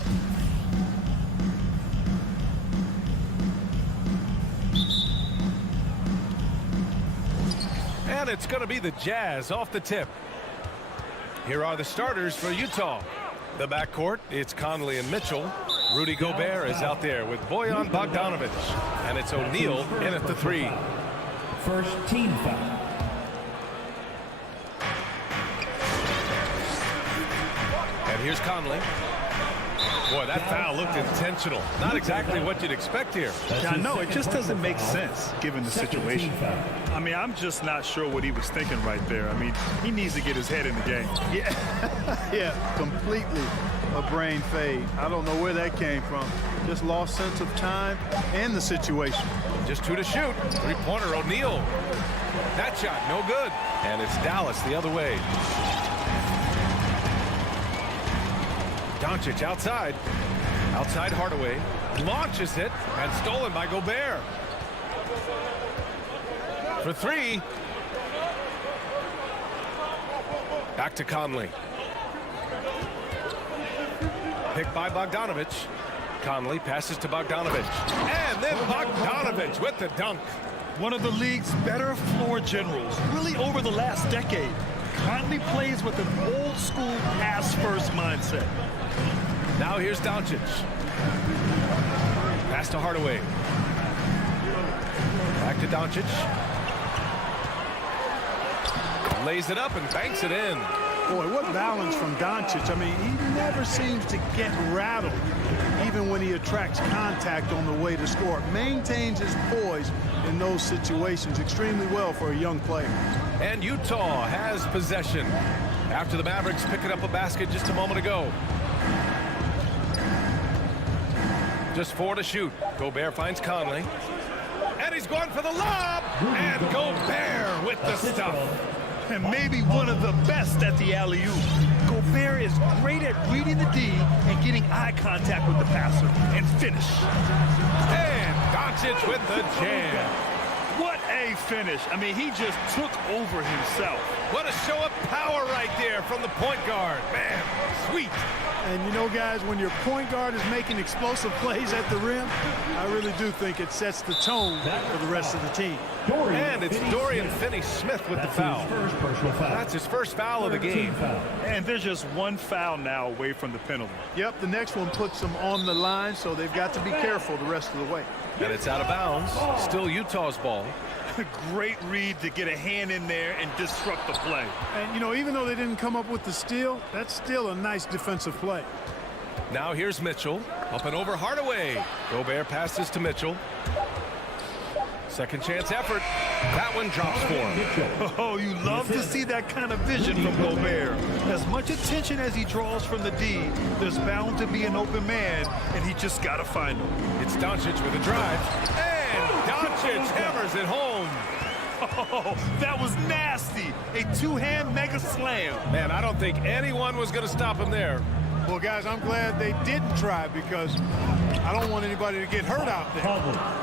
And it's going to be the Jazz off the tip. Here are the starters for Utah. The backcourt, it's Conley and Mitchell. Rudy Gobert is out there with Bojan Bogdanovic. And it's O'Neal in at the 3. First team foul. And here's Conley. Boy, that foul looked intentional. Not exactly what you'd expect here. Yeah, no, it just doesn't make sense given the situation. I mean, I'm just not sure what he was thinking right there. I mean, he needs to get his head in the game. Yeah, yeah, completely a brain fade. I don't know where that came from. Just lost sense of time and the situation. Just 2 to shoot. Three-pointer, O'Neal. That shot, no good. And it's Dallas the other way. Doncic outside. Outside Hardaway. Launches it and stolen by Gobert. For 3. Back to Conley. Picked by Bogdanovic. Conley passes to Bogdanovic. And then Bogdanovic with the dunk. One of the league's better floor generals, really over the last decade. Conley plays with an old-school pass-first mindset. Now here's Doncic. Pass to Hardaway. Back to Doncic. Lays it up and banks it in. Boy, what balance from Doncic. I mean, he never seems to get rattled, even when he attracts contact on the way to score. Maintains his poise in those situations extremely well for a young player. And Utah has possession after the Mavericks picking up a basket just a moment ago. Just 4 to shoot. Gobert finds Conley. And he's going for the lob. And Gobert with the stuff. And maybe one of the best at the alley-oop. Gobert is great at reading the D and getting eye contact with the passer and finish. And Doncic with the jam. What a finish. I mean, he just took over himself. What a show of power right there from the point guard. Man, sweet. And you know, guys, when your point guard is making explosive plays at the rim, I really do think it sets the tone for the rest of the team. And it's Dorian Finney-Smith with the foul. That's his first foul of the game. And there's just one foul now away from the penalty. Yep, the next one puts them on the line, so they've got to be careful the rest of the way. And it's out of bounds. Still Utah's ball. Great read to get a hand in there and disrupt the play. And, you know, even though they didn't come up with the steal, that's still a nice defensive play. Now here's Mitchell. Up and over Hardaway. Gobert passes to Mitchell. Second chance effort. That one drops for him. Oh, you love to see that kind of vision from Gobert. As much attention as he draws from the D, there's bound to be an open man, and he just got to find him. It's Doncic with a drive. And Doncic hammers it home. Oh, that was nasty. A two-hand mega slam. Man, I don't think anyone was going to stop him there. Well, guys, I'm glad they didn't try because I don't want anybody to get hurt out there.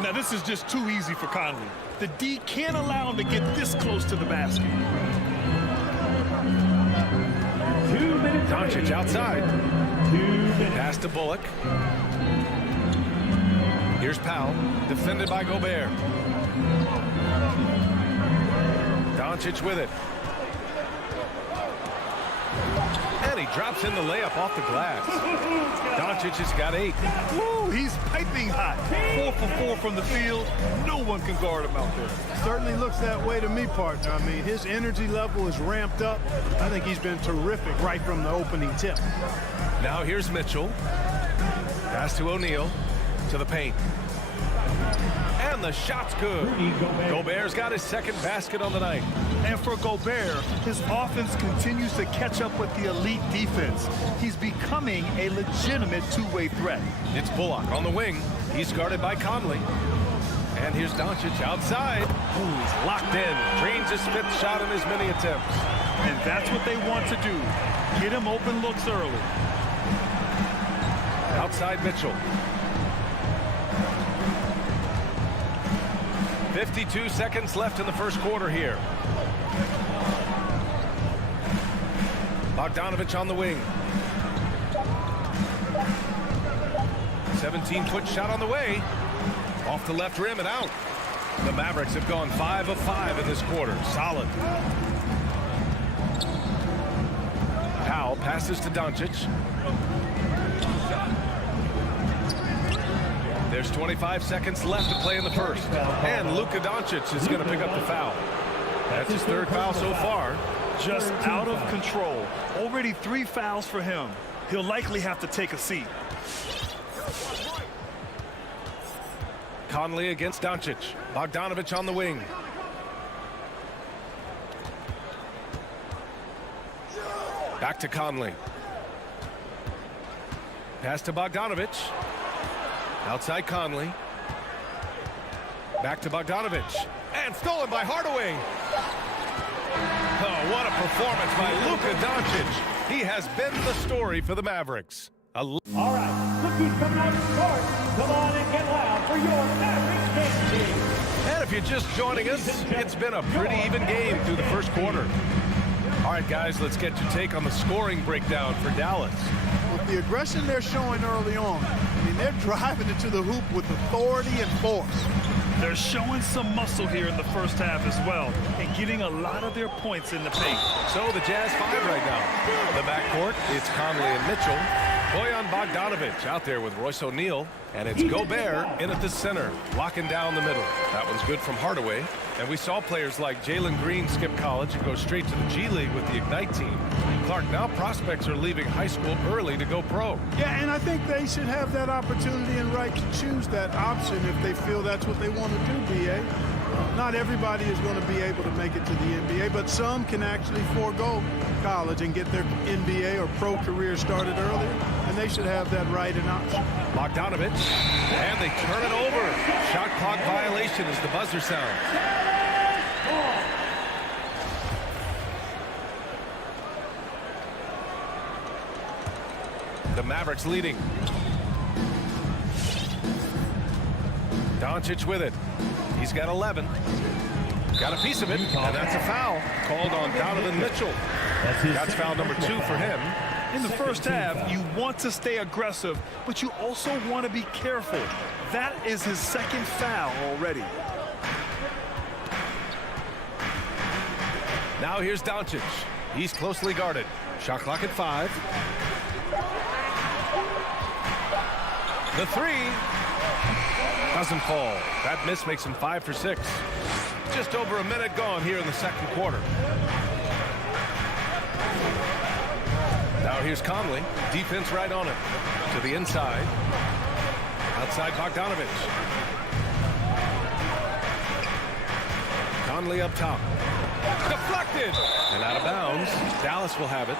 Now, this is just too easy for Conley. The D can't allow him to get this close to the basket. 2 minutes. Doncic outside. Pass to Bullock. Here's Powell, defended by Gobert. Doncic with it. And he drops in the layup off the glass. Doncic has got 8. Woo, he's piping hot. 4 for 4 from the field. No one can guard him out there. Certainly looks that way to me, partner. I mean, his energy level is ramped up. I think he's been terrific right from the opening tip. Now here's Mitchell. Pass to O'Neal. To the paint. And the shot's good. Gobert's got his second basket on the night. And for Gobert, his offense continues to catch up with the elite defense. He's becoming a legitimate two-way threat. It's Bullock on the wing. He's guarded by Conley. And here's Doncic outside. He's locked in. Drains his 5th shot in his many attempts. And that's what they want to do. Get him open looks early. Outside Mitchell. 52 seconds left in the first quarter here. Bogdanovic on the wing. 17-foot shot on the way. Off the left rim and out. The Mavericks have gone 5 of 5 in this quarter. Solid. Powell passes to Doncic. There's 25 seconds left to play in the first. And Luka Doncic is going to pick up the foul. That's his third foul so far. Just out of control. Already 3 fouls for him. He'll likely have to take a seat. Conley against Doncic. Bogdanovic on the wing. Back to Conley. Pass to Bogdanovic. Outside Conley. Back to Bogdanovic. And stolen by Hardaway. Oh, what a performance by Luka Doncic. He has been the story for the Mavericks. All right, look who's coming out to start. Come on and get loud for your Mavericks game team. And if you're just joining us, it's been a pretty even game through the first quarter. All right, guys, let's get your take on the scoring breakdown for Dallas. With the aggression they're showing early on, I mean, they're driving into the hoop with authority and force. They're showing some muscle here in the first half as well and getting a lot of their points in the paint. So the Jazz 5 right now. The backcourt, it's Conley and Mitchell. Bojan Bogdanovic out there with Royce O'Neal. And it's Gobert in at the center, locking down the middle. That one's good from Hardaway. And we saw players like Jalen Green skip college and go straight to the G League with the Ignite team. Clark, now prospects are leaving high school early to go pro. Yeah, and I think they should have that opportunity and right to choose that option if they feel that's what they want to do, B.A. Not everybody is going to be able to make it to the NBA, but some can actually forego college and get their NBA or pro career started earlier, and they should have that right and option. Bogdanovic, and they turn it over. Shot clock violation as the buzzer sounds. The Mavericks leading. Doncic with it. He's got 11. Got a piece of it, and that's a foul called on Donovan Mitchell. That's foul number 2 for him. In the first half, you want to stay aggressive, but you also want to be careful. That is his second foul already. Now here's Doncic. He's closely guarded. Shot clock at 5. The 3 doesn't fall. That miss makes him 5 for 6. Just over a minute gone here in the second quarter. Now here's Conley. Defense right on it. To the inside. Outside Bogdanovic. Conley up top. Deflected. And out of bounds. Dallas will have it.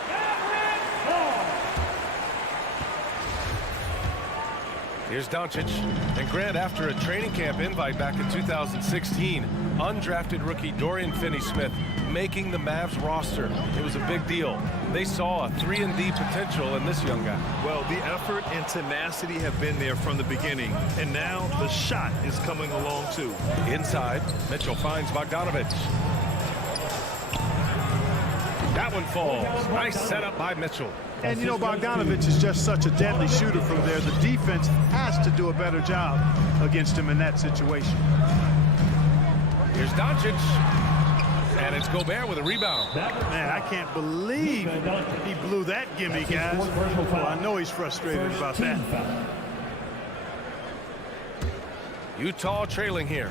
Here's Doncic. And Grant, after a training camp invite back in 2016, undrafted rookie Dorian Finney-Smith making the Mavs roster. It was a big deal. They saw a 3-and-D potential in this young guy. Well, the effort and tenacity have been there from the beginning, and now the shot is coming along too. Inside, Mitchell finds Bogdanovic. That one falls. Nice setup by Mitchell. And, you know, Bogdanovic is just such a deadly shooter from there. The defense has to do a better job against him in that situation. Here's Doncic. And it's Gobert with a rebound. Man, I can't believe he blew that gimme, guys. Well, I know he's frustrated about that. Utah trailing here.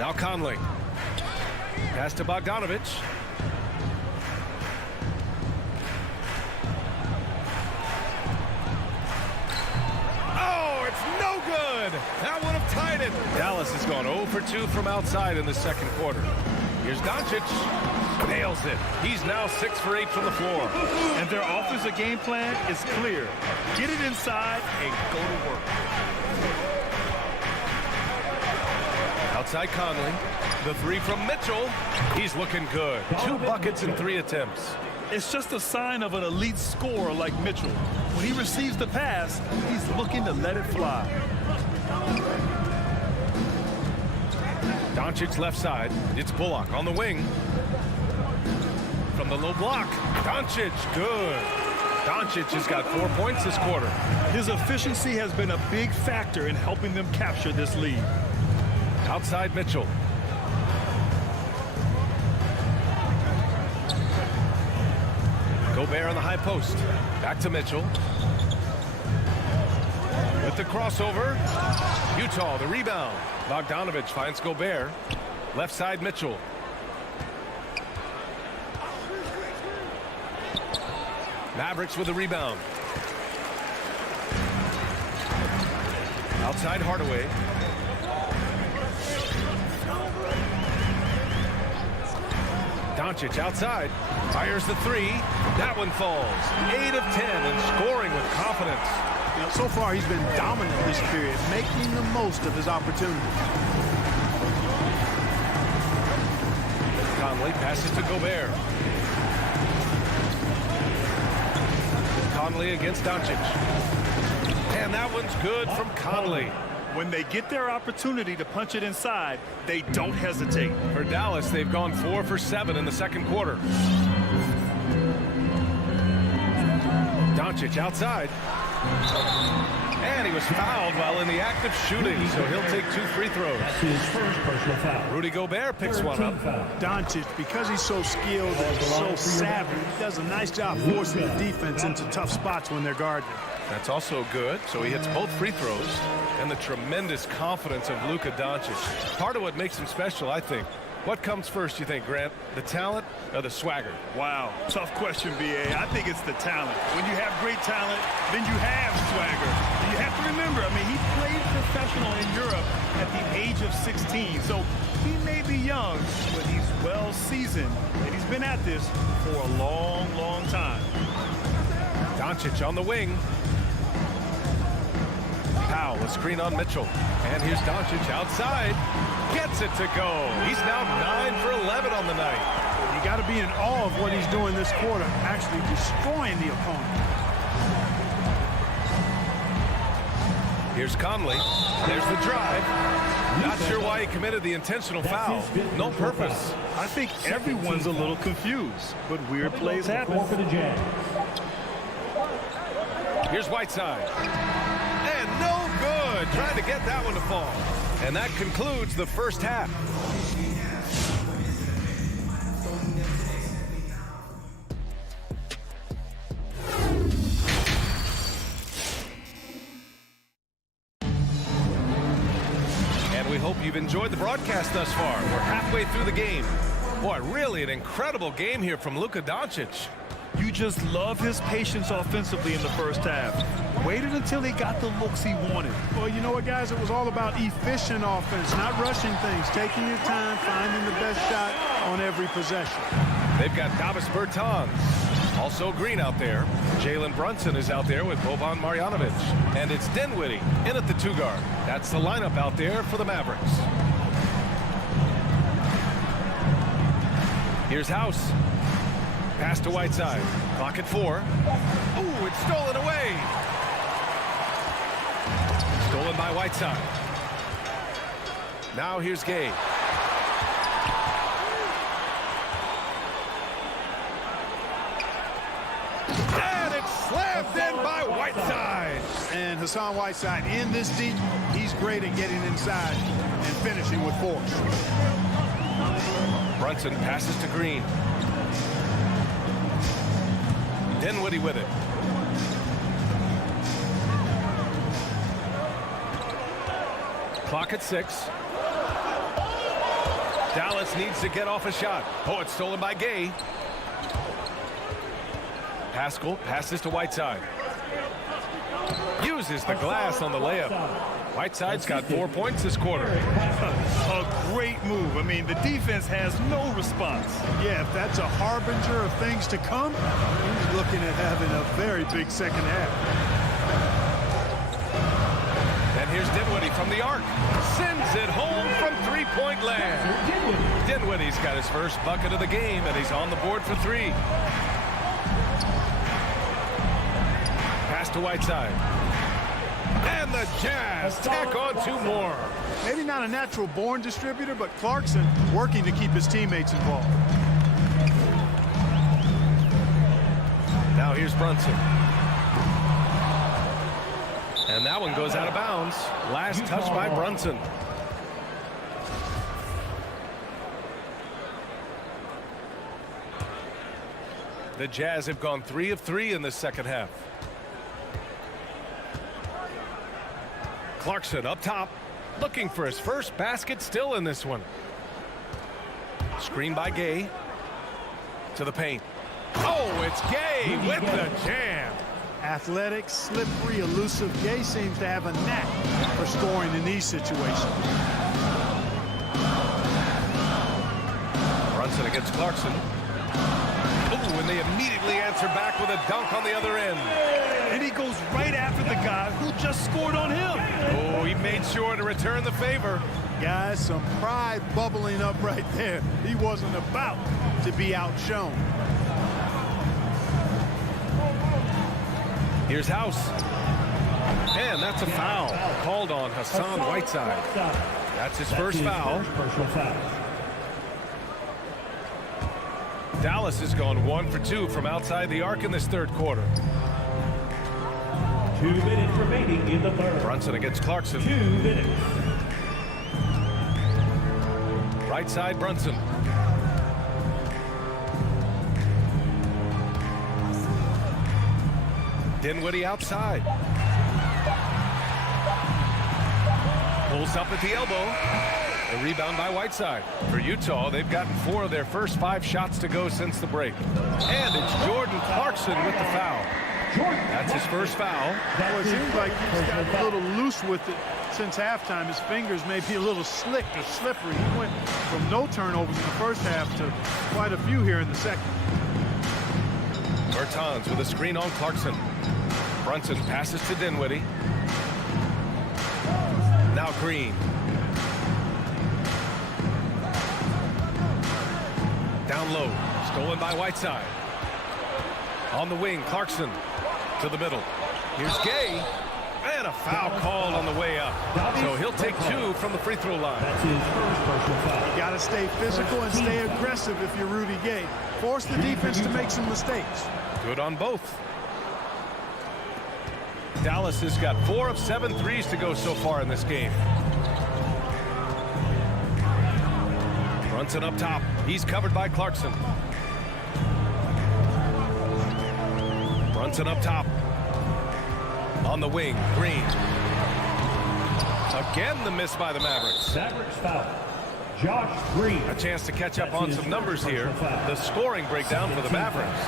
Now Conley. Pass to Bogdanovic. Oh, it's no good. That would have tied it. Dallas has gone 0 for 2 from outside in the second quarter. Here's Doncic. Nails it. He's now 6 for 8 from the floor. And their offensive game plan is clear. Get it inside and go to work. Outside Conley. The 3 from Mitchell. He's looking good. 2 buckets in 3 attempts. It's just a sign of an elite scorer like Mitchell. When he receives the pass, he's looking to let it fly. Doncic left side. It's Bullock on the wing. From the low block. Doncic, good. Doncic has got 4 points this quarter. His efficiency has been a big factor in helping them capture this lead. Outside Mitchell. Gobert on the high post. Back to Mitchell. With the crossover. Utah, the rebound. Bogdanovich finds Gobert. Left side Mitchell. Mavericks with the rebound. Outside Hardaway. Doncic outside. Fires the three. That one falls. 8 of 10 and scoring with confidence. You know, so far he's been dominant this period, making the most of his opportunities. Conley passes to Gobert. Conley against Doncic. And that one's good from Conley. When they get their opportunity to punch it inside, they don't hesitate. For Dallas, they've gone 4 for 7 in the second quarter. Doncic outside. And he was fouled while in the act of shooting, so he'll take 2 free throws. That's his first personal foul. Rudy Gobert picks one up. Doncic, because he's so skilled and so savvy, he does a nice job forcing the defense into tough spots when they're guarding. That's also good, so he hits both free throws. And the tremendous confidence of Luka Doncic. Part of what makes him special, I think. What comes first, you think, Grant? The talent or the swagger? Wow, tough question, B.A. I think it's the talent. When you have great talent, then you have swagger. And you have to remember, I mean, he played professional in Europe at the age of 16. So he may be young, but he's well seasoned. And he's been at this for a long, long time. Doncic on the wing. Powell, a screen on Mitchell. And here's Doncic outside. Gets it to go. He's now 9 for 11 on the night. You got to be in awe of what he's doing this quarter, actually destroying the opponent. Here's Conley. There's the drive. Not sure why he committed the intentional foul. No purpose. I think everyone's a little confused, but weird plays happen. Here's Whiteside. And no good. Trying to get that one to fall. And that concludes the first half. And we hope you've enjoyed the broadcast thus far. We're halfway through the game. Boy, really an incredible game here from Luka Doncic. You just love his patience offensively in the first half. Waited until he got the looks he wanted. Well, you know what, guys? It was all about efficient offense, not rushing things, taking your time, finding the best shot on every possession. They've got Davis Bertans. Also Green out there. Jalen Brunson is out there with Boban Marjanovic. And it's Dinwiddie in at the 2-guard. That's the lineup out there for the Mavericks. Here's House. Pass to Whiteside. Clock at 4. Ooh, it's stolen away. Stolen by Whiteside. Now here's Gay. And it's slammed in by Whiteside. And Hassan Whiteside, in this deep, he's great at getting inside and finishing with force. Brunson passes to Green. Dinwiddie with it. Clock at 6. Dallas needs to get off a shot. Oh, it's stolen by Gay. Pascal passes to Whiteside. Uses the glass on the layup. Whiteside's got 4 points this quarter. A great move. I mean, the defense has no response. Yeah, if that's a harbinger of things to come, he's looking at having a very big second half. And here's Dinwiddie from the arc. Sends it home from three-point land. Dinwiddie's got his first bucket of the game, and he's on the board for 3. Pass to Whiteside. And the Jazz tack on 2 more. Maybe not a natural-born distributor, but Clarkson working to keep his teammates involved. here's Brunson. And that one goes out of bounds. Last touch by Brunson. The Jazz have gone 3 of 3 in the second half. Clarkson up top, looking for his first basket still in this one. Screen by Gay. To the paint. Oh, it's Gay with the jam. Athletic, slippery, elusive. Gay seems to have a knack for scoring in these situations. Brunson against Clarkson. Oh, and they immediately answer back with a dunk on the other end. And he goes right after the guy who just scored on him. Oh, he made sure to return the favor. Guys, some pride bubbling up right there. He wasn't about to be outshone. Here's House. And that's a foul called on Hassan Whiteside. That's his first foul. Dallas has gone 1 for 2 from outside the arc in this third quarter. 2 minutes remaining in the third. Brunson against Clarkson. 2 minutes. Right side, Brunson. Dinwiddie outside. Pulls up at the elbow. A rebound by Whiteside. For Utah, they've gotten 4 of their first 5 shots to go since the break. And it's Jordan Clarkson with the foul. That's his first foul. Well, it seems like he's got a little loose with it since halftime. His fingers may be a little slick or slippery. He went from no turnovers in the first half to quite a few here in the second. Bertans with a screen on Clarkson. Brunson passes to Dinwiddie. Now Green. Down low. Stolen by Whiteside. On the wing, Clarkson to the middle. Here's Gay. And a foul called on the way up. So he'll take 2 from the free throw line. That's his first personal foul. You got to stay physical and stay aggressive if you're Rudy Gay. Force the defense to make some mistakes. Good on both. Dallas has got 4 of 7 threes to go so far in this game. Brunson up top. He's covered by Clarkson. Brunson up top. On the wing, Green. Again, the miss by the Mavericks. Mavericks foul. Josh Green. A chance to catch up on some numbers here. The scoring breakdown for the Mavericks.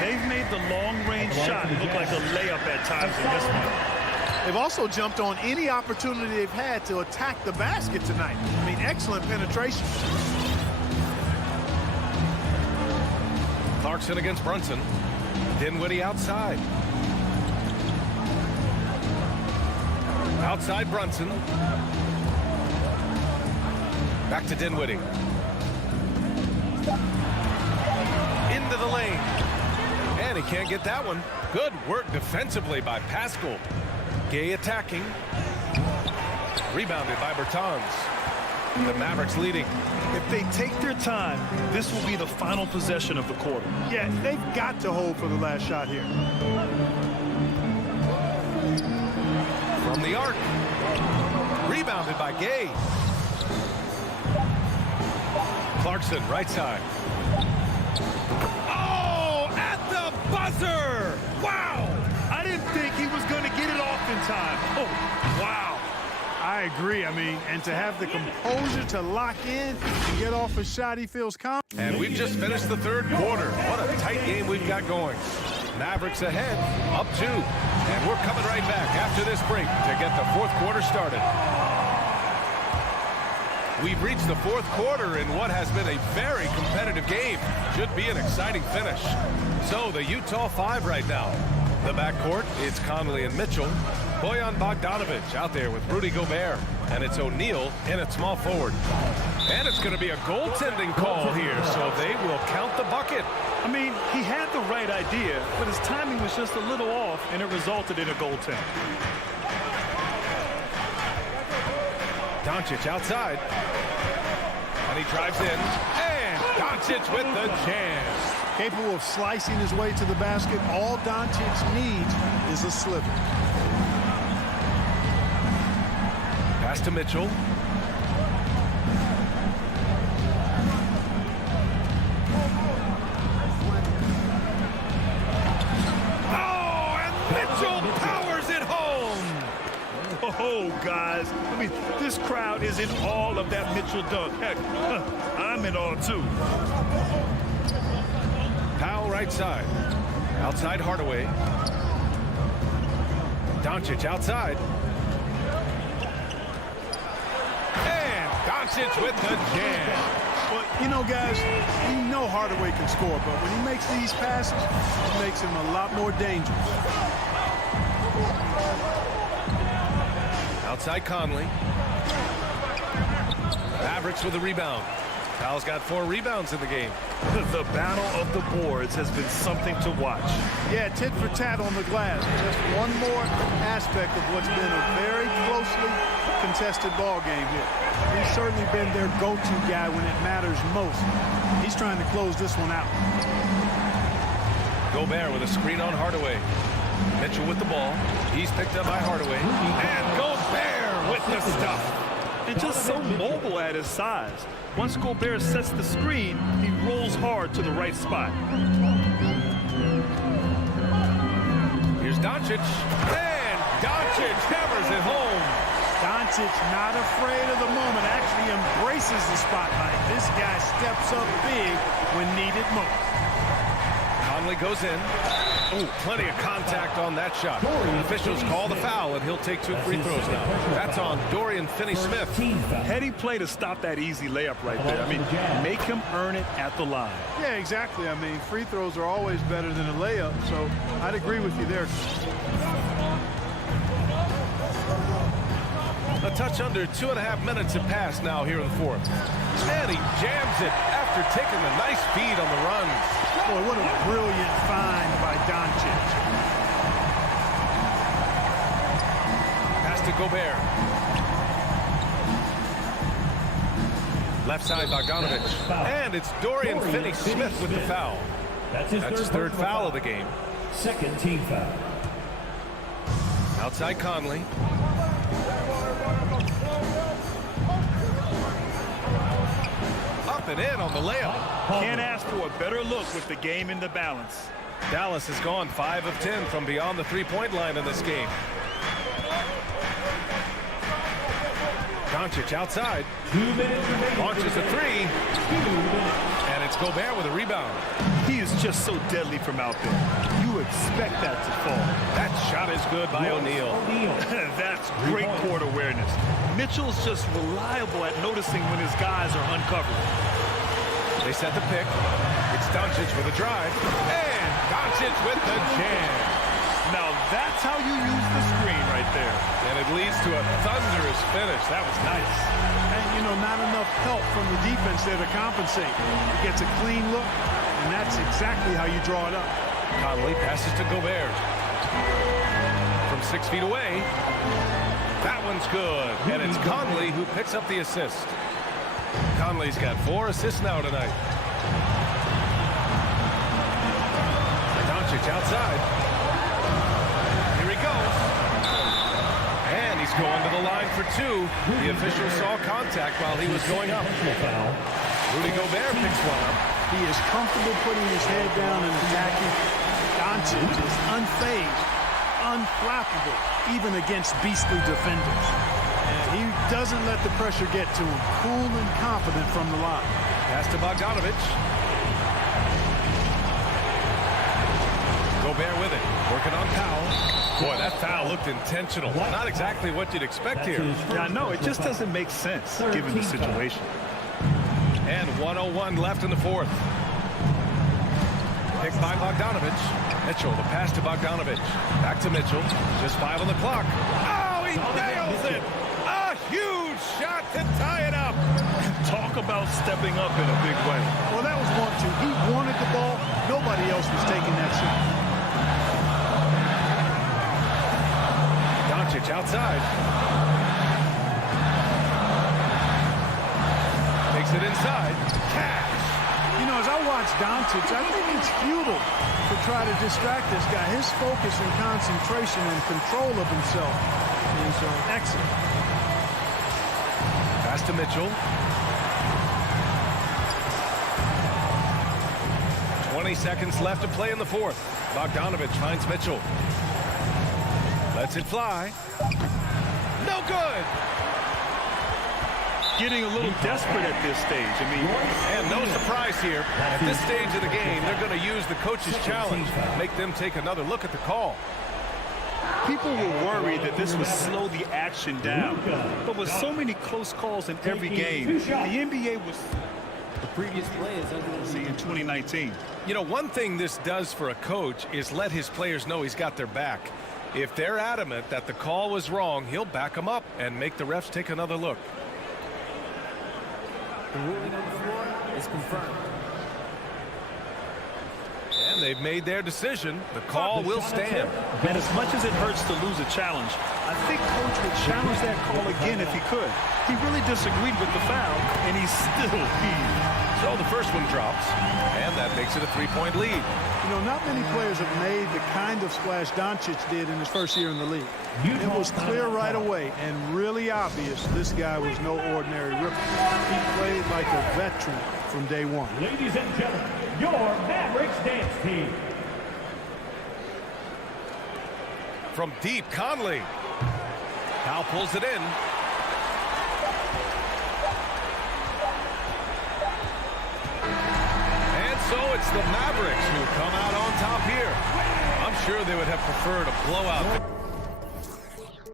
They've made the long-range shot look like a layup at times in this one. They've also jumped on any opportunity they've had to attack the basket tonight. I mean, excellent penetration. Clarkson against Brunson. Dinwiddie outside. Outside Brunson. Back to Dinwiddie. Into the lane. And he can't get that one. Good work defensively by Pascal. Gay attacking. Rebounded by Bertans. The Mavericks leading. If they take their time, this will be the final possession of the quarter. Yeah, they've got to hold for the last shot here. From the arc. Rebounded by Gay. Clarkson, right side. Oh, at the buzzer! Wow! I didn't think he was going to get it off in time. Oh, wow. I agree. I mean, and to have the composure to lock in and get off a shot he feels confident. And we've just finished the third quarter. What a tight game we've got going. Mavericks ahead, up 2. And we're coming right back after this break to get the fourth quarter started. We've reached the fourth quarter in what has been a very competitive game. Should be an exciting finish. So the Utah 5 right now. The backcourt, it's Conley and Mitchell. Bojan Bogdanovic out there with Rudy Gobert. And it's O'Neal in at small forward. And it's going to be a goaltending call here, so they will count the bucket. I mean, he had the right idea, but his timing was just a little off, and it resulted in a goaltend. Doncic outside. And he drives in. And Doncic with the jam. Capable of slicing his way to the basket. All Doncic needs is a sliver. Pass to Mitchell. Oh, guys, I mean, this crowd is in awe of that Mitchell dunk. Heck, I'm in awe, too. Powell right side. Outside Hardaway. Doncic outside. And Doncic with the jam. Well, you know, guys, you know Hardaway can score, but when he makes these passes, it makes him a lot more dangerous. Outside Conley. Mavericks with a rebound. Powell's got 4 rebounds in the game. The battle of the boards has been something to watch. Yeah, tit for tat on the glass. Just one more aspect of what's been a very closely contested ball game here. He's certainly been their go-to guy when it matters most. He's trying to close this one out. Gobert with a screen on Hardaway. Mitchell with the ball. He's picked up by Hardaway. And Gobert with the stuff. And just so mobile at his size. Once Gobert sets the screen, he rolls hard to the right spot. Here's Doncic. And Doncic hammers it home. Doncic not afraid of the moment, actually embraces the spotlight. This guy steps up big when needed most. Conley goes in. Oh, plenty of contact on that shot. The officials call the foul, and he'll take 2 free throws now. That's on Dorian Finney-Smith. Heady play to stop that easy layup right there. I mean, make him earn it at the line. Yeah, exactly. I mean, free throws are always better than a layup, so I'd agree with you there. A touch under 2.5 minutes have passed now here in the 4th. And he jams it after taking a nice feed on the run. Boy, what a brilliant find by Doncic. Pass to Gobert. Left side Bogdanovic. And it's Dorian Finney-Smith with the foul. That's his third foul of the game. Second team foul. Outside Conley. Up and in on the layup. Can't ask for a better look with the game in the balance. Dallas has gone 5 of 10 from beyond the three-point line in this game. Doncic outside. 2 minutes remaining. Launches a 3. And it's Gobert with a rebound. He is just so deadly from out there. You expect that to fall. That shot is good by O'Neal. That's great court awareness. Mitchell's just reliable at noticing when his guys are uncovered. They set the pick. It's Doncic with a drive. And Doncic with the jam. Now that's how you use the screen right there. And it leads to a thunderous finish. That was nice. And, you know, not enough help from the defense there to compensate. He gets a clean look, and that's exactly how you draw it up. Conley passes to Gobert. From 6 feet away. That one's good. And it's Conley who picks up the assist. Conley's got 4 assists now tonight. Doncic outside. Here he goes. And he's going to the line for 2. The official saw contact while he was going up. Rudy Gobert picks one up. He is comfortable putting his head down and attacking. Doncic is unfazed, unflappable, even against beastly defenders. And he doesn't let the pressure get to him. Cool and confident from the line. Pass to Bogdanovic. Gobert with it. Working on Powell. Boy, that foul looked intentional. Not exactly what you'd expect here. Yeah, no, it just doesn't make sense given the situation. And 1:01 left in the 4th. Picked by Bogdanovic. Mitchell, the pass to Bogdanovic. Back to Mitchell. Just 5 on the clock. Oh, he nails it! A huge shot to tie it up. Talk about stepping up in a big way. Well, that was 1-2. He wanted the ball. Nobody else was taking that shot. Doncic outside. Takes it inside. Cash. You know, as I watch Doncic, I think it's futile to try to distract this guy. His focus and concentration and control of himself is excellent. Pass to Mitchell. 20 seconds left to play in the fourth. Bogdanovich finds Mitchell. Lets it fly. No good. Getting a little desperate at this stage. I mean, and no surprise here. At this stage of the game, they're going to use the coach's challenge, make them take another look at the call. people were worried that this would slow the action down. But with so many close calls in every game, the NBA was... The previous play is under in 2019. You know, one thing this does for a coach is let his players know he's got their back. If they're adamant that the call was wrong, he'll back them up and make the refs take another look. The ruling on the floor is confirmed. And they've made their decision. The call will stand. And as much as it hurts to lose a challenge, I think Coach would challenge that call again if he could. He really disagreed with the foul, and he still heaved. So the first one drops, and that makes it a three-point lead. You know, not many players have made the kind of splash Doncic did in his first year in the league. It was clear right away and really obvious this guy was no ordinary rookie. He played like a veteran from day one. Ladies and gentlemen, your Mavericks dance team. From deep, Conley. Now pulls it in. And so it's the Mavericks who come out on top here. I'm sure they would have preferred a blowout.